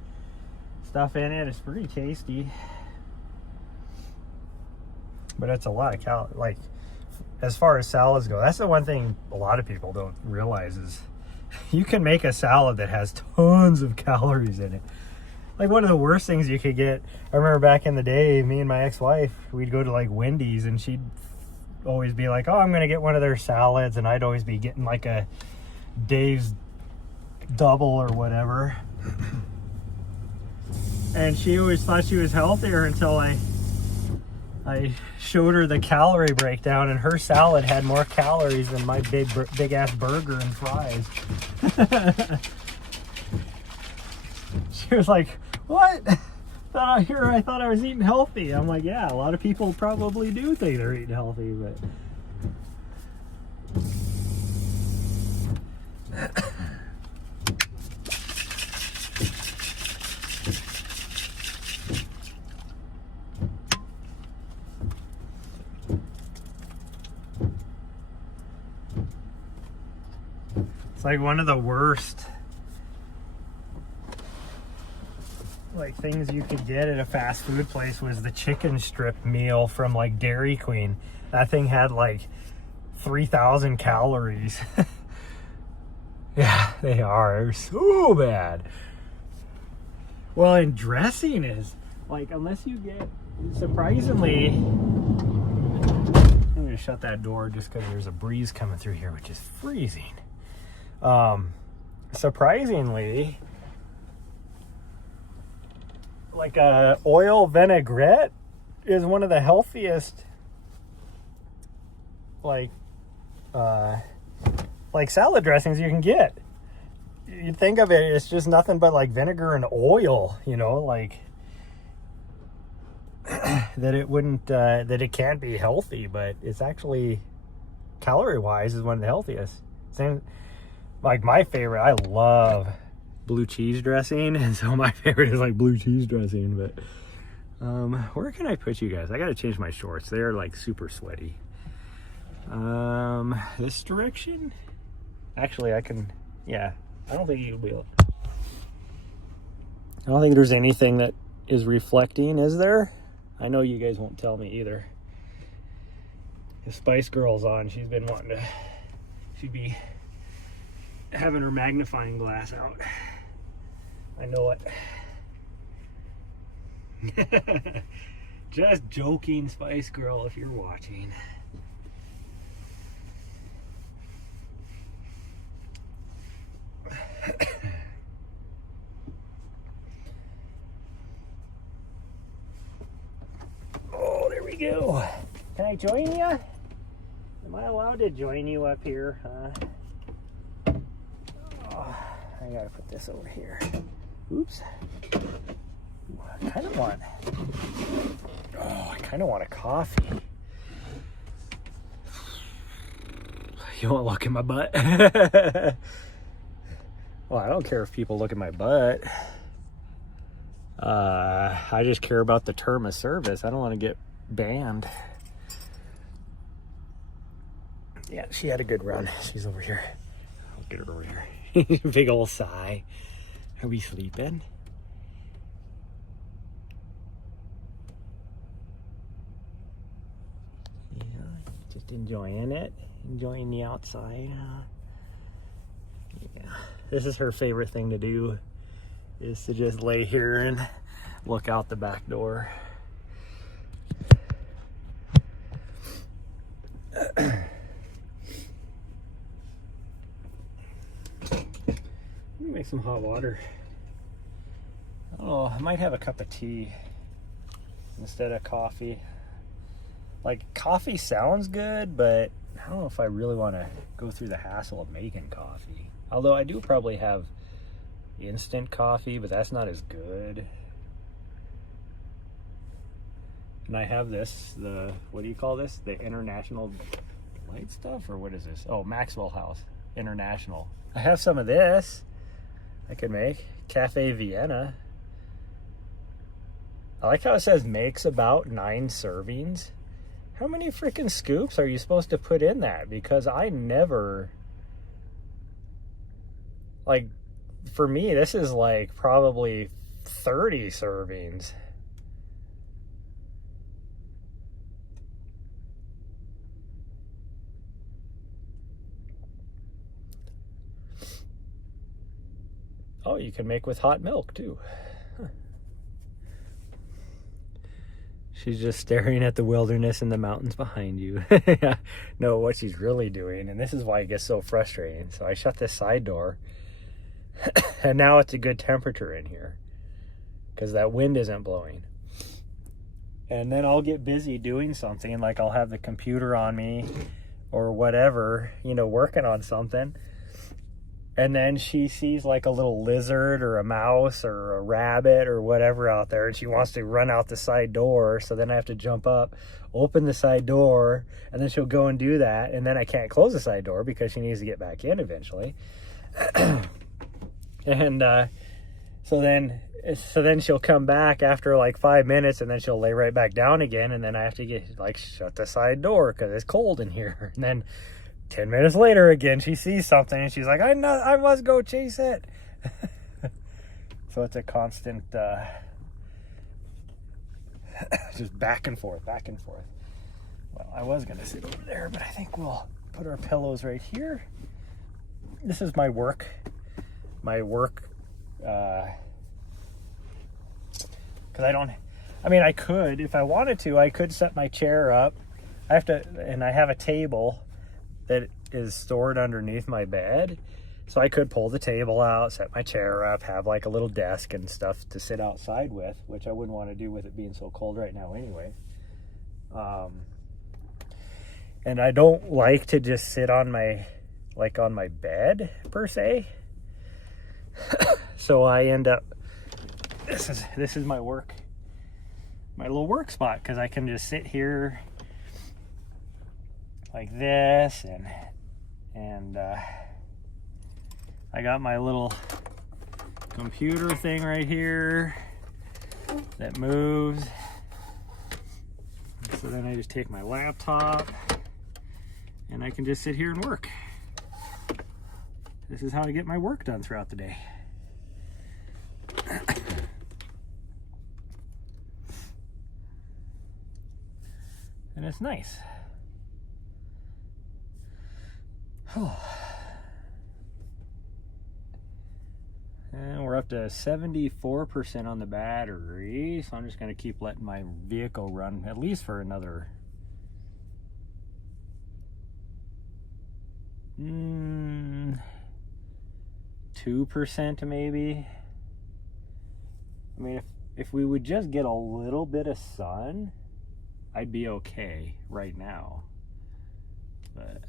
stuff in it. It's pretty tasty. But it's a lot of calories. Like, as far as salads go, that's the one thing a lot of people don't realize is you can make a salad that has tons of calories in it. Like, one of the worst things you could get, I remember back in the day, me and my ex-wife, we'd go to like Wendy's and she'd always be like, oh, I'm gonna get one of their salads, and I'd always be getting like a Dave's double or whatever. And she always thought she was healthier until I showed her the calorie breakdown, and her salad had more calories than my big ass burger and fries. She was like, what? I thought I was eating healthy. I'm like, yeah, a lot of people probably do think they're eating healthy, but it's like one of the worst like things you could get at a fast food place was the chicken strip meal from like Dairy Queen. That thing had like 3,000 calories. Yeah, they are so bad. Well, and dressing is like, unless you get, surprisingly, I'm gonna shut that door just because there's a breeze coming through here, which is freezing. Surprisingly, like a oil vinaigrette is one of the healthiest like salad dressings you can get. You think of it, it's just nothing but like vinegar and oil, you know, like that it wouldn't that it can't be healthy, but it's actually calorie wise is one of the healthiest. Same like my favorite, I love blue cheese dressing, and so my favorite is like blue cheese dressing. But where can I put you guys? I gotta change my shorts, they're like super sweaty. This direction, actually I can, yeah, I don't think you'll be able, I don't think there's anything that is reflecting, is there? I know you guys won't tell me either. The Spice Girl's on, she'd be having her magnifying glass out. I know it. Just joking, Spice Girl, if you're watching. Oh, there we go. Can I join you? Am I allowed to join you up here? Oh, I gotta put this over here. Oops. Ooh, I kind of want a coffee. You won't look at my butt? Well, I don't care if people look at my butt. I just care about the term of service. I don't want to get banned. Yeah, she had a good run. She's over here. I'll get her over here. Big old sigh. Are we sleeping? Yeah, just enjoying it. Enjoying the outside. Yeah, this is her favorite thing to do, is to just lay here and look out the back door. Let me make some hot water. Oh, I might have a cup of tea instead of coffee. Like, coffee sounds good, but I don't know if I really want to go through the hassle of making coffee. Although I do probably have instant coffee, but that's not as good. And I have this, what do you call this? The International Light stuff? Or what is this? Oh, Maxwell House. international. I have some of this I could make. Cafe Vienna. I like how it says makes about 9 servings. How many freaking scoops are you supposed to put in that? Because I never... Like, for me, this is like probably 30 servings. Oh, you can make with hot milk too. Huh. She's just staring at the wilderness and the mountains behind you. No, what she's really doing, and this is why it gets so frustrating. So I shut this side door, and now it's a good temperature in here because that wind isn't blowing. And then I'll get busy doing something, like I'll have the computer on me or whatever, you know, working on something. And then she sees like a little lizard or a mouse or a rabbit or whatever out there, and she wants to run out the side door. So then I have to jump up, open the side door, and then she'll go and do that. And then I can't close the side door because she needs to get back in eventually. And so then she'll come back after like 5 minutes, and then she'll lay right back down again. And then I have to shut the side door because it's cold in here. And then 10 minutes later again, she sees something and she's like, I must go chase it. So it's a constant just back and forth. Well, I was gonna sit over there, but I think we'll put our pillows right here. This is my work because I could, if I wanted to, I could set my chair up. I have a table that is stored underneath my bed, so I could pull the table out, set my chair up, have like a little desk and stuff to sit outside with, which I wouldn't want to do with it being so cold right now anyway. And I don't like to just sit on my bed per se. So I end up, this is my little work spot, because I can just sit here like this, and I got my little computer thing right here that moves. So then I just take my laptop and I can just sit here and work. This is how I get my work done throughout the day. And it's nice. And we're up to 74% on the battery, so I'm just going to keep letting my vehicle run at least for another 2% maybe. I mean, if we would just get a little bit of sun, I'd be okay right now. But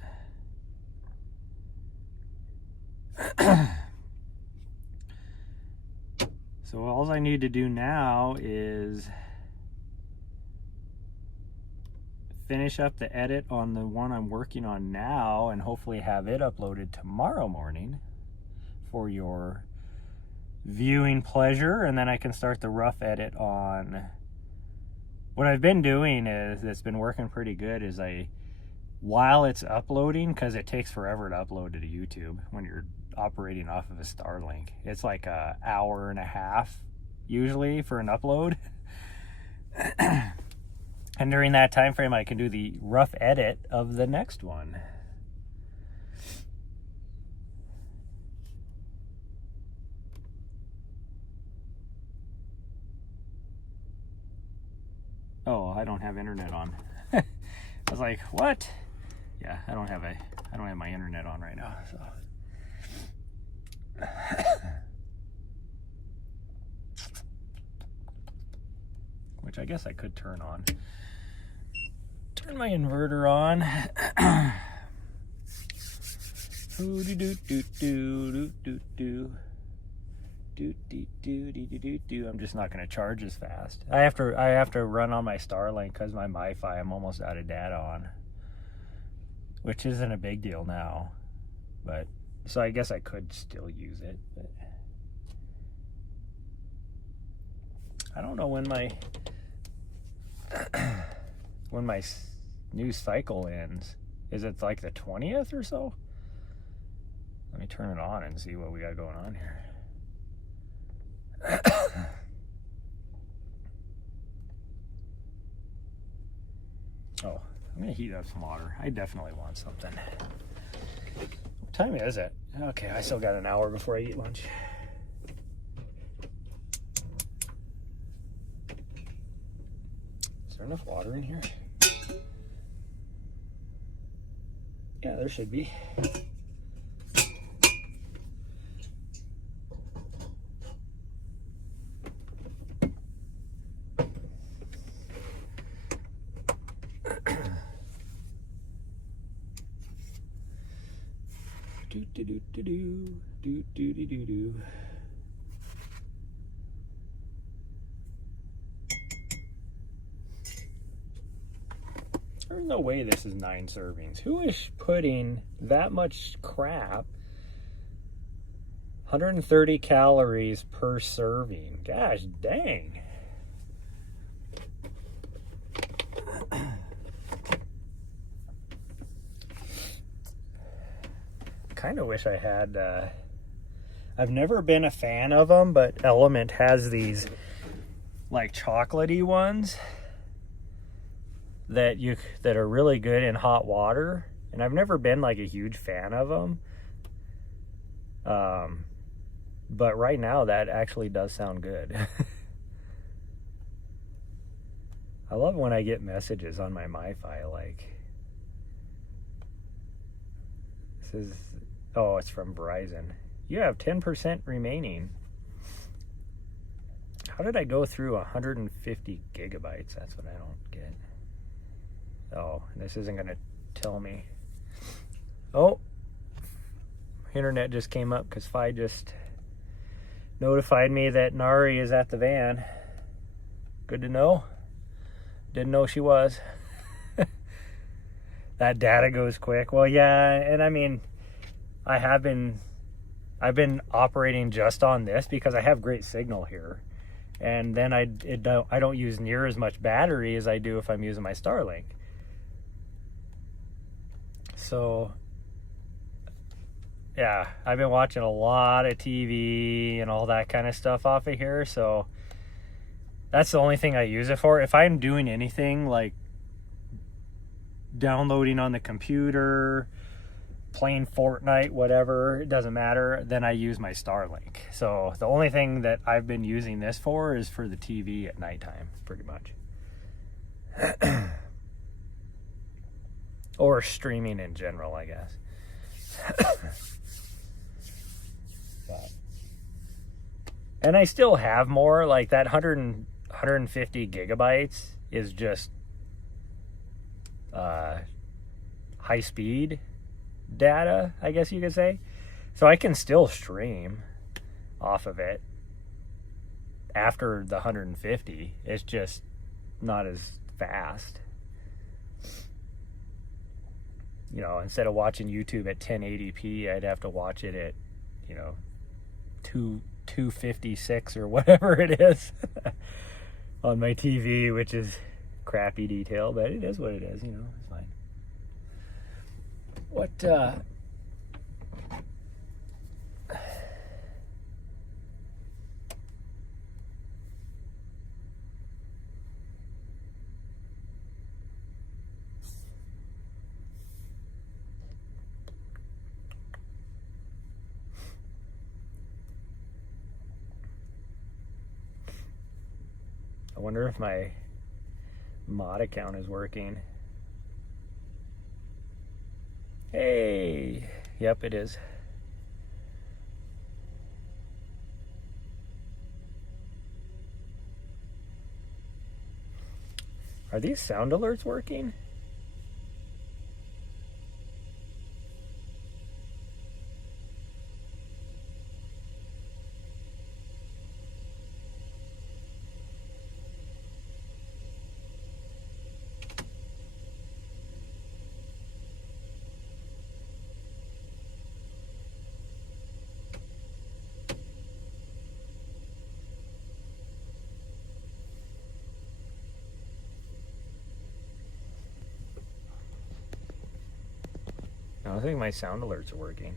so all I need to do now is finish up the edit on the one I'm working on now, and hopefully have it uploaded tomorrow morning for your viewing pleasure. And then I can start the rough edit on what I've been doing. Is it's been working pretty good, is while it's uploading, because it takes forever to upload to YouTube when you're operating off of a Starlink. It's like an hour and a half usually for an upload. And during that time frame, I can do the rough edit of the next one. Oh, I don't have internet on. I was like, what? Yeah, I don't have my internet on right now, so. Which I guess I could turn on. Turn my inverter on. I'm just not going to charge as fast. I have to run on my Starlink because my MiFi, I'm almost out of data on, which isn't a big deal now, but So I guess I could still use it, but I don't know when my new cycle ends. Is it like the 20th or so? Let me turn it on and see what we got going on here. Oh, I'm gonna heat up some water. I definitely want something. What time is it? Okay, I still got an hour before I eat lunch. Is there enough water in here? Yeah, there should be. Do do do do do do do do do. There's no way this is 9 servings. Who is putting that much crap? 130 calories per serving. Gosh dang. Kind of wish I had, I've never been a fan of them, but Element has these like chocolatey ones that are really good in hot water, and I've never been like a huge fan of them. But right now that actually does sound good. I love when I get messages on my MiFi like, this is, oh, it's from Verizon. You have 10% remaining. How did I go through 150 gigabytes? That's what I don't get. Oh, this isn't going to tell me. Oh, internet just came up because Fi just notified me that Nari is at the van. Good to know. Didn't know she was. That data goes quick. Well, yeah, and I mean, I've been operating just on this because I have great signal here, and then I don't use near as much battery as I do if I'm using my Starlink. So yeah, I've been watching a lot of TV and all that kind of stuff off of here, so that's the only thing I use it for. If I'm doing anything like downloading on the computer, playing Fortnite, whatever, it doesn't matter, then I use my Starlink. So the only thing that I've been using this for is for the TV at nighttime, pretty much. Or streaming in general, I guess. But, and I still have more, like that 150 gigabytes is just high speed data, I guess you could say. So I can still stream off of it after the 150. It's just not as fast. You know, instead of watching YouTube at 1080p, I'd have to watch it at, 256 or whatever it is on my TV, which is crappy detail, but it is what it is, it's fine. What, I wonder if my mod account is working. Hey, yep, it is. Are these sound alerts working? I don't think my sound alerts are working.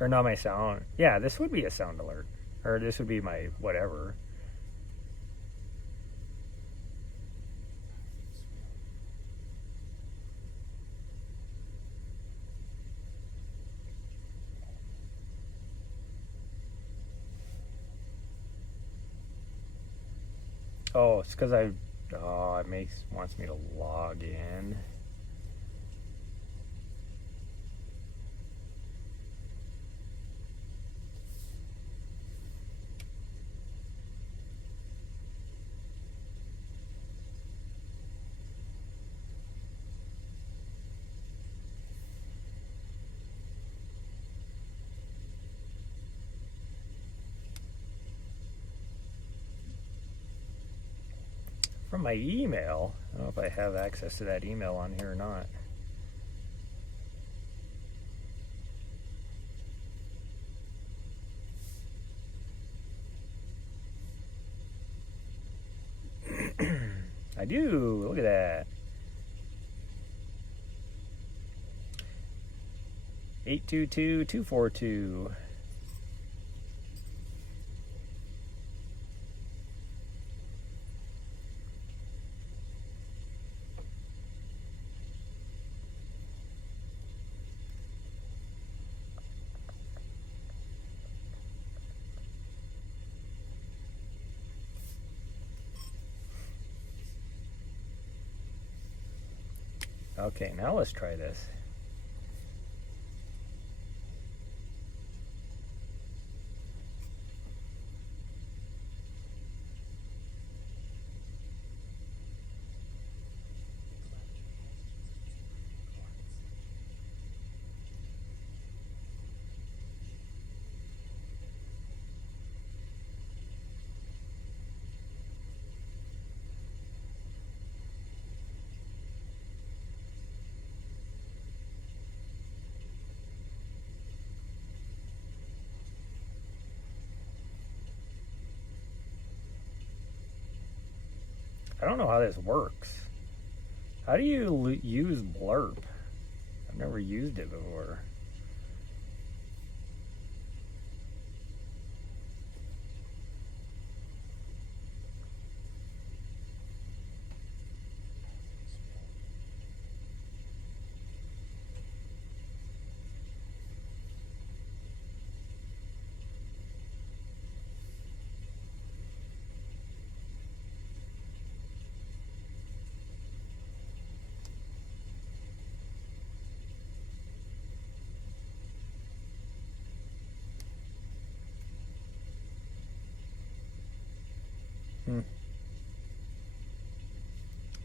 Or not my sound. Yeah, this would be a sound alert. Or this would be my whatever. Oh, it's because it wants me to log in. From my email. I don't know if I have access to that email on here or not. I do. Look at that. 822-242. Okay, now let's try this. I don't know how this works. How do you use Blurp? I've never used it before.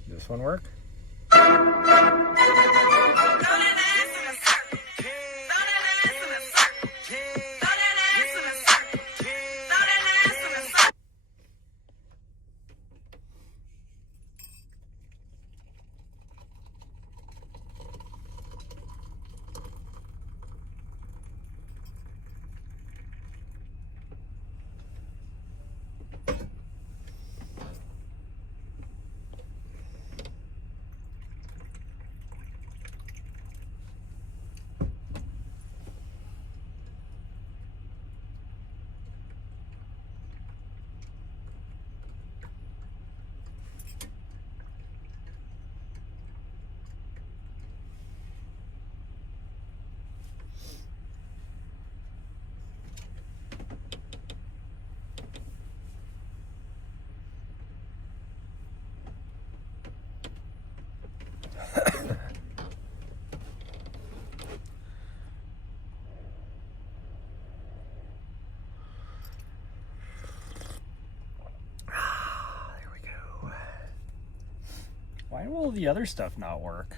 Does this one work? Why will the other stuff not work?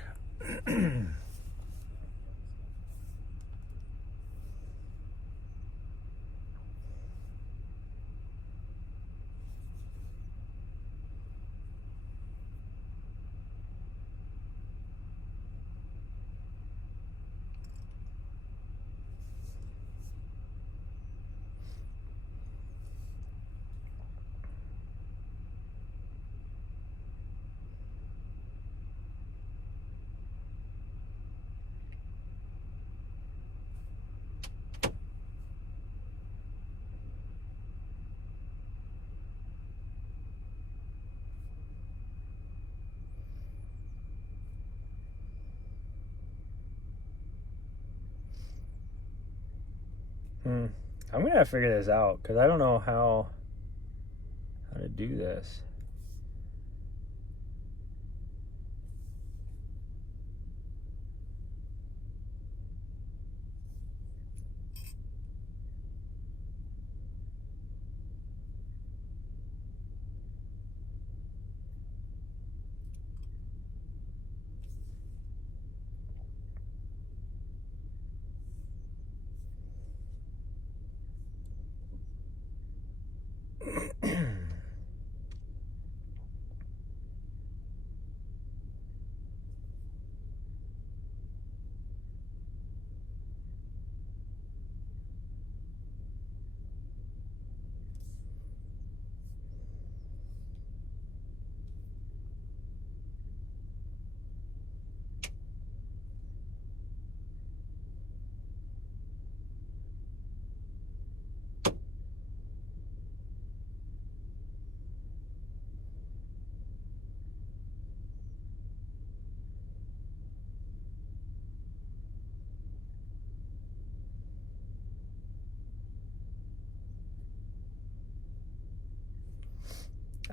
I'm gonna have to figure this out because I don't know how to do this.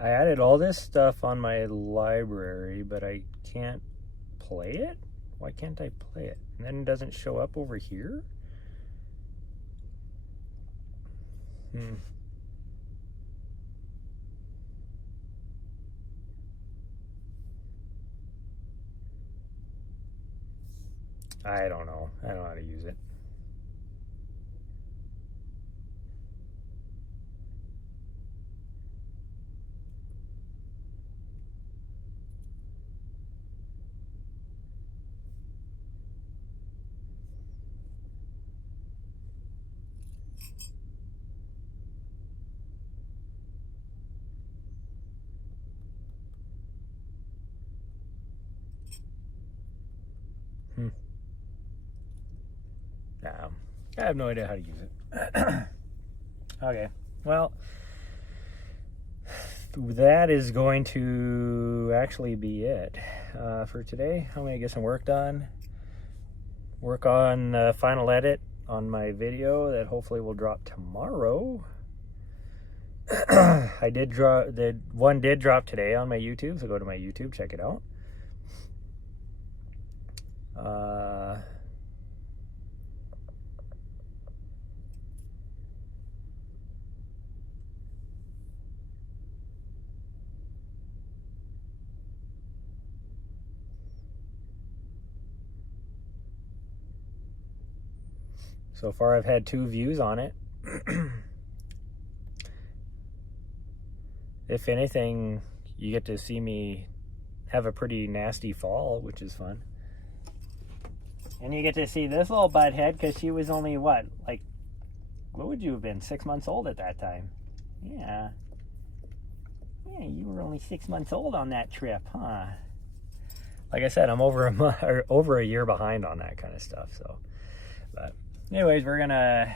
I added all this stuff on my library, but I can't play it? Why can't I play it? And then it doesn't show up over here? I don't know. I don't know how to use it. I have no idea how to use it. Okay, well, that is going to actually be it for today. I'm going to get some work done. Work on the final edit on my video that hopefully will drop tomorrow. One did drop today on my YouTube, so go to my YouTube, check it out. So far I've had 2 views on it. If anything, you get to see me have a pretty nasty fall, which is fun. And you get to see this little butthead because she was only, what would you have been, 6 months old at that time? Yeah. Yeah, you were only 6 months old on that trip, huh? Like I said, I'm over a year behind on that kind of stuff, so. But anyways, we're gonna...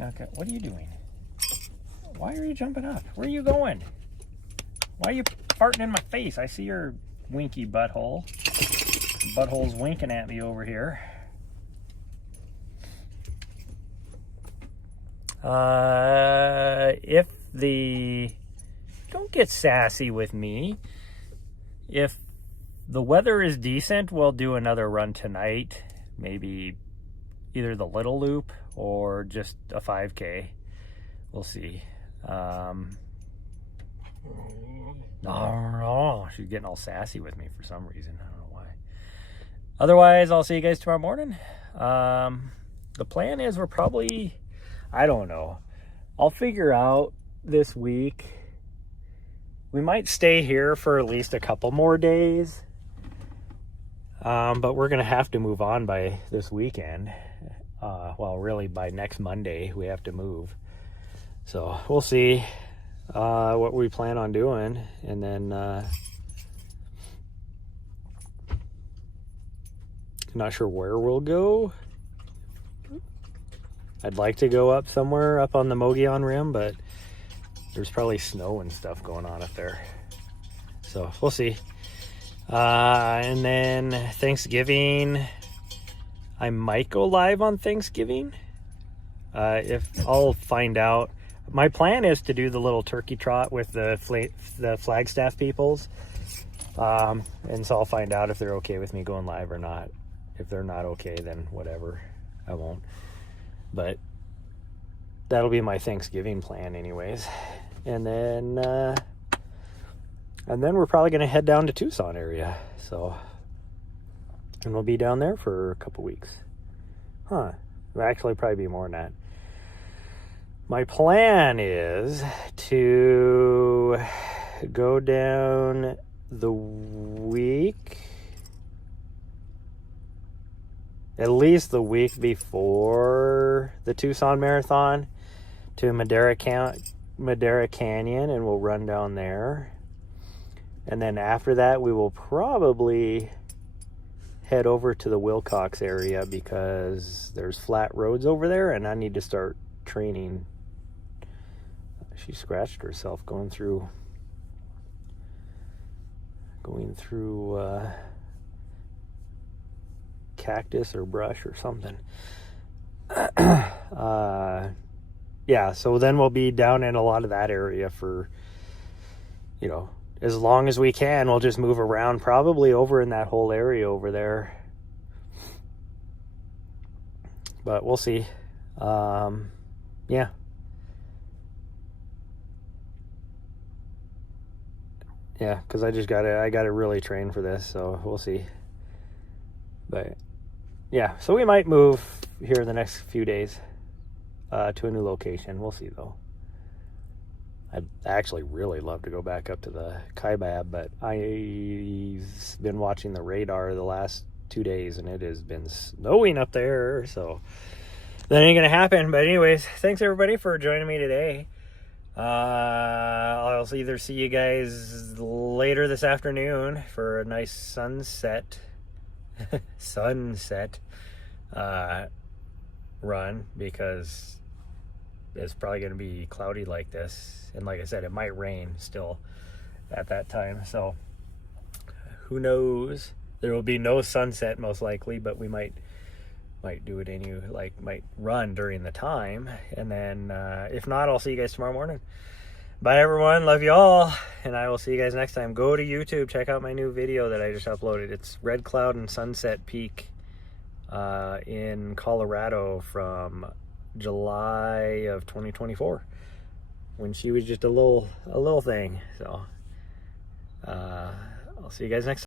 Okay, what are you doing? Why are you jumping up? Where are you going? Why are you farting in my face? I see your winky butthole. Butthole's winking at me over here. Don't get sassy with me. If the weather is decent, we'll do another run tonight. Maybe either the little loop or just a 5K. We'll see. She's getting all sassy with me for some reason. I don't know why. Otherwise, I'll see you guys tomorrow morning. The plan is we're probably, I don't know. I'll figure out this week. We might stay here for at least a couple more days. But we're going to have to move on by this weekend. Well, really by next Monday, we have to move. So we'll see what we plan on doing. And then not sure where we'll go. I'd like to go up somewhere up on the Mogollon Rim, but there's probably snow and stuff going on up there. So we'll see. And then Thanksgiving, I might go live on Thanksgiving. If I'll find out. My plan is to do the little turkey trot with the Flagstaff peoples. And so I'll find out if they're okay with me going live or not. If they're not okay, then whatever. I won't. But that'll be my Thanksgiving plan anyways. And then we're probably going to head down to Tucson area. So, and we'll be down there for a couple weeks. It'll actually probably be more than that. My plan is to go down the week, at least the week before the Tucson Marathon, to Madera Canyon, and we'll run down there. And then after that, we will probably head over to the Wilcox area because there's flat roads over there, and I need to start training. She scratched herself going through cactus or brush or something. Yeah, so then we'll be down in a lot of that area for, as long as we can. We'll just move around, probably over in that whole area over there. But we'll see. Yeah. Yeah, because I gotta really train for this, so we'll see. But yeah, so we might move here in the next few days to a new location. We'll see though. I'd actually really love to go back up to the Kaibab, but I've been watching the radar the last 2 days and it has been snowing up there, so that ain't gonna happen. But anyways, thanks everybody for joining me today. I'll either see you guys later this afternoon for a nice sunset run, because it's probably going to be cloudy like this, and like I said, it might rain still at that time, so who knows. There will be no sunset most likely, but we might do it might run during the time, and then if not, I'll see you guys tomorrow morning. Bye everyone, love you all, and I will see you guys next time. Go to YouTube, check out my new video that I just uploaded. It's Red Cloud and Sunset Peak in Colorado from July of 2024, when she was just a little thing. So I'll see you guys next time.